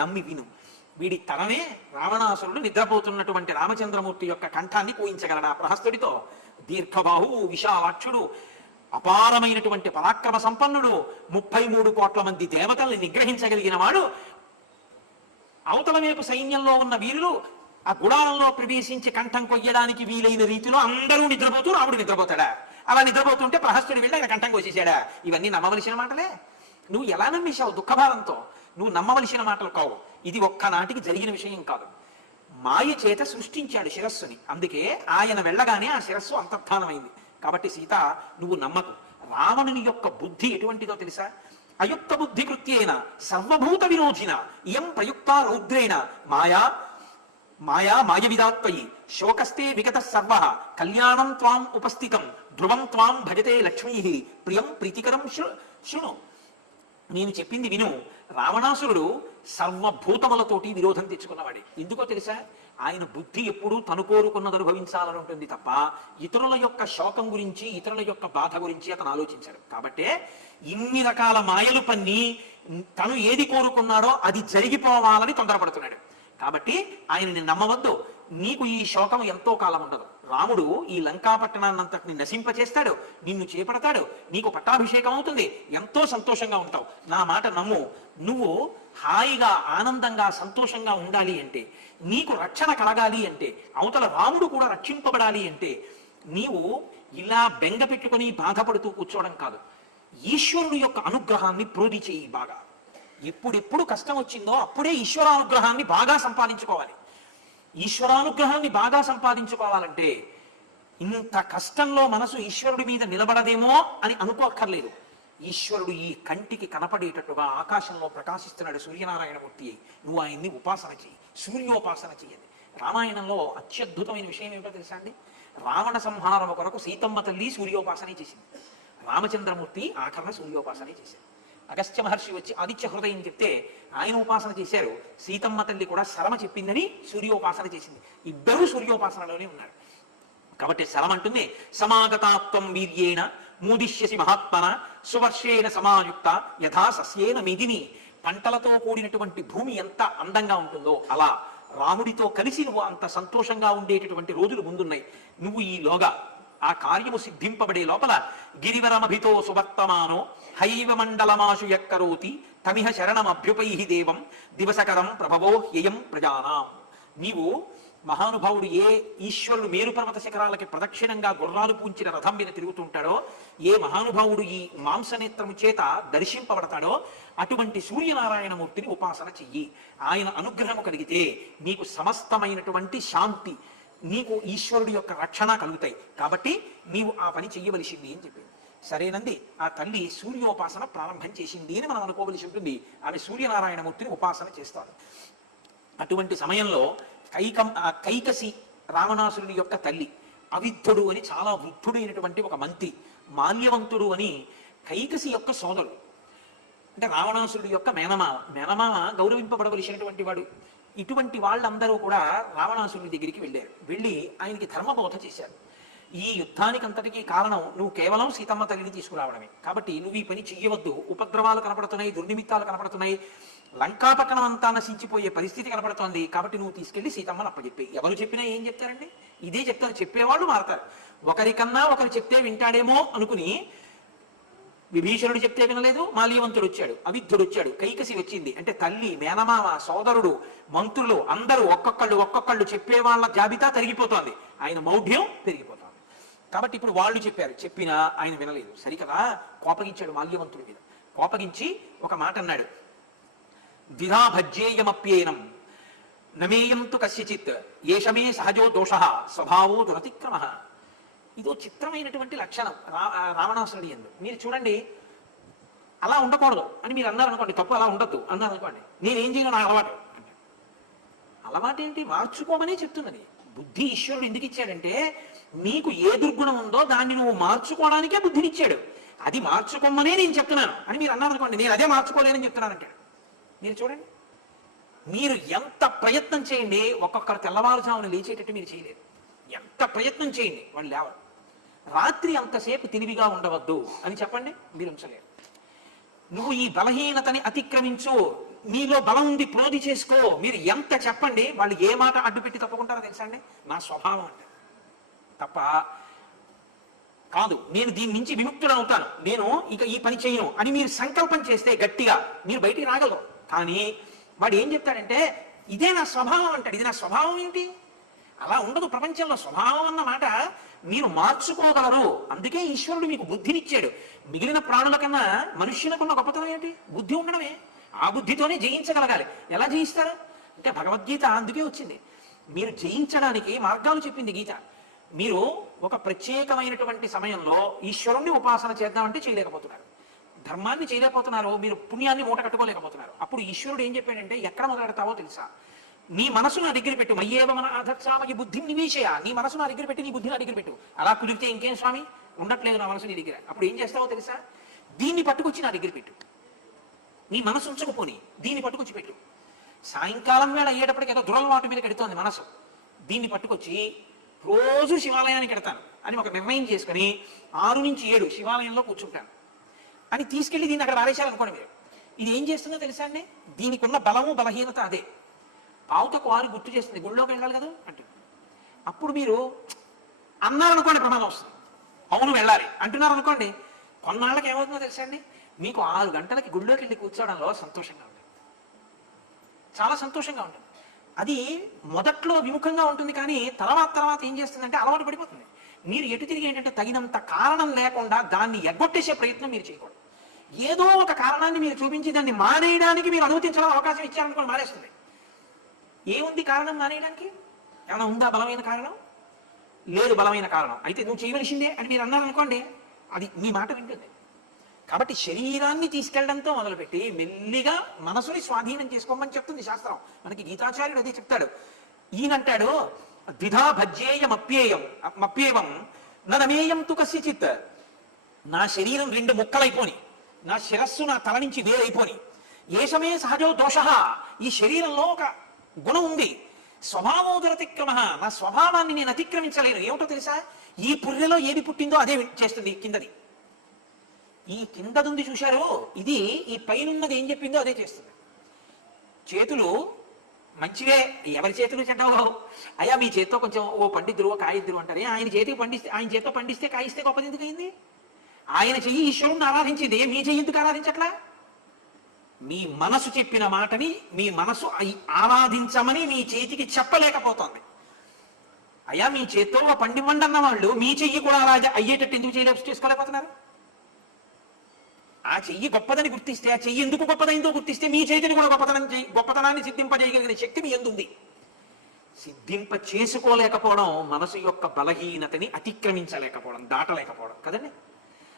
నమ్మి విను. వీడి తననే రావణాసురుడు నిద్రపోతున్నటువంటి రామచంద్రమూర్తి యొక్క కంఠాన్ని కోయించగలడా ప్రహస్తుడితో? దీర్ఘబాహు విశాలాక్షుడు, అపారమైనటువంటి పరాక్రమ సంపన్నుడు, 33 కోట్ల మంది దేవతల్ని నిగ్రహించగలిగిన వాడు. అవతల వైపు సైన్యంలో ఉన్న వీరులు ఆ గుడారంలో ప్రవేశించి కంఠం కొయ్యడానికి వీలైన రీతిలో అందరూ నిద్రపోతూ రాముడు నిద్రపోతాడా? అలా నిద్రపోతుంటే ప్రహస్తుడు వెళ్ళి ఆయన కంఠం కోసేసాడా? ఇవన్నీ నమ్మవలసిన మాటలే. నువ్వు ఎలా నమ్మేశావు దుఃఖభారంతో? నువ్వు నమ్మవలసిన మాటలు కావు. ఇది ఒక్కనాటికి జరిగిన విషయం కాదు. మాయ చేత సృష్టించాడు శిరస్సుని. అందుకే ఆయన వెళ్ళగానే ఆ శిరస్సు అంతర్ధానమైంది. కాబట్టి సీత, నువ్వు నమ్మకు. రావణుని యొక్క బుద్ధి ఎటువంటిదో తెలుసా? అయుక్త బుద్ధి కృత్యేన సర్వభూత విరోధిన ఇయం ప్రయుక్త రౌద్రేణ మాయా మాయా మాయవిదాత్వయి శోకస్తే విగత సర్వ కళ్యాణం త్వాం ఉపస్థితం ధ్రువం త్వాం భజతే లక్ష్మీ ప్రియం ప్రీతికరం శృణు. నేను చెప్పింది విను. రావణాసురుడు సర్వభూతములతోటి విరోధం తెచ్చుకున్నవాడే. ఎందుకో తెలుసా? ఆయన బుద్ధి ఎప్పుడూ తను కోరుకున్నది అనుభవించాలని ఉంటుంది తప్ప ఇతరుల యొక్క శోకం గురించి, ఇతరుల యొక్క బాధ గురించి అతను ఆలోచించాడు. కాబట్టే ఇన్ని రకాల మాయలు పన్ని తను ఏది కోరుకున్నాడో అది జరిగిపోవాలని తొందరపడుతున్నాడు. కాబట్టి ఆయనని నమ్మవద్దు. నీకు ఈ శోకం ఎంతో కాలం ఉండదు. రాముడు ఈ లంకాపట్టణాన్నంతటిని నశింపచేస్తాడు, నిన్ను చేపడతాడు, నీకు పట్టాభిషేకం అవుతుంది, ఎంతో సంతోషంగా ఉంటావు. నా మాట నమ్ము. నువ్వు హాయిగా ఆనందంగా సంతోషంగా ఉండాలి అంటే, నీకు రక్షణ కలగాలి అంటే, అవతల రాముడు కూడా రక్షింపబడాలి అంటే, నీవు ఇలా బెంగ పెట్టుకుని బాధపడుతూ కూర్చోవడం కాదు. ఈశ్వరుడు యొక్క అనుగ్రహాన్ని ప్రోధి చేయి బాగా. ఎప్పుడెప్పుడు కష్టం వచ్చిందో అప్పుడే ఈశ్వరానుగ్రహాన్ని బాగా సంపాదించుకోవాలి. ఈశ్వరానుగ్రహాన్ని బాగా సంపాదించుకోవాలంటే ఇంత కష్టంలో మనసు ఈశ్వరుడి మీద నిలబడదేమో అని అనుకోక్కర్లేదు. ఈశ్వరుడు ఈ కంటికి కనపడేటట్టుగా ఆకాశంలో ప్రకాశిస్తున్నాడు సూర్యనారాయణమూర్తి అయి. నువ్వు ఆయన్ని ఉపాసన చెయ్యి, సూర్యోపాసన చెయ్యండి. రామాయణంలో అత్యద్భుతమైన విషయం ఏమిటో తెలుసా అండి? రావణ సంహారం కొరకు సీతమ్మ తల్లి సూర్యోపాసనే చేసింది. రామచంద్రమూర్తి ఆఖరణ సూర్యోపాసనే చేశారు. అగస్త్య మహర్షి వచ్చి ఆదిత్య హృదయం చెప్తే ఆయన ఉపాసన చేశారు. సీతమ్మ తల్లి కూడా శరమ చెప్పిందని సూర్యోపాసన చేసింది. ఇద్దరూ సూర్యోపాసనలోనే ఉన్నారు. కాబట్టి శరం అంటుంది, సమాగతాత్వం వీర్యేణ మూదిష్యసి మహాత్మన సువర్షేణ సమాయుక్త యథా సస్యేన మిదిని. పంటలతో కూడినటువంటి భూమి ఎంత అందంగా ఉంటుందో అలా రాముడితో కలిసి నువ్వు అంత సంతోషంగా ఉండేటటువంటి రోజులు ముందున్నాయి. నువ్వు ఈలోగా ఆ కార్యము సిద్ధింపబడే లోపల గిరివరమభితో సువర్తమానో హైవ మండలమాశు యక్కరోతి తమిహ శరణమభ్యుపై దేవం దివసకరం ప్రభవో హ్యయం ప్రజానాం. నీవు మహానుభావుడు ఏ ఈశ్వరుడు మేరు పర్వత శిఖరాలకి ప్రదక్షిణంగా గుర్రాలు పూంచిన రథం మీద తిరుగుతుంటాడో, ఏ మహానుభావుడు ఈ మాంసనేత్రము చేత దర్శింపబడతాడో అటువంటి సూర్యనారాయణమూర్తిని ఉపాసన చెయ్యి. ఆయన అనుగ్రహము కలిగితే నీకు సమస్తమైనటువంటి శాంతి, నీకు ఈశ్వరుడి యొక్క రక్షణ కలుగుతాయి. కాబట్టి నీవు ఆ పని చెయ్యవలసింది అని చెప్పింది. సరేనండి, ఆ తల్లి సూర్యోపాసన ప్రారంభం చేసింది అని మనం అనుకోవలసి ఉంటుంది. ఆమె సూర్యనారాయణమూర్తిని ఉపాసన చేస్తారు. అటువంటి సమయంలో కైకసి రావణాసురుని యొక్క తల్లి, అవిద్ధుడు అని చాలా వృద్ధుడైనటువంటి ఒక మంత్రి, మాల్యవంతుడు అని కైకసి యొక్క సోదరుడు, అంటే రావణాసురుడి యొక్క మేనమామ గౌరవింపబడవలసినటువంటి వాడు. ఇటువంటి వాళ్ళందరూ కూడా రావణాసురుడి దగ్గరికి వెళ్ళారు. వెళ్ళి ఆయనకి ధర్మబోధ చేశారు. ఈ యుద్ధానికి అంతటికీ కారణం నువ్వు కేవలం సీతమ్మ తల్లిని తీసుకురావడమే. కాబట్టి నువ్వు ఈ పని చెయ్యవద్దు. ఉపద్రవాలు కనపడుతున్నాయి, దుర్నిమిత్తాలు కనపడుతున్నాయి, లంకాపట్టణం అంతా నశించిపోయే పరిస్థితి కనపడుతోంది. కాబట్టి నువ్వు తీసుకెళ్లి సీతమ్మని అప్పచెప్పి. ఎవరు చెప్పినా ఏం చెప్తారండి? ఇదే చెప్తారు. చెప్పేవాళ్ళు మారతారు. ఒకరికన్నా ఒకరు చెప్తే వింటాడేమో అనుకుని విభీషణుడు చెప్తే వినలేదు, మాల్యవంతుడు వచ్చాడు, అవిద్ధుడు వచ్చాడు, కైకసి వచ్చింది. అంటే తల్లి, మేనమామ, సోదరుడు, మంత్రులు అందరూ ఒక్కొక్కళ్ళు చెప్పే వాళ్ళ జాబితా తరిగిపోతోంది. ఆయన మౌఢ్యం పెరిగిపోతోంది. కాబట్టి ఇప్పుడు వాళ్ళు చెప్పారు, చెప్పినా ఆయన వినలేదు. సరికదా కోపగించాడు మాల్యవంతుడి మీద. కోపగించి ఒక మాట అన్నాడు, ద్విధా భజ్యేయమప్యేనం నమేయం తు కస్యచిత్ ఏషమే సహజో దోష స్వభావో దురతిక్రమ. ఇదో చిత్రమైనటువంటి లక్షణం రావణాసురుడి యందు. మీరు చూడండి, అలా ఉండకూడదు అని మీరు అన్నారు అనుకోండి, తప్పు అలా ఉండద్దు అన్నారు అనుకోండి, నేనేం చేయను నా అలవాటు. అలవాటు ఏంటి? మార్చుకోమనే చెప్తున్నది. బుద్ధి ఈశ్వరుడు ఎందుకు ఇచ్చాడంటే నీకు ఏ దుర్గుణం ఉందో దాన్ని నువ్వు మార్చుకోవడానికే బుద్ధినిచ్చాడు. అది మార్చుకోమనే నేను చెప్తున్నాను అని మీరు అన్నారు అనుకోండి, నేను అదే మార్చుకోలేనని చెప్తున్నానంటాడు. మీరు చూడండి, మీరు ఎంత ప్రయత్నం చేయండి, ఒక్కొక్కరు తెల్లవారుజామున లేచేటట్టు మీరు చేయలేరు. ఎంత ప్రయత్నం చేయండి, వాళ్ళు లేవరు. రాత్రి అంతసేపు తెలివిగా ఉండవద్దు అని చెప్పండి, మీరు ఉంచలేరు. నువ్వు ఈ బలహీనతని అతిక్రమించు, నీలో బలం ఉంది, ప్రోధి చేసుకో, మీరు ఎంత చెప్పండి, వాళ్ళు ఏ మాట అడ్డుపెట్టి తప్పుకుంటారో తెలుసా అండి? నా స్వభావం అంటే తప్ప కాదు, నేను దీని నుంచి విముక్తుడు అవుతాను, నేను ఇక ఈ పని చేయను అని మీరు సంకల్పం చేస్తే గట్టిగా మీరు బయటికి రాగలరు. కానీ వాడు ఏం చెప్తాడంటే ఇదే నా స్వభావం అంటాడు. ఇది నా స్వభావం ఏంటి? అలా ఉండదు ప్రపంచంలో. స్వభావం అన్న మాట మీరు మార్చుకోగలరు. అందుకే ఈశ్వరుడు మీకు బుద్ధినిచ్చాడు. మిగిలిన ప్రాణుల కన్నా మనుష్యులకున్న గొప్పతనం ఏంటి? బుద్ధి ఉండడమే. ఆ బుద్ధితోనే జయించగలగాలి. ఎలా జయిస్తారు అంటే భగవద్గీత అందుకే వచ్చింది. మీరు జయించడానికి మార్గాలు చెప్పింది గీత. మీరు ఒక ప్రత్యేకమైనటువంటి సమయంలో ఈశ్వరుణ్ణి ఉపాసన చేద్దామంటే చేయలేకపోతున్నారు, ధర్మాన్ని చేయలేకపోతున్నారు, మీరు పుణ్యాన్ని మూట కట్టుకోలేకపోతున్నారు. అప్పుడు ఈశ్వరుడు ఏం చెప్పాడంటే ఎక్కడ మొదలెడతావో తెలుసా? నీ మనసు నా దగ్గర పెట్టు. మయ్యేవ మన ఆధత్సామకి బుద్ధిని నివేశయ. నీ మనసు నా దగ్గర పెట్టి నీ బుద్ధి నా దగ్గర పెట్టు. అలా కుదిరితే ఇంకేం స్వామి, ఉండట్లేదు నా మనసు నీ దగ్గర. అప్పుడు ఏం చేస్తావో తెలుసా? దీన్ని పట్టుకొచ్చి నా దగ్గర పెట్టు. నీ మనసు ఉంచకపోని దీన్ని పట్టుకొచ్చి పెట్టు. సాయంకాలం వేళ అయ్యేటప్పటికి ఏదో దురలవాటు మీద కడుతోంది మనసు. దీన్ని పట్టుకొచ్చి రోజు శివాలయానికి ఎడతాను అని ఒక నిర్ణయం చేసుకుని 6 నుంచి 7 శివాలయంలో కూర్చుంటాను అని తీసుకెళ్లి దీన్ని అక్కడ ఆరేశారనుకోండి. మీరు ఇది ఏం చేస్తుందో తెలుసా అండి? దీనికి ఉన్న బలము బలహీనత అదే. పావుతకు 6 గుర్తు చేస్తుంది, గుళ్ళోకి వెళ్ళాలి కదా అంటుంది. అప్పుడు మీరు అన్నారనుకోండి, ప్రమాదం వస్తుంది. అవును వెళ్ళాలి అంటున్నారు అనుకోండి, కొన్నాళ్ళకి ఏమవుతుందో తెలుసా అండి? మీకు 6 గంటలకి గుళ్ళోకి వెళ్ళి కూర్చోవడంలో సంతోషంగా ఉంటుంది, చాలా సంతోషంగా ఉంటుంది. అది మొదట్లో విముఖంగా ఉంటుంది, కానీ తర్వాత ఏం చేస్తుందంటే అలవాటు పడిపోతుంది. మీరు ఎటు తిరిగి ఏంటంటే తగినంత కారణం లేకుండా దాన్ని ఎగ్గొట్టేసే ప్రయత్నం మీరు చేయకూడదు. ఏదో ఒక కారణాన్ని మీరు చూపించి దాన్ని మానేయడానికి మీరు అనుమతించడం అవకాశం ఇచ్చారనుకోండి, మానేస్తుంది. ఏముంది కారణం మానేయడానికి? ఏమైనా ఉందా బలమైన కారణం? లేదు బలమైన కారణం. అయితే నువ్వు చేయవలసిందే అని మీరు అన్నారనుకోండి, అది మీ మాట వింటుంది. కాబట్టి శరీరాన్ని తీసుకెళ్లడంతో మొదలుపెట్టి మెల్లిగా మనసుని స్వాధీనం చేసుకోమని చెప్తుంది శాస్త్రం. మనకి గీతాచార్యుడు అదే చెప్తాడు. ఈయనంటాడు, ద్విధా మప్యేయం నమేయం తు కస్యచిత్. నా శరీరం రెండు ముక్కలైపోని, నా శిరస్సు నా తల నుంచి వేరైపోని, ఏషమే సహజో దోష, ఈ శరీరంలో ఒక గుణం ఉంది, స్వభావోదరతిక్రమ, నా స్వభావాన్ని నేను అతిక్రమించలేను. ఏమిటో తెలుసా? ఈ పుర్రెలో ఏది పుట్టిందో అదే చేస్తుంది కిందది. ఈ కిందదుంది చూశారు, ఇది ఈ పైనున్నది ఏం చెప్పిందో అదే చేస్తుంది. చేతులు మంచివే, ఎవరి చేతులు చెడ్డవో. అయ్యా మీ చేతితో కొంచెం ఓ పండిద్దురు, ఓ కాయిద్దురు అంటారే, ఆయన చేతితో పండిస్తే కాయిస్తే గొప్పది ఎందుకు అయింది? ఆయన చెయ్యి ఈశ్వరుణ్ణి ఆరాధించింది, మీ చెయ్యి ఎందుకు ఆరాధించట్లా? మీ మనసు చెప్పిన మాటని మీ మనసు ఆరాధించమని మీ చేతికి చెప్పలేకపోతోంది. అయ్యా మీ చేత్తో పండివ్వండి అన్న వాళ్ళు మీ చెయ్యి కూడా అలా అయ్యేటట్టు ఎందుకు చేసుకోలేకపోతున్నారు? ఆ చెయ్యి గొప్పదని గుర్తిస్తే, ఆ చెయ్యి ఎందుకు గొప్పదైందో గుర్తిస్తే మీ చేతిని కూడా గొప్పతనాన్ని సిద్ధింపజేయగలిగిన శక్తి మీ యందు ఉంది. సిద్ధింప చేసుకోలేకపోవడం మనసు యొక్క బలహీనతని అతిక్రమించలేకపోవడం, దాటలేకపోవడం కదండి.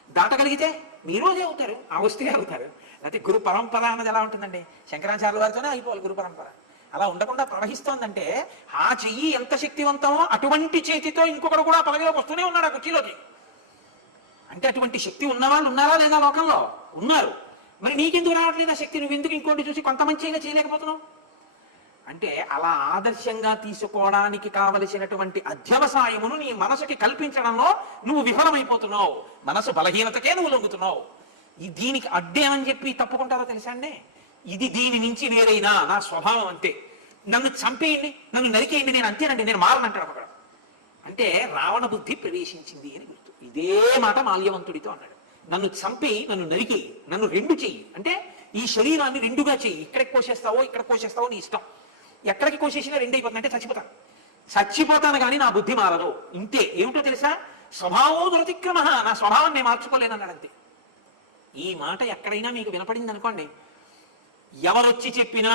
దాటగలిగితే మీరు అదే అవుతారు, ఆ వస్తువే అవుతారు. అయితే గురు పరంపర అన్నది ఎలా ఉంటుందండి? శంకరాచార్యుల వారితోనే అయిపోవాలి గురు పరంపర. అలా ఉండకుండా ప్రవహిస్తోందంటే ఆ చెయ్యి ఎంత శక్తివంతమో అటువంటి చేతితో ఇంకొకడు కూడా పదవిలోకి వస్తూనే ఉన్నాడు ఆ కుర్చీలోకి. అంటే అటువంటి శక్తి ఉన్నవాళ్ళు ఉన్నారా లేదా? లోకంలో ఉన్నారు. మరి నీకెందుకు రావట్లేదు ఆ శక్తి? నువ్వు ఎందుకు ఇంకోటి చూసి కొంత మంచిగా చేయలేకపోతున్నావు? అంటే అలా ఆదర్శంగా తీసుకోవడానికి కావలసినటువంటి అధ్యవసాయమును నీ మనసుకి కల్పించడంలో నువ్వు విఫలమైపోతున్నావు. మనసు బలహీనతకే నువ్వు లొంగుతున్నావు. దీనికి అడ్డేమని చెప్పి తప్పుకుంటారో తెలుసా అండి? ఇది దీని నుంచి వేరైనా నా స్వభావం అంతే, నన్ను చంపేయండి, నన్ను నరికేయండి, నేను అంతేనండి, నేను మారనంటాడు ఒకడు. అంటే రావణ బుద్ధి ప్రవేశించింది అని గుర్తు. ఇదే మాట మాల్యవంతుడితో అన్నాడు. నన్ను చంపి, నన్ను నరికేయి, నన్ను రెండు చెయ్యి, అంటే ఈ శరీరాన్ని రెండుగా చెయ్యి. ఇక్కడికి కోసేస్తావో నీ ఇష్టం. ఎక్కడికి కోసేసినా రెండు అయిపోతుంది, అంటే చచ్చిపోతాను కానీ నా బుద్ధి మారదు. ఇంతే. ఏమిటో తెలుసా? స్వభావోదరతిక్రమ, నా స్వభావం నేను మార్చుకోలేనన్నాడు అంతే. ఈ మాట ఎక్కడైనా మీకు వినపడింది అనుకోండి, ఎవరొచ్చి చెప్పినా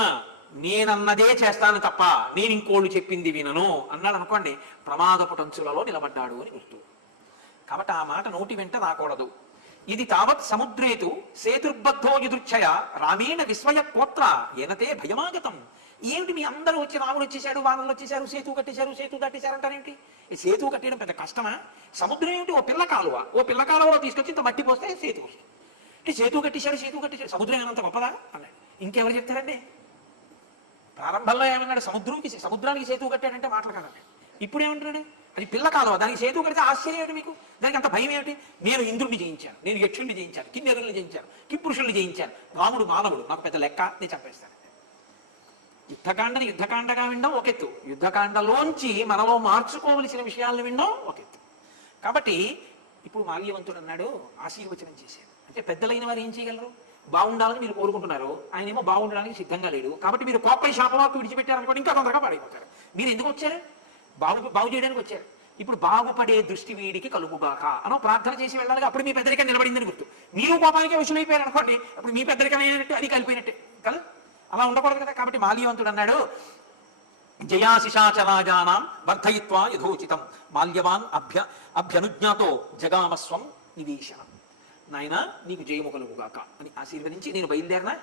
నేనన్నదే చేస్తాను తప్ప నేను ఇంకోళ్ళు చెప్పింది వినను అన్నాడు అనుకోండి, ప్రమాదపుటంచులలో నిలబడ్డాడు అని గుర్తు. కాబట్టి ఆ మాట నోటి వెంట రాకూడదు. ఇది తావత్ సముద్రేతు సేతుర్బద్ధో యదృచ్ఛయ రామేణ విస్మయ కోత్ర ఏనతే భయమాగతం. ఏమిటి మీ అందరూ వచ్చి రాముడు వచ్చేసాడు, వానలు వచ్చేసారు, సేతు కట్టేశారంటారేంటి? ఈ సేతువు కట్టేయడం పెద్ద కష్టమా? సముద్రం ఏమిటి? ఓ పిల్ల కాలువలో తీసుకొచ్చి ఇంత మట్టి పోస్తే సేతు వస్తుంది. సేతు కట్టేశాడు, సముద్రం ఏమంత గొప్పదా అన్నాడు. ఇంకెవరు చెప్తారండి? ప్రారంభంలో ఏమన్నాడు? సముద్రానికి సేతు కట్టాడంటే మాటలు కాదండి. ఇప్పుడు ఏమంటున్నాడు? అది పిల్ల కాలువ, దానికి సేతు కడితే ఆశ్చర్యం ఏమిటి మీకు? దానికి అంత భయం ఏమిటి? నేను ఇంద్రుడిని జయించాను, నేను యక్షుడిని జయించాను, కిన్నెరుల్ని జయించాను, కింపురుషుల్ని జయించాను, రాముడు మానవుడు, నాకు పెద్ద లెక్క, నేను చంపేస్తాను. యుద్ధకాండగా వినడం ఒక ఎత్తు, యుద్ధకాండలోంచి మనలో మార్చుకోవలసిన విషయాలను వినడం ఒక ఎత్తు. కాబట్టి ఇప్పుడు మాల్యవంతుడు అన్నాడు, ఆశీర్వచనం చేశాడు. అంటే పెద్దలైన వారు ఏం చేయగలరు? బాగుండాలని మీరు కోరుకుంటున్నారు, ఆయన ఏమో బాగుండడానికి సిద్ధంగా లేడు. కాబట్టి మీరు కోపై శాపవాక్కు విడిచిపెట్టారనుకోండి, ఇంకా తొందరగా పాడైపోతారు. మీరు ఎందుకు వచ్చారు? బాగు చేయడానికి వచ్చారు. ఇప్పుడు బాగుపడే దృష్టి వీడికి కలుగుగాక అనో ప్రార్థన చేసి వెళ్ళాలి. అప్పుడు మీ పెద్దరికం నిలబడిందని గుర్తు. మీరు కోపానికి వశులైపోయారు అనుకోండి, అప్పుడు మీ పెద్దరికం అయినట్టు అది కలిపోయినట్టే కదా. అలా ఉండకూడదు కదా. కాబట్టి మాల్యవంతుడు అన్నాడు, జయాశిషాచరాజానాం వర్ధయిత్వా యథోచితం మాల్యవాన్ అభ్యనుజ్ఞాతో జగామస్వం నివేశనం. నాయన నీకు జయము కలుగుగాక అని ఆశీర్వదించి నేను బయలుదేరనా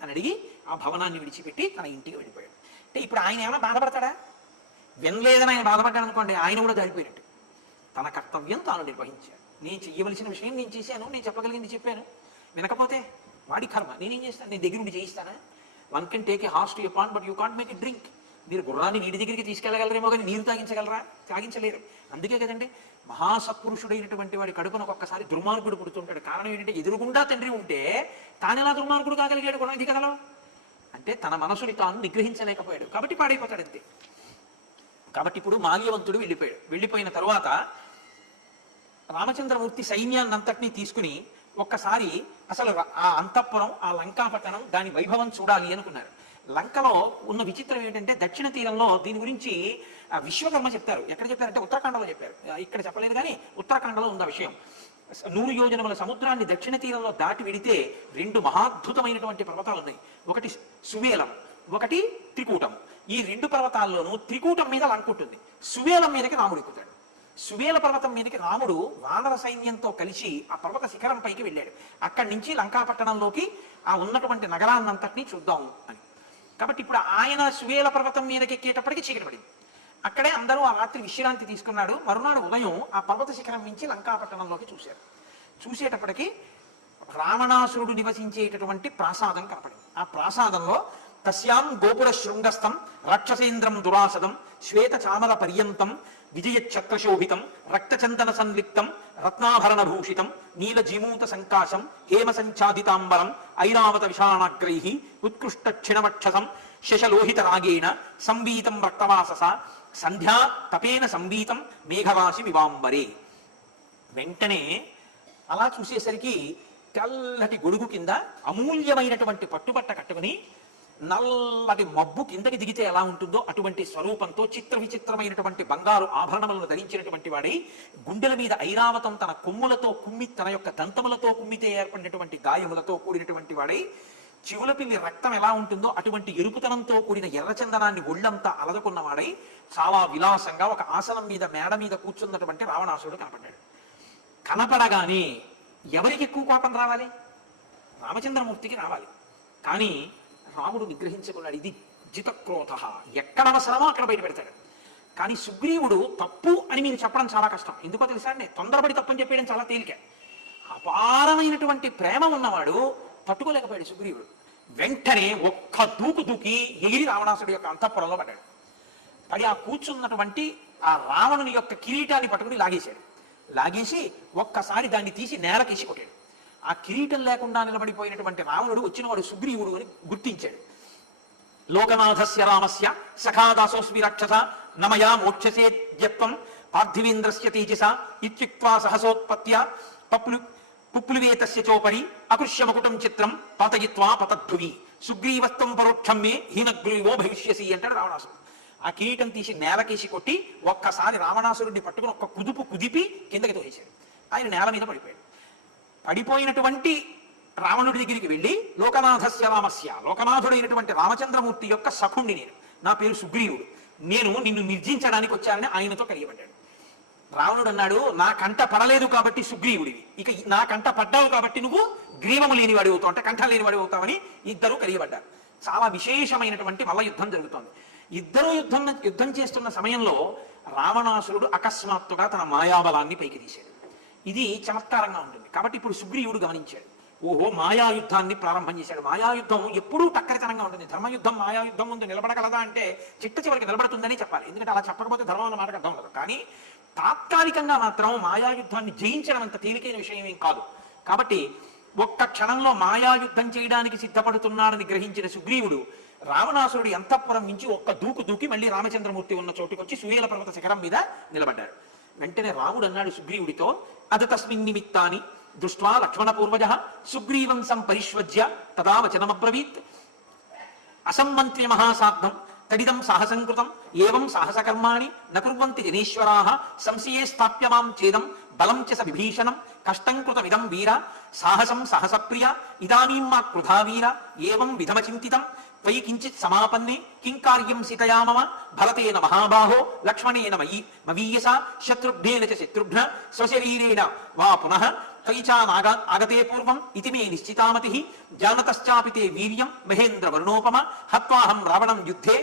అని అడిగి ఆ భవనాన్ని విడిచిపెట్టి తన ఇంటికి వెళ్ళిపోయాడు. అంటే ఇప్పుడు ఆయన ఏమైనా బాధపడతాడా? వినలేదని ఆయన బాధపడ్డాడు అనుకోండి, ఆయన కూడా జారిపోయినట్టు. తన కర్తవ్యం తాను నిర్వహించాడు. నేను చెయ్యవలసిన విషయం నేను చేశాను, నేను చెప్పగలిగింది చెప్పాను. వినకపోతే వాడి కర్మ, నేనేం చేస్తాను? నేను దగ్గర ఉండి చేయిస్తానా? One can take a horse to a pond but you can't make a drink. మీరు గుర్రాన్ని నీటి దగ్గరికి తీసుకెళ్ళగలరేమో కానీ నీరు తాగించలేరు. అందుకే కదండి మహాసత్పురుషుడైనటువంటి వాడి కడుపున ఒక్కొక్కసారి దుర్మార్గుడు పుడుతుంటాడు. కారణం ఏంటంటే ఎదురుగుండా తండ్రి ఉంటే తానెలా దుర్మార్గుడు కాగలిగాడు కూడా ఇది కథలో? అంటే తన మనసుని తాను నిగ్రహించలేకపోయాడు, కాబట్టి పాడైపోతాడు అంతే. కాబట్టి ఇప్పుడు మాల్యవంతుడు వెళ్ళిపోయిన తరువాత రామచంద్రమూర్తి సైన్యాన్నంతటినీ తీసుకుని ఒక్కసారి అసలు ఆ అంతఃపురం, ఆ లంకాపట్టణం, దాని వైభవం చూడాలి అనుకున్నారు. లంకలో ఉన్న విచిత్రం ఏంటంటే దక్షిణ తీరంలో దీని గురించి విశ్వకర్మ చెప్తారు. ఎక్కడ చెప్పారంటే ఉత్తరాఖండలో చెప్పారు. ఇక్కడ చెప్పలేదు కానీ ఉత్తరాఖండలో ఉన్న విషయం. 100 యోజనముల సముద్రాన్ని దక్షిణ తీరంలో దాటి విడితే 2 మహాద్భుతమైనటువంటి పర్వతాలు ఉన్నాయి. ఒకటి సువేలం, ఒకటి త్రికూటం. ఈ రెండు పర్వతాల్లోనూ త్రికూటం మీద లంక ఉంటుంది. సువేలం మీదకి రాముడు ఎక్కుతాడు. సువేల పర్వతం మీదకి రాముడు వానర సైన్యంతో కలిసి ఆ పర్వత శిఖరం పైకి వెళ్ళాడు. అక్కడి నుంచి లంకాపట్టణంలోకి ఆ ఉన్నటువంటి నగరాన్నంతటినీ చూద్దాము అని. కాబట్టి ఇప్పుడు ఆయన సువేల పర్వతం మీదకి ఎక్కేటప్పటికి చీకటి పడింది. అక్కడే అందరూ ఆ రాత్రి విశ్రాంతి తీసుకున్నాడు. మరునాడు ఉదయం ఆ పర్వత శిఖరం నుంచి లంకాపట్టణంలోకి చూశారు. చూసేటప్పటికి రావణాసురుడు నివసించేటటువంటి ప్రాసాదం కనపడింది. ఆ ప్రాసాదంలో తస్యాం గోపుర శృంగస్థం రాక్షసేంద్రం దురాసదం శ్వేత చామర పర్యంతం విజయ ఛత్రశోభితం రక్తచందన సంలిప్తం రత్నాభరణ భూషితం నీల జీమూత సంకాశం హేమ సంఛాదితాంబరం ఐరావత విషాణాగ్రై ఉత్కృష్ట క్షిణవక్షసం శశలోహిత రాగేణ సంవీతం రక్తవాసస సంధ్యా తపేన సంవీతం మేఘరాశి వివాంబరే. వెంటనే అలా చూసేసరికి తెల్లటి గొడుగు కింద అమూల్యమైనటువంటి పట్టుబట్ట కట్టుకుని నల్లటి మబ్బు కిందకి దిగితే ఎలా ఉంటుందో అటువంటి స్వరూపంతో చిత్ర విచిత్రమైనటువంటి బంగారు ఆభరణములను ధరించినటువంటి వాడై గుండెల మీద ఐరావతం తన కొమ్ములతో కుమ్మి తన యొక్క దంతములతో కుమ్మితే ఏర్పడినటువంటి గాయములతో కూడినటువంటి వాడై చెవుల పిల్లి రక్తం ఎలా ఉంటుందో అటువంటి ఎరుపుతనంతో కూడిన ఎర్రచందనాన్ని ఒళ్ళంతా అలదుకున్నవాడై చాలా విలాసంగా ఒక ఆసనం మీద మేడ మీద కూర్చున్నటువంటి రావణాసురుడు కనపడ్డాడు. కనపడగానే ఎవరికి ఎక్కువ కోపం రావాలి? రామచంద్రమూర్తికి రావాలి. కానీ రాముడు నిగ్రహించుకున్నాడు. ఇది జితక్రోధ, ఎక్కడ అవసరమో అక్కడ బయట పెడతాడు. కానీ సుగ్రీవుడు తప్పు అని మీరు చెప్పడం చాలా కష్టం. ఎందుకో తెలుసా అండి? తొందరపడి తప్పని చెప్పేయడం చాలా తేలిక. అపారమైనటువంటి ప్రేమ ఉన్నవాడు తట్టుకోలేకపోయాడు సుగ్రీవుడు. వెంటనే ఒక్క దూకు దూకి ఎగిరి రావణాసుడి యొక్క అంతఃపురంలో పడ్డాడు. పడి ఆ కూర్చున్నటువంటి ఆ రావణుని యొక్క కిరీటాన్ని పట్టుకుని లాగేశాడు. లాగేసి ఒక్కసారి దాన్ని తీసి నేలకేసి కొట్టాడు. ఆ కిరీటం లేకుండా నిలబడిపోయినటువంటి రావణుడు వచ్చినవాడు సుగ్రీవుడు అని గుర్తించాడు. లోకనాథస్య రామస్య సఖాదాసోస్మి రాక్షస నమయా మోక్షసేద్యత్వం పార్థివేంద్రస్య తేజస ఇత్యుక్త్వా సహసోత్పత్య పుప్లువేతస్య చోపరి అకృష్యమకుటం చిత్రం పతయిత్వా పతద్భువి సుగ్రీవస్తం పరోక్షం మే హీనగ్రీవో భవిష్యసి అంటాడు రావణాసురుడు. ఆ కిరీటం తీసి నేలకేసి కొట్టి ఒక్కసారి రావణాసురుడిని పట్టుకుని ఒక్క కుదుపు కుదిపి కిందకి తోసేశాడు. ఆయన నేల మీద పడిపోయాడు. పడిపోయినటువంటి రావణుడి దగ్గరికి వెళ్ళి లోకనాథస్య రామస్య, లోకనాథుడైనటువంటి రామచంద్రమూర్తి యొక్క సఖుణ్ణి నేను, నా పేరు సుగ్రీవుడు, నేను నిన్ను నిర్జించడానికి వచ్చానని ఆయనతో కలియబడ్డాడు. రావణుడు అన్నాడు, నా కంట పడలేదు కాబట్టి సుగ్రీవుడివి, ఇక నా కంట పడ్డావు కాబట్టి నువ్వు గ్రీవము లేనివాడి అవుతావు, అంటే కంఠం లేనివాడి అవుతావని ఇద్దరు కలియబడ్డారు. చాలా విశేషమైనటువంటి మల్ల యుద్ధం జరుగుతోంది. ఇద్దరు యుద్ధం చేస్తున్న సమయంలో రావణాసురుడు అకస్మాత్తుగా తన మాయాబలాన్ని పైకి తీశాడు. ఇది చమత్కారంగా ఉంటుంది. కాబట్టి ఇప్పుడు సుగ్రీవుడు గమనించాడు, ఓహో మాయాయుద్ధాన్ని ప్రారంభం చేశాడు. మాయాయుద్ధం ఎప్పుడూ టక్కరితనంగా ఉంటుంది. ధర్మయుద్ధం మాయాయుద్ధం ముందు నిలబడగలదా అంటే చిట్ట చివరికి నిలబడుతుందని చెప్పాలి. ఎందుకంటే అలా చెప్పకపోతే ధర్మం అన్న మాటకు అర్థం ఉండదు. కానీ తాత్కాలికంగా మాత్రం మాయాయుద్ధాన్ని జయించడం అంత తేలికైన విషయం ఏం కాదు. కాబట్టి ఒక్క క్షణంలో మాయాయుద్ధం చేయడానికి సిద్ధపడుతున్నాడని గ్రహించిన సుగ్రీవుడు రావణాసురుడి అంతఃపురం నుంచి ఒక్క దూకు దూకి మళ్ళీ రామచంద్రమూర్తి ఉన్న చోటుకొచ్చి సువేల పర్వత శిఖరం మీద నిలబడ్డాడు. వెంటనే రాముడు అన్నాడు సుగ్రీవుడితో, అద తస్మిన్ నిమిత్తాని దృష్ట్వా లక్ష్మణపూర్వజః సుగ్రీవం సంపరిష్వజ్య తదా వచనమబ్రవీత్ అసమ్మంత్ర్య మహాసార్థం తడిదం సాహసంకృతం ఏవం సాహసకర్మాణి నకుర్వంతి జనేశ్వరాః సంశయే స్థాప్య మాం చేదం బలం చ స విభీషణం కష్టం కృతమిదం వీర సాహసం సహసప్రియ ఇదానీం మా క్రుధా వీర ఏవం విధమచింతితం త్వయి కించిత్ సమాపన్నే కిం కార్యం సీతయా మమ భరతేన మహాబాహో లక్ష్మణేన మవీయస శత్రుఘ్నేన చ శత్రుఘ్న స్వశరీరేణ వా పునః త్వయి చానాగా ఆగతే పూర్వం ఇతి మే నిశ్చితామతిః జానతశ్చాపి తే వీర్యం మహేంద్ర వరుణోపమ హత్వాహం రావణం యుద్ధే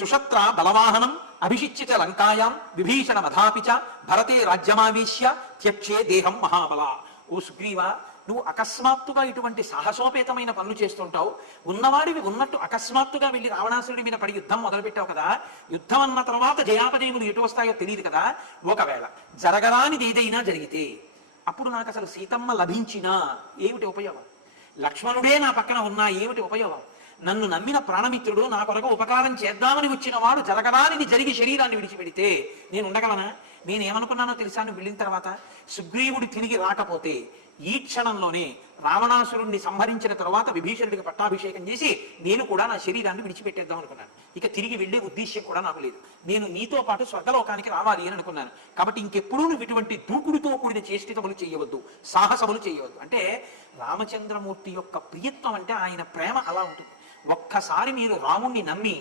సుషత్ర బలవాహనం అభిషిచ్య చ లంకాయాం విభీషణ మధాపి చ భరతే రాజ్యమావేశ్య త్యక్షే దేహం మహాబల. ఓ సుగ్రీవ, నువ్వు అకస్మాత్తుగా ఇటువంటి సాహసోపేతమైన పనులు చేస్తుంటావు. ఉన్నవాడివి ఉన్నట్టు అకస్మాత్తుగా వెళ్ళి రావణాసురుడి మీద పడి యుద్ధం మొదలుపెట్టావు కదా. యుద్ధం అన్న తర్వాత జయాపజయములు ఎటు వస్తాయో తెలియదు కదా. ఒకవేళ జరగరానిది ఏదైనా జరిగితే అప్పుడు నాకు అసలు సీతమ్మ లభించినా ఏమిటి ఉపయోగం? లక్ష్మణుడే నా పక్కన ఉన్నా ఏమిటి ఉపయోగం? నన్ను నమ్మిన ప్రాణమిత్రుడు నా కొరకు ఉపకారం చేద్దామని వచ్చిన వాడు జరగరానిది జరిగి శరీరాన్ని విడిచిపెడితే నేను ఉండగలనా? నేనేమనుకున్నానో తెలుసా? నువ్వు వెళ్ళిన తర్వాత సుగ్రీవుడు తిరిగి రాకపోతే ఈ క్షణంలోనే రావణాసురుణ్ణి సంహరించిన తర్వాత విభీషణుడికి పట్టాభిషేకం చేసి నేను కూడా నా శరీరాన్ని విడిచిపెట్టేద్దాం అనుకున్నాను. ఇక తిరిగి వెళ్ళే ఉద్దేశ్యం కూడా నాకు లేదు. నేను నీతో పాటు స్వర్గలోకానికి రావాలి అని అనుకున్నాను. కాబట్టి ఇంకెప్పుడూ నువ్వు ఇటువంటి దూకుడుతో కూడిన చేష్టితములు చేయవద్దు, సాహసములు చేయవద్దు. అంటే రామచంద్రమూర్తి యొక్క ప్రియత్వం అంటే ఆయన ప్రేమ అలా ఉంటుంది. ఒక్కసారి మీరు రాముణ్ణి నమ్మి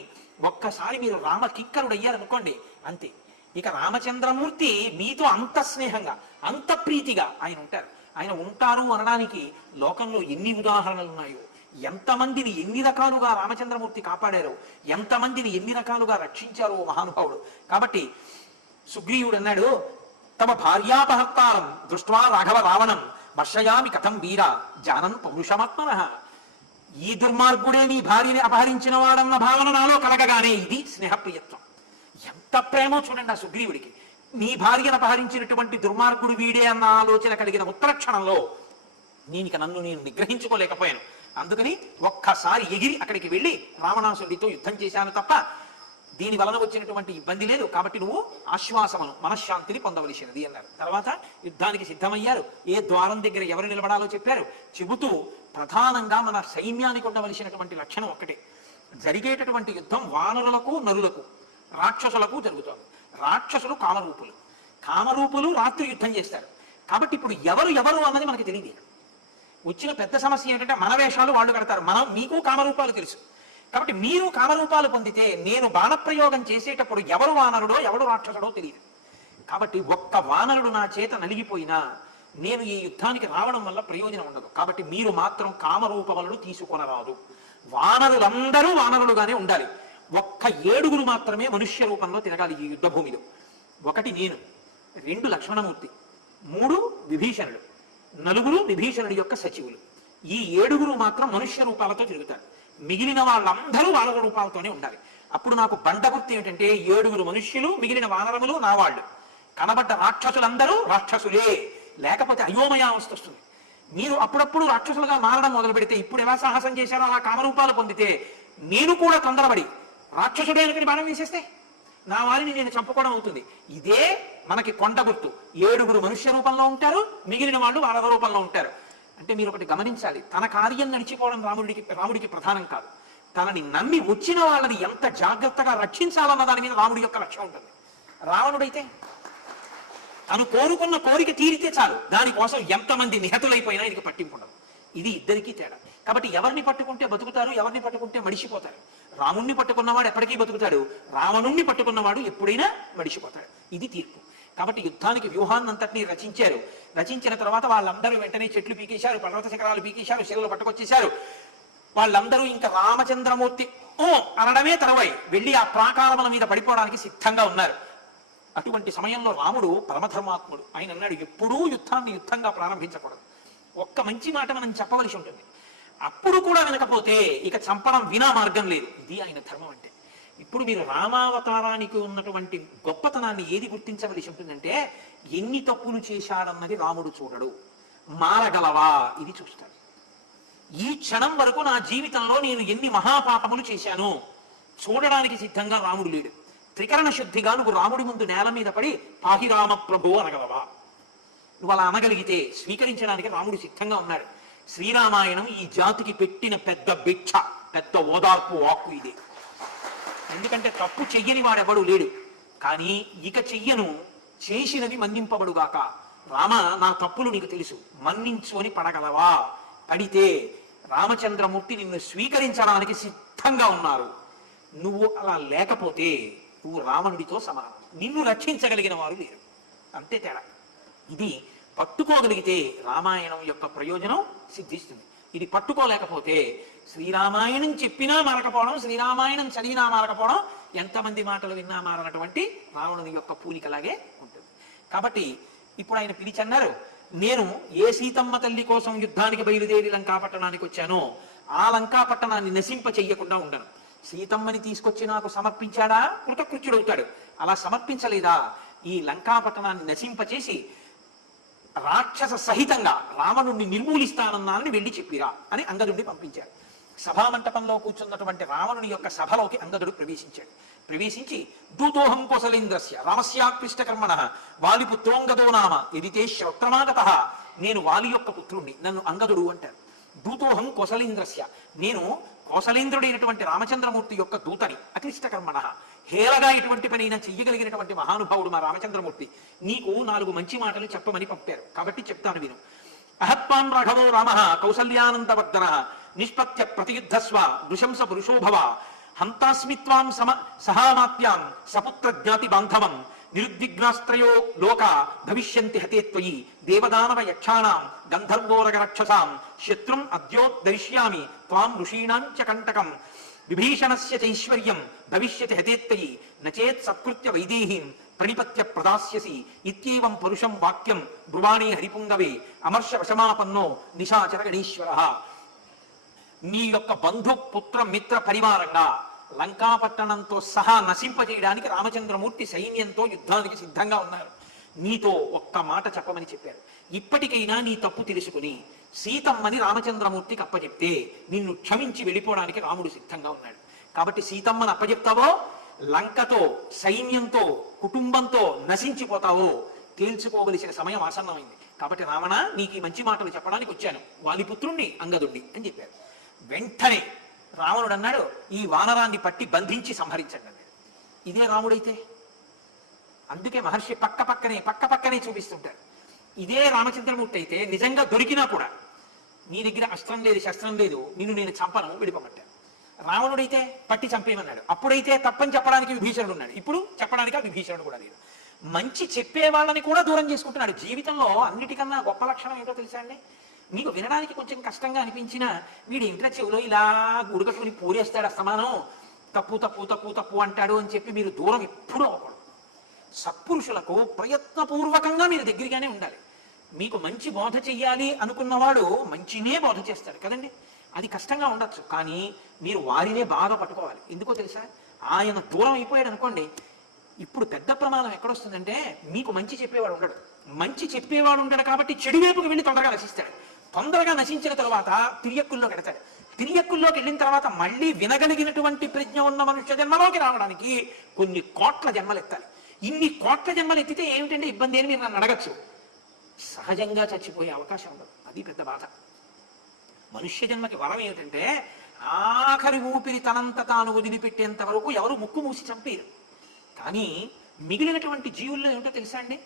ఒక్కసారి మీరు రామ కిక్కరుడయ్యారనుకోండి, అంతే. ఇక రామచంద్రమూర్తి మీతో అంత స్నేహంగా అంత ప్రీతిగా ఆయన ఉంటారు. ఆయన ఉంటారు అనడానికి లోకంలో ఎన్ని ఉదాహరణలు ఉన్నాయో, ఎంతమందిని ఎన్ని రకాలుగా రామచంద్రమూర్తి కాపాడారో, ఎంతమందిని ఎన్ని రకాలుగా రక్షించారో మహానుభావుడు. కాబట్టి సుగ్రీవుడు అన్నాడు, తమ భార్యాపహర్తారం దృష్ట్వా రాఘవ రావణం వర్షయామి కథం వీర జానన్ పౌరుషమాత్మన. ఈ దుర్మార్గుడే నీ భార్యని అపహరించిన వాడన్న భావన నాలో కలగగానే, ఇది స్నేహప్రియత్వం. ఎంత ప్రేమో చూడండి ఆ సుగ్రీవుడికి. నీ భార్యను అపహరించినటువంటి దుర్మార్గుడు వీడే అన్న ఆలోచన కలిగిన ఉత్తర క్షణంలో నన్ను నేను నిగ్రహించుకోలేకపోయాను. అందుకని ఒక్కసారి ఎగిరి అక్కడికి వెళ్ళి రావణాసుడితో యుద్ధం చేశాను తప్ప దీని వలన వచ్చినటువంటి ఇబ్బంది లేదు. కాబట్టి నువ్వు ఆశ్వాసమును మనశ్శాంతిని పొందవలసినది అన్నారు. తర్వాత యుద్ధానికి సిద్ధమయ్యారు. ఏ ద్వారం దగ్గర ఎవరు నిలబడాలో చెప్పారు. చెబుతూ ప్రధానంగా మన సైన్యానికి ఉండవలసినటువంటి లక్షణం ఒక్కటే, జరిగేటటువంటి యుద్ధం వానరులకు నరులకు రాక్షసులకు జరుగుతుంది. రాక్షసులు కామరూపులు రాత్రి యుద్ధం చేస్తారు. కాబట్టి ఇప్పుడు ఎవరు అన్నది మనకి తెలియదు. వచ్చిన పెద్ద సమస్య ఏంటంటే మన వేషాలు వాళ్ళు కడతారు. మీకు కామరూపాలు తెలుసు. కాబట్టి మీరు కామరూపాలు పొందితే నేను బాణప్రయోగం చేసేటప్పుడు ఎవరు వానరుడో ఎవడు రాక్షసుడో తెలియదు. కాబట్టి ఒక్క వానరుడు నా చేత నలిగిపోయినా నేను ఈ యుద్ధానికి రావడం వల్ల ప్రయోజనం ఉండదు. కాబట్టి మీరు మాత్రం కామరూపములను తీసుకొనరాదు. వానరులందరూ వానరులుగానే ఉండాలి. ఒక్క 7 మాత్రమే మనుష్య రూపంలో తిరగాలి ఈ యుద్ధ భూమిలో. 1 నేను, 2 లక్ష్మణమూర్తి, 3 విభీషణుడు, 4 విభీషణుడి యొక్క సచివులు. ఈ 7 మాత్రం మనుష్య రూపాలతో తిరుగుతారు. మిగిలిన వాళ్ళందరూ వానర రూపాలతోనే ఉండాలి. అప్పుడు నాకు బండ గుర్తు ఏమిటంటే 7 మనుష్యులు, మిగిలిన వానరములు నా వాళ్ళు. కనబడ్డ రాక్షసులందరూ రాక్షసులే, లేకపోతే అయోమయావస్థ వస్తుంది. మీరు అప్పుడప్పుడు రాక్షసులుగా మారడం మొదలు పెడితే, ఇప్పుడు ఎలా సాహసం చేశారో అలా కామరూపాలు పొందితే నేను కూడా తొందరపడి రాక్షసుడే అనుకుని బాణం వేసేస్తే నా వారిని నేను చంపుకోవడం అవుతుంది. ఇదే మనకి కొండ గుర్తు. 7 మనుష్య రూపంలో ఉంటారు, మిగిలిన వాళ్ళు వానర రూపంలో ఉంటారు. అంటే మీరు ఒకటి గమనించాలి, తన కార్యం నడిచిపోవడం రాముడికి ప్రధానం కాదు. తనని నమ్మి వచ్చిన వాళ్ళని ఎంత జాగ్రత్తగా రక్షించాలన్న దాని మీద రాముడి యొక్క లక్ష్యం ఉంటుంది. రావణుడైతే తను కోరుకున్న కోరిక తీరితే చాలు, దానికోసం ఎంతమంది నిహతులైపోయినా ఇది పట్టింపు ఉండదు. ఇది ఇద్దరికీ తేడా. కాబట్టి ఎవరిని పట్టుకుంటే బతుకుతారు, ఎవరిని పట్టుకుంటే మడిసిపోతారు. రాముణ్ణి పట్టుకున్నవాడు ఎప్పటికీ బతుకుతాడు, రావణుణ్ణి పట్టుకున్నవాడు ఎప్పుడైనా మడిసిపోతాడు. ఇది తీర్పు. కాబట్టి యుద్ధానికి వ్యూహాన్నంతటినీ రచించారు. రచించిన తర్వాత వాళ్ళందరూ వెంటనే చెట్లు పీకేశారు, పర్వత శిఖరాలు పీకేశారు, శిలలు పట్టుకొచ్చేశారు. వాళ్ళందరూ ఇంకా రామచంద్రమూర్తి అనడమే తరువాయి వెళ్ళి ఆ ప్రాకారముల మీద పడిపోవడానికి సిద్ధంగా ఉన్నారు. అటువంటి సమయంలో రాముడు పరమధర్మాత్ముడు. ఆయన అన్నాడు, ఎప్పుడూ యుద్ధాన్ని యుద్ధంగా ప్రారంభించకూడదు. ఒక్క మంచి మాట మనం చెప్పవలసి ఉంటుంది. అప్పుడు కూడా వినకపోతే ఇక చంపడం వినా మార్గం లేదు. ఇది ఆయన ధర్మం అంటే. ఇప్పుడు మీరు రామావతారానికి ఉన్నటువంటి గొప్పతనాన్ని ఏది గుర్తించవలసి ఉంటుందంటే, ఎన్ని తప్పులు చేశాడన్నది రాముడు చూడడు, మారగలవా ఇది చూస్తాడు. ఈ క్షణం వరకు నా జీవితంలో నేను ఎన్ని మహాపాపములు చేశాను చూడడానికి సిద్ధంగా రాముడు లేడు. త్రికరణ శుద్ధిగా నువ్వు రాముడి ముందు నేల మీద పడి పాహిరామ ప్రభు అనగలవా? నువ్వు అలా అనగలిగితే స్వీకరించడానికి రాముడు సిద్ధంగా ఉన్నాడు. శ్రీరామాయణం ఈ జాతికి పెట్టిన పెద్ద భిక్ష, పెద్ద ఓదార్పు వాక్కు ఇదే. ఎందుకంటే తప్పు చెయ్యని వాడెవడు లేడు. కానీ ఇక చెయ్యను, చేసినది మన్నింపబడుగాక. రామ, నా తప్పులు నీకు తెలుసు, మన్నించు అని పడగలవా? పడితే రామచంద్రమూర్తి నిన్ను స్వీకరించడానికి సిద్ధంగా ఉన్నారు. నువ్వు అలా లేకపోతే నువ్వు రావణుడితో సమానం. నిన్ను రక్షించగలిగిన వారు లేరు. అంతే తేడా. ఇది పట్టుకోగలిగితే రామాయణం యొక్క ప్రయోజనం సిద్ధిస్తుంది. ఇది పట్టుకోలేకపోతే శ్రీరామాయణం చెప్పినా మారకపోవడం, శ్రీరామాయణం చదివినా మారకపోవడం, ఎంతమంది మాటలు విన్నా మారనటువంటి రావణుని యొక్క పూలికలాగే ఉంటుంది. కాబట్టి ఇప్పుడు ఆయన పిలిచన్నారు, నేను ఏ సీతమ్మ తల్లి కోసం యుద్ధానికి బయలుదేరి లంకాపట్టణానికి వచ్చానో ఆ లంకాపట్టణాన్ని నశింప చెయ్యకుండా ఉండను. సీతమ్మని తీసుకొచ్చి నాకు సమర్పించాడా కృతకృత్యుడవుతాడు. అలా సమర్పించలేదా ఈ లంకాపట్టణాన్ని నశింపచేసి రాక్షస సహితంగా రావణుణ్ణి నిర్మూలిస్తానన్నానని వెళ్ళి చెప్పిరా అని అంగదుడిని పంపించాడు. సభామంటపంలో కూర్చున్నటువంటి రావణుని యొక్క సభలోకి అంగదుడు ప్రవేశించాడు. ప్రవేశించి, దూతోహం కోసలేంద్రస్య రామస్యాక్లిష్ట కర్మణ వాలిపుత్రోంగదో నామ ఎదితే శ్రోత్రమాగత. నేను వాలి యొక్క పుత్రుణ్ణి, నన్ను అంగదుడు అంటారు. దూతోహం కోసలేంద్రస్య, నేను కోసలేంద్రుడైనటువంటి రామచంద్రమూర్తి యొక్క దూతని. అక్లిష్ట కర్మణ, హేళగా ఇటువంటి పనైనా చెయ్యగలిగినటువంటి మహానుభావుడు మా రామచంద్రమూర్తి. నీకు 4 మంచి మాటలు చెప్పమని పంపారు, కాబట్టి చెప్తాను విను. అహత్వాన్ రాఘవో రామ కౌసల్యానందవర్ధన నిష్పత్య ప్రతియుద్ధస్వ నృశంస పురుషోభవ హంతాస్మిత్వాం సహామాత్యాం సపుత్ర జ్ఞాతి బాంధవం నిరుద్విగ్నాస్త్రయో లోక భవిష్యంతి హతే త్వయి దేవదానవ యక్షాణాం గంధర్వోరగ రక్షసాం శత్రుం అద్యోద్ధరిష్యామి త్వాం ఋషీణాం చ కంటకం విభీషణస్య చైశ్వర్యం భవిష్యతి హతే త్వయి నచేత్ సత్కృత్య వైదేహీం ప్రణిపత్య ప్రదాస్యసి ఇత్యేవం పరుషం వాక్యం బ్రువాణే హరిపుంగవే అమర్ష వశమాపన్నో నిశాచర గణీశ్వరః. నీ యొక్క బంధు పుత్ర మిత్ర పరివారంగా లంకాపట్టణంతో సహా నశింపజేయడానికి రామచంద్రమూర్తి సైన్యంతో యుద్ధానికి సిద్ధంగా ఉన్నారు. నీతో ఒక్క మాట చెప్పమని చెప్పారు. ఇప్పటికైనా నీ తప్పు తెలుసుకుని సీతమ్మని రామచంద్రమూర్తికి అప్పచెప్తే నిన్ను క్షమించి వెళ్ళిపోవడానికి రాముడు సిద్ధంగా ఉన్నాడు. కాబట్టి సీతమ్మని అప్పచెప్తావో లంకతో సైన్యంతో కుటుంబంతో నశించిపోతావో తేల్చుకోవలసిన సమయం ఆసన్నమైంది. కాబట్టి రావణ, నీకు ఈ మంచి మాటలు చెప్పడానికి వచ్చాను, వాలిపుత్రుణ్ణి అంగదుణ్ణి అని చెప్పారు. వెంటనే రావణుడు అన్నాడు, ఈ వానరాన్ని పట్టి బంధించి సంహరించండి అన్నాడు. ఇదే రాముడైతే. అందుకే మహర్షి పక్క పక్కనే చూపిస్తుంటారు. ఇదే రామచంద్రమూర్తి అయితే నిజంగా దొరికినా కూడా నీ దగ్గర అస్త్రం లేదు శస్త్రం లేదు, నిన్ను నేను చంపను విడిపమంటాను. రావణుడైతే పట్టి చంపేయమన్నాడు. అప్పుడైతే తప్పని చెప్పడానికి విభీషణుడు ఉన్నాడు, ఇప్పుడు చెప్పడానికి ఆ విభీషణుడు కూడా లేదు. మంచి చెప్పే వాళ్ళని కూడా దూరం చేసుకుంటున్నాడు. జీవితంలో అన్నిటికన్నా గొప్ప లక్షణం ఏంటో తెలుసా అండి? మీకు వినడానికి కొంచెం కష్టంగా అనిపించినా వీడి ఇంట్లో చెవులో ఇలా గుడికట్టుకుని పూరేస్తాడు, అస్తమానం తప్పు తప్పు తప్పు తప్పు అంటాడు అని చెప్పి మీరు దూరం ఎప్పుడూ అవ్వకూడదు. సత్పురుషులకు ప్రయత్నపూర్వకంగా మీరు దగ్గరగానే ఉండాలి. మీకు మంచి బోధ చెయ్యాలి అనుకున్నవాడు మంచినే బోధ చేస్తాడు కదండి. అది కష్టంగా ఉండొచ్చు, కానీ మీరు వారినే బాగా పట్టుకోవాలి. ఎందుకో తెలుసా? ఆయన దూరం అయిపోయాడు అనుకోండి, ఇప్పుడు పెద్ద ప్రమాదం ఎక్కడొస్తుందంటే మీకు మంచి చెప్పేవాడు ఉండడు. మంచి చెప్పేవాడు ఉండడు కాబట్టి చెడు వైపుకు వెళ్ళి తొందరగా నశిస్తాడు. తొందరగా నశించిన తర్వాత తిరియక్కుల్లోకి వెడతాడు. తిరియక్కుల్లోకి వెళ్ళిన తర్వాత మళ్ళీ వినగలిగినటువంటి ప్రజ్ఞ ఉన్న మనుష్య జన్మలోకి రావడానికి కొన్ని కోట్ల జన్మలు ఎత్తాలి. ఇన్ని కోట్ల జన్మలు ఎత్తితే ఏమిటంటే ఇబ్బంది అని మీరు నన్ను అడగచ్చు. సహజంగా చచ్చిపోయే అవకాశం ఉండదు. అది పెద్ద బాధ. మనుష్య జన్మకి వరం ఏమిటంటే ఆఖరి ఊపిరి తనంత తాను వదిలిపెట్టేంత వరకు ఎవరు ముక్కు మూసి చంపేరు. కానీ మిగిలినటువంటి జీవుల్లో ఏమిటో తెలుసా అండి?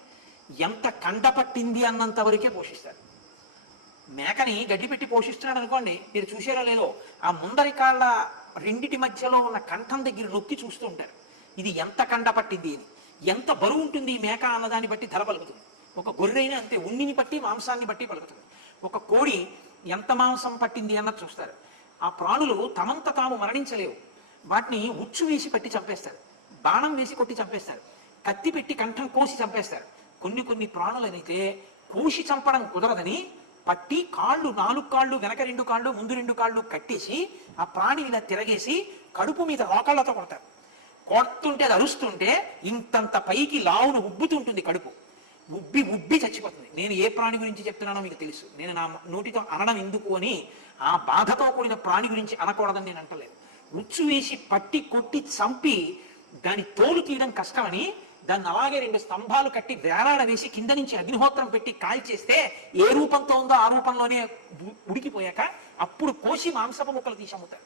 ఎంత కండ పట్టింది అన్నంత వరకే పోషిస్తారు. మేకని గడ్డి పెట్టి పోషిస్తున్నాడు అనుకోండి, మీరు చూసారో లేదో, ఆ ముందరి కాళ్ళ రెండిటి మధ్యలో ఉన్న కంఠం దగ్గర నొక్కి చూస్తూ ఉంటారు. ఇది ఎంత కండ పట్టింది అని, ఎంత బరువు ఉంటుంది ఈ మేక అన్నదాన్ని బట్టి ధర పలుకుతుంది. ఒక గొర్రెైనా అంతే, ఉన్నిని బట్టి మాంసాన్ని బట్టి పలుకుతుంది. ఒక కోడి ఎంత మాంసం పట్టింది అన్నది చూస్తారు. ఆ ప్రాణులు తమంత తాము మరణించలేవు. వాటిని ఉచ్చు వేసి పట్టి చంపేస్తారు, బాణం వేసి కొట్టి చంపేస్తారు, కత్తి పెట్టి కంఠం కోసి చంపేస్తారు. కొన్ని ప్రాణులనైతే కోసి చంపడం కుదరదని పట్టి కాళ్ళు, 4 కాళ్ళు, వెనక 2 కాళ్ళు, ముందు 2 కాళ్ళు కట్టేసి ఆ ప్రాణి ఇలా తిరగేసి కడుపు మీద రోకాళ్లతో కొడతారు. కొడుతుంటే అది అరుస్తుంటే ఇంతంత పైకి లావును ఉబ్బుతుంటుంది కడుపు. ఉబ్బి చచ్చిపోతుంది. నేను ఏ ప్రాణి గురించి చెప్తున్నానో మీకు తెలుసు. నేను నా నోటితో అనడం ఎందుకు అని ఆ బాధతో కూడిన ప్రాణి గురించి అనకూడదని నేను అంటలేదు. ఉచ్చు వేసి పట్టి కొట్టి చంపి దాని తోలు తీయడం కష్టమని దాన్ని అలాగే 2 స్తంభాలు కట్టి వేలాడ వేసి కింద నుంచి అగ్నిహోత్రం పెట్టి కాల్చేస్తే ఏ రూపంతో ఉందో ఆ రూపంలోనే ఉడికిపోయాక అప్పుడు కోసి మాంసపు ముక్కలు తీసి అమ్ముతారు.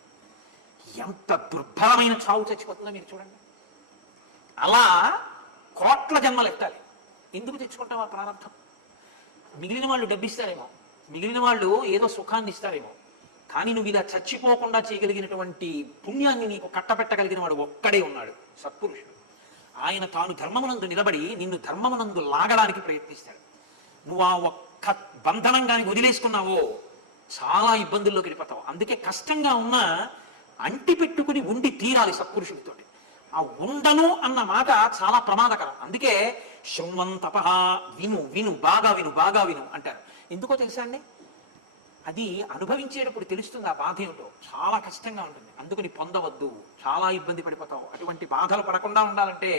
ఎంత దుర్భరమైన చావు చచ్చిపోతుందో మీరు చూడండి. అలా కోట్ల జన్మలు ఎత్తాలి. ఎందుకు తెచ్చుకుంటాం ఆ ప్రారంభం? మిగిలిన వాళ్ళు డబ్బిస్తారేమో, మిగిలిన వాళ్ళు ఏదో సుఖాన్ని ఇస్తారేమో, కానీ నువ్వు ఇలా చచ్చిపోకుండా చేయగలిగినటువంటి పుణ్యాన్ని నీకు కట్టబెట్టగలిగిన వాడు ఒక్కడే ఉన్నాడు, సత్పురుషుడు. ఆయన తాను ధర్మమునందు నిలబడి నిన్ను ధర్మమునందు లాగడానికి ప్రయత్నిస్తాడు. నువ్వు ఆ ఒక్క బంధనంగాని వదిలేసుకున్నావో చాలా ఇబ్బందుల్లోకి వెళ్ళిపోతావు. అందుకే కష్టంగా ఉన్నా అంటి పెట్టుకుని ఉండి తీరాలి సత్పురుషుడితో. ఆ ఉండను అన్న మాట చాలా ప్రమాదకరం. అందుకే శృణ్వంతప, విను విను బాగా విను బాగా విను అంటారు. ఎందుకో తెలుసా అండి? అది అనుభవించేటప్పుడు తెలుస్తుంది ఆ బాధ ఏమిటో. చాలా కష్టంగా ఉంటుంది. అందుకని పొందవద్దు, చాలా ఇబ్బంది పడిపోతావు. అటువంటి బాధలు పడకుండా ఉండాలంటే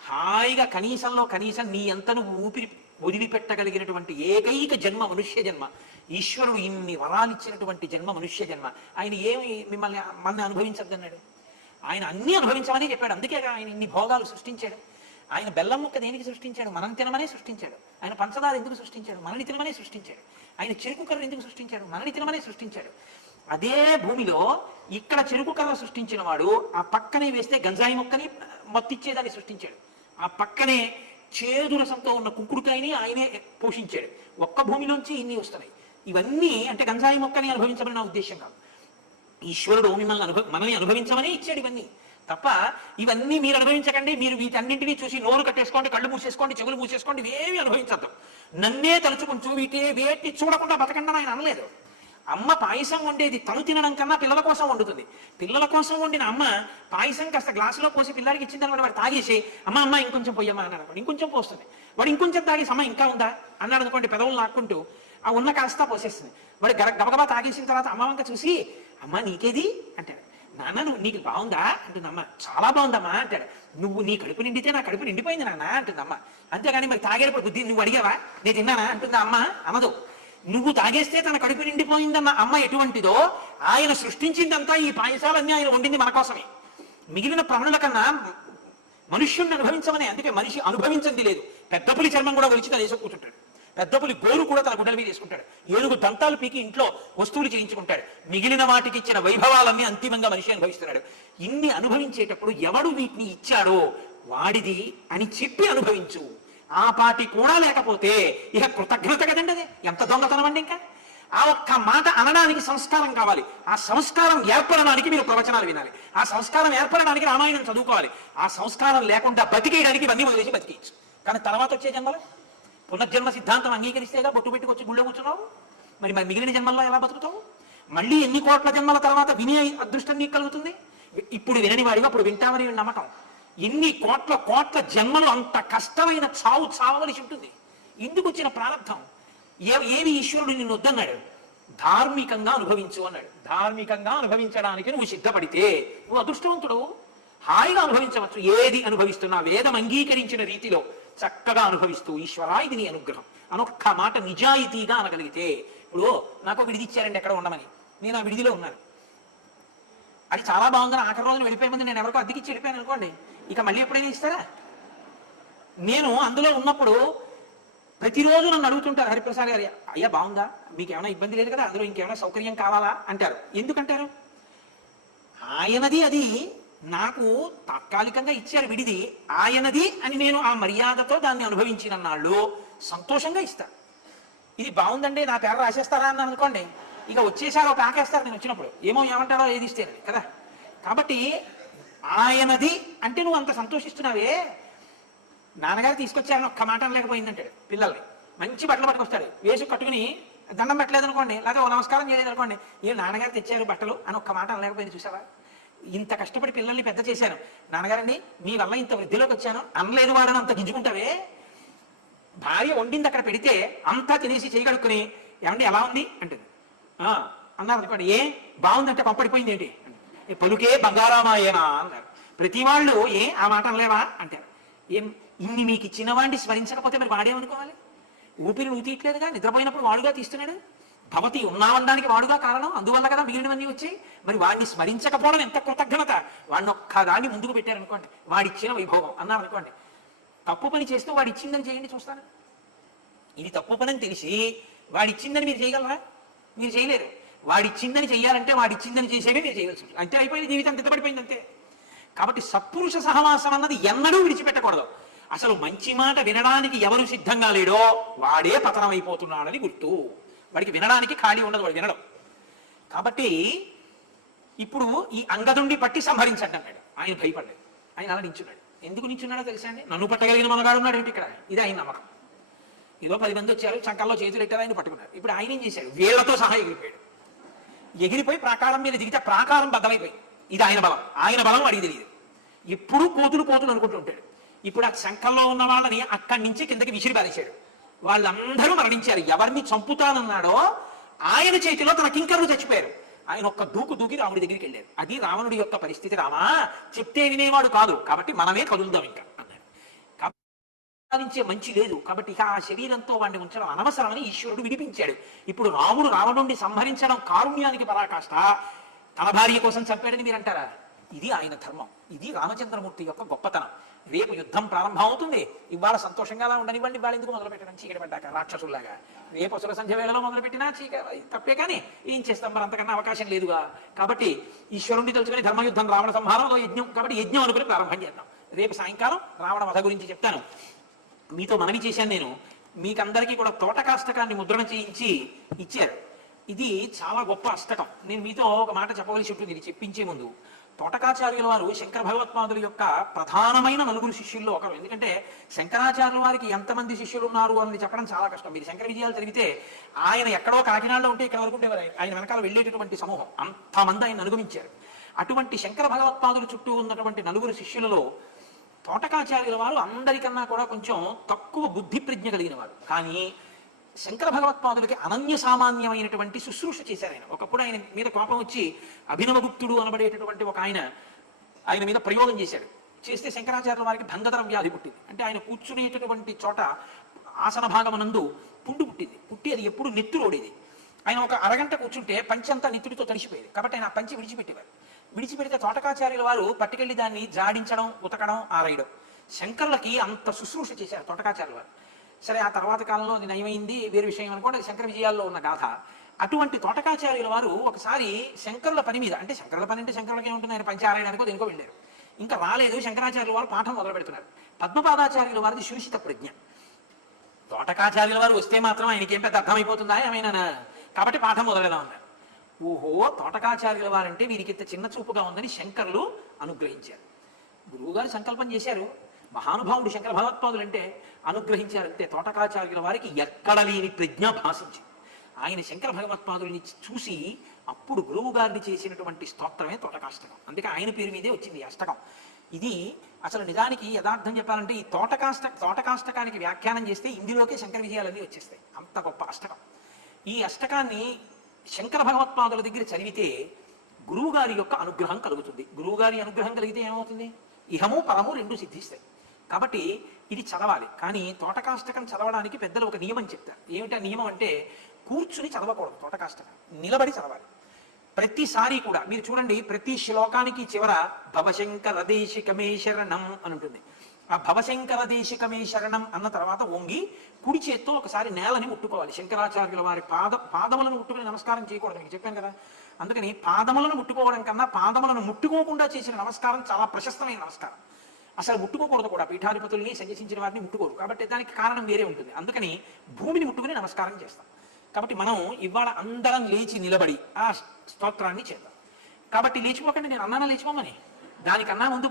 హాయిగా కనీసంలో కనీసం నీ ఎంత నువ్వు ఊపిరి వదిలిపెట్టగలిగినటువంటి ఏకైక జన్మ మనుష్య జన్మ. ఈశ్వరుడు ఇన్ని వరాలు ఇచ్చినటువంటి జన్మ మనుష్య జన్మ. ఆయన ఏమి మనల్ని అనుభవించద్దన్నాడు? ఆయన అన్ని అనుభవించమని చెప్పాడు. అందుకే ఆయన ఇన్ని భోగాలు సృష్టించాడు. ఆయన బెల్లం ముక్క దేనికి సృష్టించాడు? మనం తినమనే సృష్టించాడు. ఆయన పంచదార ఎందుకు సృష్టించాడు? మనని తినమనే సృష్టించాడు. ఆయన చెరుకు కర్ర ఎందుకు సృష్టించాడు? మనని తినమనే సృష్టించాడు. అదే భూమిలో ఇక్కడ చెరుకు కర్ర సృష్టించిన వాడు ఆ పక్కనే వేస్తే గంజాయి మొక్కని మత్తిచ్చేదాన్ని సృష్టించాడు. ఆ పక్కనే చేదు రసంతో ఉన్న కుంకుడుకాయని ఆయనే పోషించాడు. ఒక్క భూమిలోంచి ఇన్ని వస్తున్నాయి. ఇవన్నీ అంటే గంజాయి మొక్కని అనుభవించమని నా ఉద్దేశం కాదు. ఈశ్వరుడు మిమ్మల్ని మనల్ని అనుభవించమని ఇచ్చాడు ఇవన్నీ తప్ప, ఇవన్నీ మీరు అనుభవించకండి, మీరు వీటన్నింటినీ చూసి నోరు కట్టేసుకోండి, కళ్ళు మూసేసుకోండి, చెవులు మూసేసుకోండి, ఇవేమి అనుభవించద్దు, నన్నే తలుచుకుంటూ వేటి చూడకుండా బతకండి ఆయన అనలేదు. అమ్మ పాయసం వండేది తను తినడం కన్నా పిల్లల కోసం వండుతుంది. పిల్లల కోసం వండిన అమ్మ పాయసం కాస్త గ్లాసులో పోసి పిల్లలకి ఇచ్చిందని వాడు తాగేసి అమ్మ ఇంకొంచెం పోయమ్మా అన్నాడు అనుకోండి, ఇంకొంచెం పోస్తుంది. వాడు ఇంకొంచెం తాగేసి అమ్మ ఇంకా ఉందా అన్నాడు అనుకోండి, పెదవులు లాక్కుంటూ ఆ ఉన్న కాస్త పోసేస్తుంది. వాడు గబగబా తాగేసిన తర్వాత అమ్మ వంక చూసి అమ్మ నీకేది అంటాడు. నాన్న నువ్వు నీకు బాగుందా అంటుంది అమ్మ. చాలా బాగుందమ్మా అంటాడు. నువ్వు నీ కడుపు నిండితే నా కడుపు నిండిపోయింది నాన్న అంటుంది అమ్మ. అంతేగాని మరి తాగేటప్పుడు బుద్ధి నువ్వు అడిగావా నేను తిన్నానా అంటుంది అమ్మ అనదు. నువ్వు తాగేస్తే తన కడుపు నిండిపోయిందన్న అమ్మ ఎటువంటిదో ఆయన సృష్టించిందంతా ఈ పాయసాలన్నీ ఆయన వండింది మన కోసమే. మిగిలిన ప్రాణుల కన్నా మనుష్యుణ్ణి అనుభవించమని, అందుకే మనిషి అనుభవించింది లేదు. పెద్ద పులి చర్మం కూడా ఒలిచి తను వేసుకు కూర్చుంటాడు, పెద్ద పులి గోరు కూడా తన గుడ్డల మీద వేసుకుంటాడు, ఏనుగు దంతాలు పీకి ఇంట్లో వస్తువులు చేయించుకుంటాడు. మిగిలిన వాటికి ఇచ్చిన వైభవాలన్నీ అంతిమంగా మనిషి అనుభవిస్తున్నాడు. ఇన్ని అనుభవించేటప్పుడు ఎవడు వీటిని ఇచ్చాడో వాడిది అని చెప్పి అనుభవించు. ఆ పాటి కూడా లేకపోతే ఇక కృతజ్ఞత కదండి, అది ఎంత దొంగతనం అండి. ఇంకా ఆ ఒక్క మాట అనడానికి సంస్కారం కావాలి. ఆ సంస్కారం ఏర్పడడానికి మీరు ప్రవచనాలు వినాలి. ఆ సంస్కారం ఏర్పడడానికి రామాయణం చదువుకోవాలి. ఆ సంస్కారం లేకుండా బతికేయడానికి ఇవన్నీ వదిలేసి బతికేయచ్చు. కానీ తర్వాత వచ్చే జన్మలో పునర్జన్మ సిద్ధాంతం అంగీకరిస్తేగా బొట్టు పెట్టుకొచ్చి గుళ్ళో కూర్చున్నావు. మరి మిగిలిన జన్మల్లో ఎలా బతుకుతావు? మళ్ళీ ఎన్ని కోట్ల జన్మల తర్వాత వినే అదృష్టం నీకు కలుగుతుంది? ఇప్పుడు వినని వాడిగా అప్పుడు వింటామని నమ్మకం. ఎన్ని కోట్ల జన్మలు అంత కష్టమైన చావు చావవలసి ఉంటుంది. ఇందుకు వచ్చిన ప్రారంభం. ఏవి ఈశ్వరుడు నిన్ను వద్దన్నాడు? ధార్మికంగా అనుభవించు అన్నాడు. ధార్మికంగా అనుభవించడానికి నువ్వు సిద్ధపడితే నువ్వు అదృష్టవంతుడు, హాయిగా అనుభవించవచ్చు. ఏది అనుభవిస్తున్నా వేదం అంగీకరించిన రీతిలో చక్కగా అనుభవిస్తూ ఈశ్వరా ఇది నీ అనుగ్రహం అనొక్క మాట నిజాయితీగా అనగలిగితే, ఇప్పుడు నాకు ఒక విడిది ఇచ్చారండి ఎక్కడ ఉండమని, నేను ఆ విడిదిలో ఉన్నాను, అది చాలా బాగుందని ఆఖరి రోజున వెళ్ళిపోయే ముందు నేను ఎవరికో అద్దెకిచ్చి వెళ్ళిపోయాను అనుకోండి, ఇక మళ్ళీ ఎప్పుడైనా ఇస్తారా? నేను అందులో ఉన్నప్పుడు ప్రతిరోజు నన్ను అడుగుతుంటారు, హరిప్రసాద్ గారు అయ్యా బాగుందా, మీకు ఏమైనా ఇబ్బంది లేదు కదా, అందులో ఇంకేమైనా సౌకర్యం కావాలా అంటారు. ఎందుకంటారు? ఆయనది అది, నాకు తాత్కాలికంగా ఇచ్చారు విడిది, ఆయనది అని నేను ఆ మర్యాదతో దాన్ని అనుభవించిన నాళ్ళు సంతోషంగా ఇస్తా. ఇది బాగుందండి నా పేరు రాసేస్తారా అని అనుకోండి, ఇక వచ్చేసారి ఒక ఆకేస్తారు నేను వచ్చినప్పుడు, ఏమో ఏమంటారో ఏది ఇస్తేనని కదా. కాబట్టి ఆయనది అంటే నువ్వు అంత సంతోషిస్తున్నావే. నాన్నగారు తీసుకొచ్చారని ఒక్క మాట లేకపోయిందంటాడు పిల్లల్ని, మంచి బట్టలు పట్టుకొస్తాడు, వేసి కట్టుకుని దండం పెట్టలేదు అనుకోండి, లేదా నమస్కారం చేయలేదు అనుకోండి, ఏ నాన్నగారు తెచ్చారు బట్టలు అని ఒక్క మాట లేకపోయింది. చూసావా, ఇంత కష్టపడి పిల్లల్ని పెద్ద చేశాను, నాన్నగారండి మీ వల్ల ఇంత వృద్ధిలోకి వచ్చాను అనలేదు వాడని అంత గింజుకుంటావే. భార్య వండింది అక్కడ పెడితే అంతా తినేసి చేయగడుక్కుని ఏమండి ఎలా ఉంది అంటుంది, అన్నారు అనుకోండి, ఏ బాగుందంటే పంపడిపోయింది ఏంటి, పలుకే బంగారామాయేనా అన్నారు. ప్రతి వాళ్ళు ఏ ఆ మాట అనలేవా అంటారు. ఏం ఇన్ని మీకు ఇచ్చిన వాడిని స్మరించకపోతే మరి వాడేమనుకోవాలి? ఊపిరి నువ్వు తీయట్లేదుగా, నిద్రపోయినప్పుడు వాడుగా తీస్తున్నాడు, భవతి ఉన్నావడానికి వాడుగా కారణం, అందువల్ల కదా మిగిలినవన్నీ వచ్చాయి. మరి వాడిని స్మరించకపోవడం ఎంత కృతజ్ఞత. వాడిని ఒక్కదాన్ని ముందుకు పెట్టారనుకోండి, వాడిచ్చిన వైభవం అన్నారు అనుకోండి, తప్పు పని చేస్తూ వాడు ఇచ్చిందని చేయండి చూస్తాను. ఇది తప్పు పని అని తెలిసి వాడిచ్చిందని మీరు చేయగలరా? మీరు చేయలేరు. వాడిచ్చిందని చెయ్యాలంటే వాడిచ్చిందని చేసేవి మీరు చేయవలసి ఉంటుంది. అంతే, అయిపోయింది, జీవితం తిద్దపడిపోయింది అంతే. కాబట్టి సత్పురుష సహవాసం అన్నది ఎన్నడూ విడిచిపెట్టకూడదు. అసలు మంచి మాట వినడానికి ఎవరు సిద్ధంగా లేడో వాడే పతనం అయిపోతున్నాడని గుర్తు. వాడికి వినడానికి ఖాళీ ఉండదు, వాడు వినడం. కాబట్టి ఇప్పుడు ఈ అంగదుండి పట్టి సంహరించండి అన్నాడు. ఆయన భయపడ్డాడు, ఆయన అలా నించున్నాడు. ఎందుకు నించున్నాడో తెలుసా అండి? నన్ను పట్టగలిగిన మనగాడు ఉన్నాడు ఏంటి ఇక్కడ, ఇది ఆయన నమ్మకం. ఏదో 10 మంది వచ్చారు, చంకల్లో చేతులు పెట్టారు, ఆయన పట్టుకున్నారు. ఇప్పుడు ఆయన ఏం చేశాడు? వీళ్లతో సహా ఎగిరిపోయాడు. ఎగిరిపోయి ప్రాకారం మీద దిగితే ప్రాకారం బద్దలైపోయింది. ఇది ఆయన బలం, ఆయన బలం వాడికి తెలియదు. ఎప్పుడు కోతులు అనుకుంటూ ఉంటాడు. ఇప్పుడు ఆ శంఖంలో ఉన్న వాళ్ళని అక్కడి నుంచి కిందకి విసిరి పారేశాడు. వాళ్ళందరూ మరణించారు. ఎవరిని చంపుతానన్నాడో ఆయన చేతిలో తన కింకర్లు చచ్చిపోయారు. ఆయన ఒక్క దూకి రాముడి దగ్గరికి వెళ్ళారు. అది రావణుడి యొక్క పరిస్థితి. రామా చెప్తే వినేవాడు కాదు, కాబట్టి మనమే కదులుదాం ఇంకా అన్నాడు. కాబట్టి మంచి లేదు, కాబట్టి ఇక ఆ శరీరంతో వాడిని ఉంచడం అనవసరమని ఈశ్వరుడు విడిపించాడు. ఇప్పుడు రాముడు రావణుడిని సంహరించడం కారుణ్యానికి పరాకాష్ట. తన భార్య కోసం చంపాడని మీరు అంటారా? ఇది ఆయన ధర్మం, ఇది రామచంద్రమూర్తి యొక్క గొప్పతనం. రేపు యుద్ధం ప్రారంభం అవుతుంది. ఇవాళ సంతోషంగా ఉండనివ్వండి, ఇవాళ ఎందుకు మొదలు పెట్టడం చీకటి పడ్డాక రాక్షసుల్లాగా? రేపు అసుర సంధ్య వేళలో మొదలు పెట్టినా తప్పే, కానీ ఏం చేస్తాం, మరి అంతకన్నా అవకాశం లేదుగా. కాబట్టి ఈశ్వరుణ్ణి తెలుసుకుని ధర్మయుద్ధం రావణ సంహారంలో యజ్ఞం, కాబట్టి యజ్ఞం అనుకుని ప్రారంభం చేద్దాం. రేపు సాయంకాలం రావణ వధ గురించి చెప్తాను. మీతో మనవి చేశాను నేను, మీకందరికీ కూడా తోటకాష్టకాన్ని ముద్రణ చేయించి ఇచ్చారు. ఇది చాలా గొప్ప అష్టకం. నేను మీతో ఒక మాట చెప్పవలసి ఉంటుంది ఇది చెప్పించే ముందు. తోటకాచార్యుల వారు శంకర భగవత్పాదుల యొక్క ప్రధానమైన నలుగురు శిష్యుల్లో ఒకరు. ఎందుకంటే శంకరాచార్యుల వారికి ఎంతమంది శిష్యులు ఉన్నారు అని చెప్పడం చాలా కష్టం. మీరు శంకర విజయాలు చదివితే ఆయన ఎక్కడో కాకినాడలో ఉంటే ఇక్కడ వరకు ఉండేవారు. ఆయన వెనకాల వెళ్ళేటటువంటి సమూహం అంతమంది ఆయన అనుగమించారు. అటువంటి శంకర భగవత్పాదుల చుట్టూ ఉన్నటువంటి నలుగురు శిష్యులలో తోటకాచార్యుల వారు అందరికన్నా కూడా కొంచెం తక్కువ బుద్ధి ప్రజ్ఞ కలిగిన వారు. కానీ శంకర భగవత్పాదులకి అనన్య సామాన్యమైనటువంటి శుశ్రూష చేశారు ఆయన. ఒకప్పుడు ఆయన మీద కోపం వచ్చి అభినవగుప్తుడు అనబడేటటువంటి ఒక ఆయన మీద ప్రయోగం చేశాడు. చేస్తే శంకరాచార్యుల వారికి భంగధర వ్యాధి పుట్టింది. అంటే ఆయన కూర్చునేటటువంటి చోట ఆసన భాగమనందు పుండు పుట్టింది. పుట్టి అది ఎప్పుడు నెత్తురోడేది. ఆయన ఒక అరగంట కూర్చుంటే పంచి అంతా నెత్తుడితో తడిసిపోయేది. కాబట్టి ఆయన ఆ పంచి విడిచిపెట్టేవారు. విడిచిపెడితే తోటకాచార్యుల వారు పట్టుకెళ్లి దాన్ని జాడించడం, ఉతకడం, ఆరేయడం. శంకరులకి అంత శుశ్రూష చేశారు తోటకాచార్యుల వారు. సరే, ఆ తర్వాత కాలంలో అది నయమైంది, వేరే విషయం అనుకోండి, శంకర విజయాల్లో ఉన్న గాథ. అటువంటి తోటకాచార్యుల వారు ఒకసారి శంకరుల పని మీద, అంటే శంకరుల పని అంటే శంకరులకి ఏముంటుంది, ఆయన పంచి ఆరాయడానికో దేనికో వెళ్ళారు. ఇంకా రాలేదు. శంకరాచార్యుల వారు పాఠం మొదలు పెడుతున్నారు. పద్మపాదాచార్యుల వారిది శునిశిత ప్రజ్ఞ. తోటకాచార్యుల వారు వస్తే మాత్రం ఆయనకి ఏం పెద్ద అర్థమైపోతుందా ఏమైనా, కాబట్టి పాఠం మొదలెలా ఉన్నారు. ఓహో, తోటకాచార్యుల వారంటే వీరికి ఇంత చిన్న చూపుగా ఉందని శంకరులు అనుగ్రహించారు. గురువుగారు సంకల్పం చేశారు. మహానుభావుడు శంకర భగవత్పాదులు అంటే అనుగ్రహించారంటే తోటకాచార్యుల వారికి ఎక్కడ లేని ప్రజ్ఞ భాషించి ఆయన శంకర భగవత్పాదుల్ని చూసి అప్పుడు గురువు గారిని చేసినటువంటి స్తోత్రమే తోటకాష్టకం. అందుకే ఆయన పేరు మీదే వచ్చింది అష్టకం. ఇది అసలు నిజానికి యథార్థం చెప్పాలంటే ఈ తోటకాష్టకానికి వ్యాఖ్యానం చేస్తే ఇందులోకే శంకర విజయాలన్నీ వచ్చేస్తాయి. అంత గొప్ప అష్టకం. ఈ అష్టకాన్ని శంకర భగవత్పాదుల దగ్గర చదివితే గురువు గారి యొక్క అనుగ్రహం కలుగుతుంది. గురువు గారి అనుగ్రహం కలిగితే ఏమవుతుంది? ఇహము పరము రెండు సిద్ధిస్తాయి. కాబట్టి ఇది చదవాలి. కానీ తోటకాష్టకం చదవడానికి పెద్దలు ఒక నియమం చెప్తారు. ఏమిటా నియమం అంటే, కూర్చుని చదవకూడదు తోటకాష్టకం, నిలబడి చదవాలి. ప్రతిసారి కూడా మీరు చూడండి, ప్రతి శ్లోకానికి చివర భవశంకర దేశికమే శరణం అని ఉంటుంది. ఆ భవశంకర దేశికమే శరణం అన్న తర్వాత వంగి కుడి చేత్తో ఒకసారి నేలని ముట్టుకోవాలి. శంకరాచార్యుల వారి పాదములను ముట్టుకుని నమస్కారం చేయకూడదు, మీకు చెప్పాను కదా. అందుకని పాదములను ముట్టుకోవడం కన్నా పాదములను ముట్టుకోకుండా చేసిన నమస్కారం చాలా ప్రశస్తమైన నమస్కారం. అసలు ముట్టుకోకూడదు కూడా. పీఠాధిపతుల్ని సన్యసించిన వారిని ముట్టుకోరు. కాబట్టి దానికి కారణం వేరే ఉంటుంది. అందుకని భూమిని ముట్టుకుని నమస్కారం చేస్తాం. కాబట్టి మనం ఇవాళ అందరం లేచి నిలబడి ఆ స్తోత్రాన్ని చేద్దాం. కాబట్టి లేచిపోకండి, నేను అన్నానా లేచిపోమని. దానికన్నా ముందు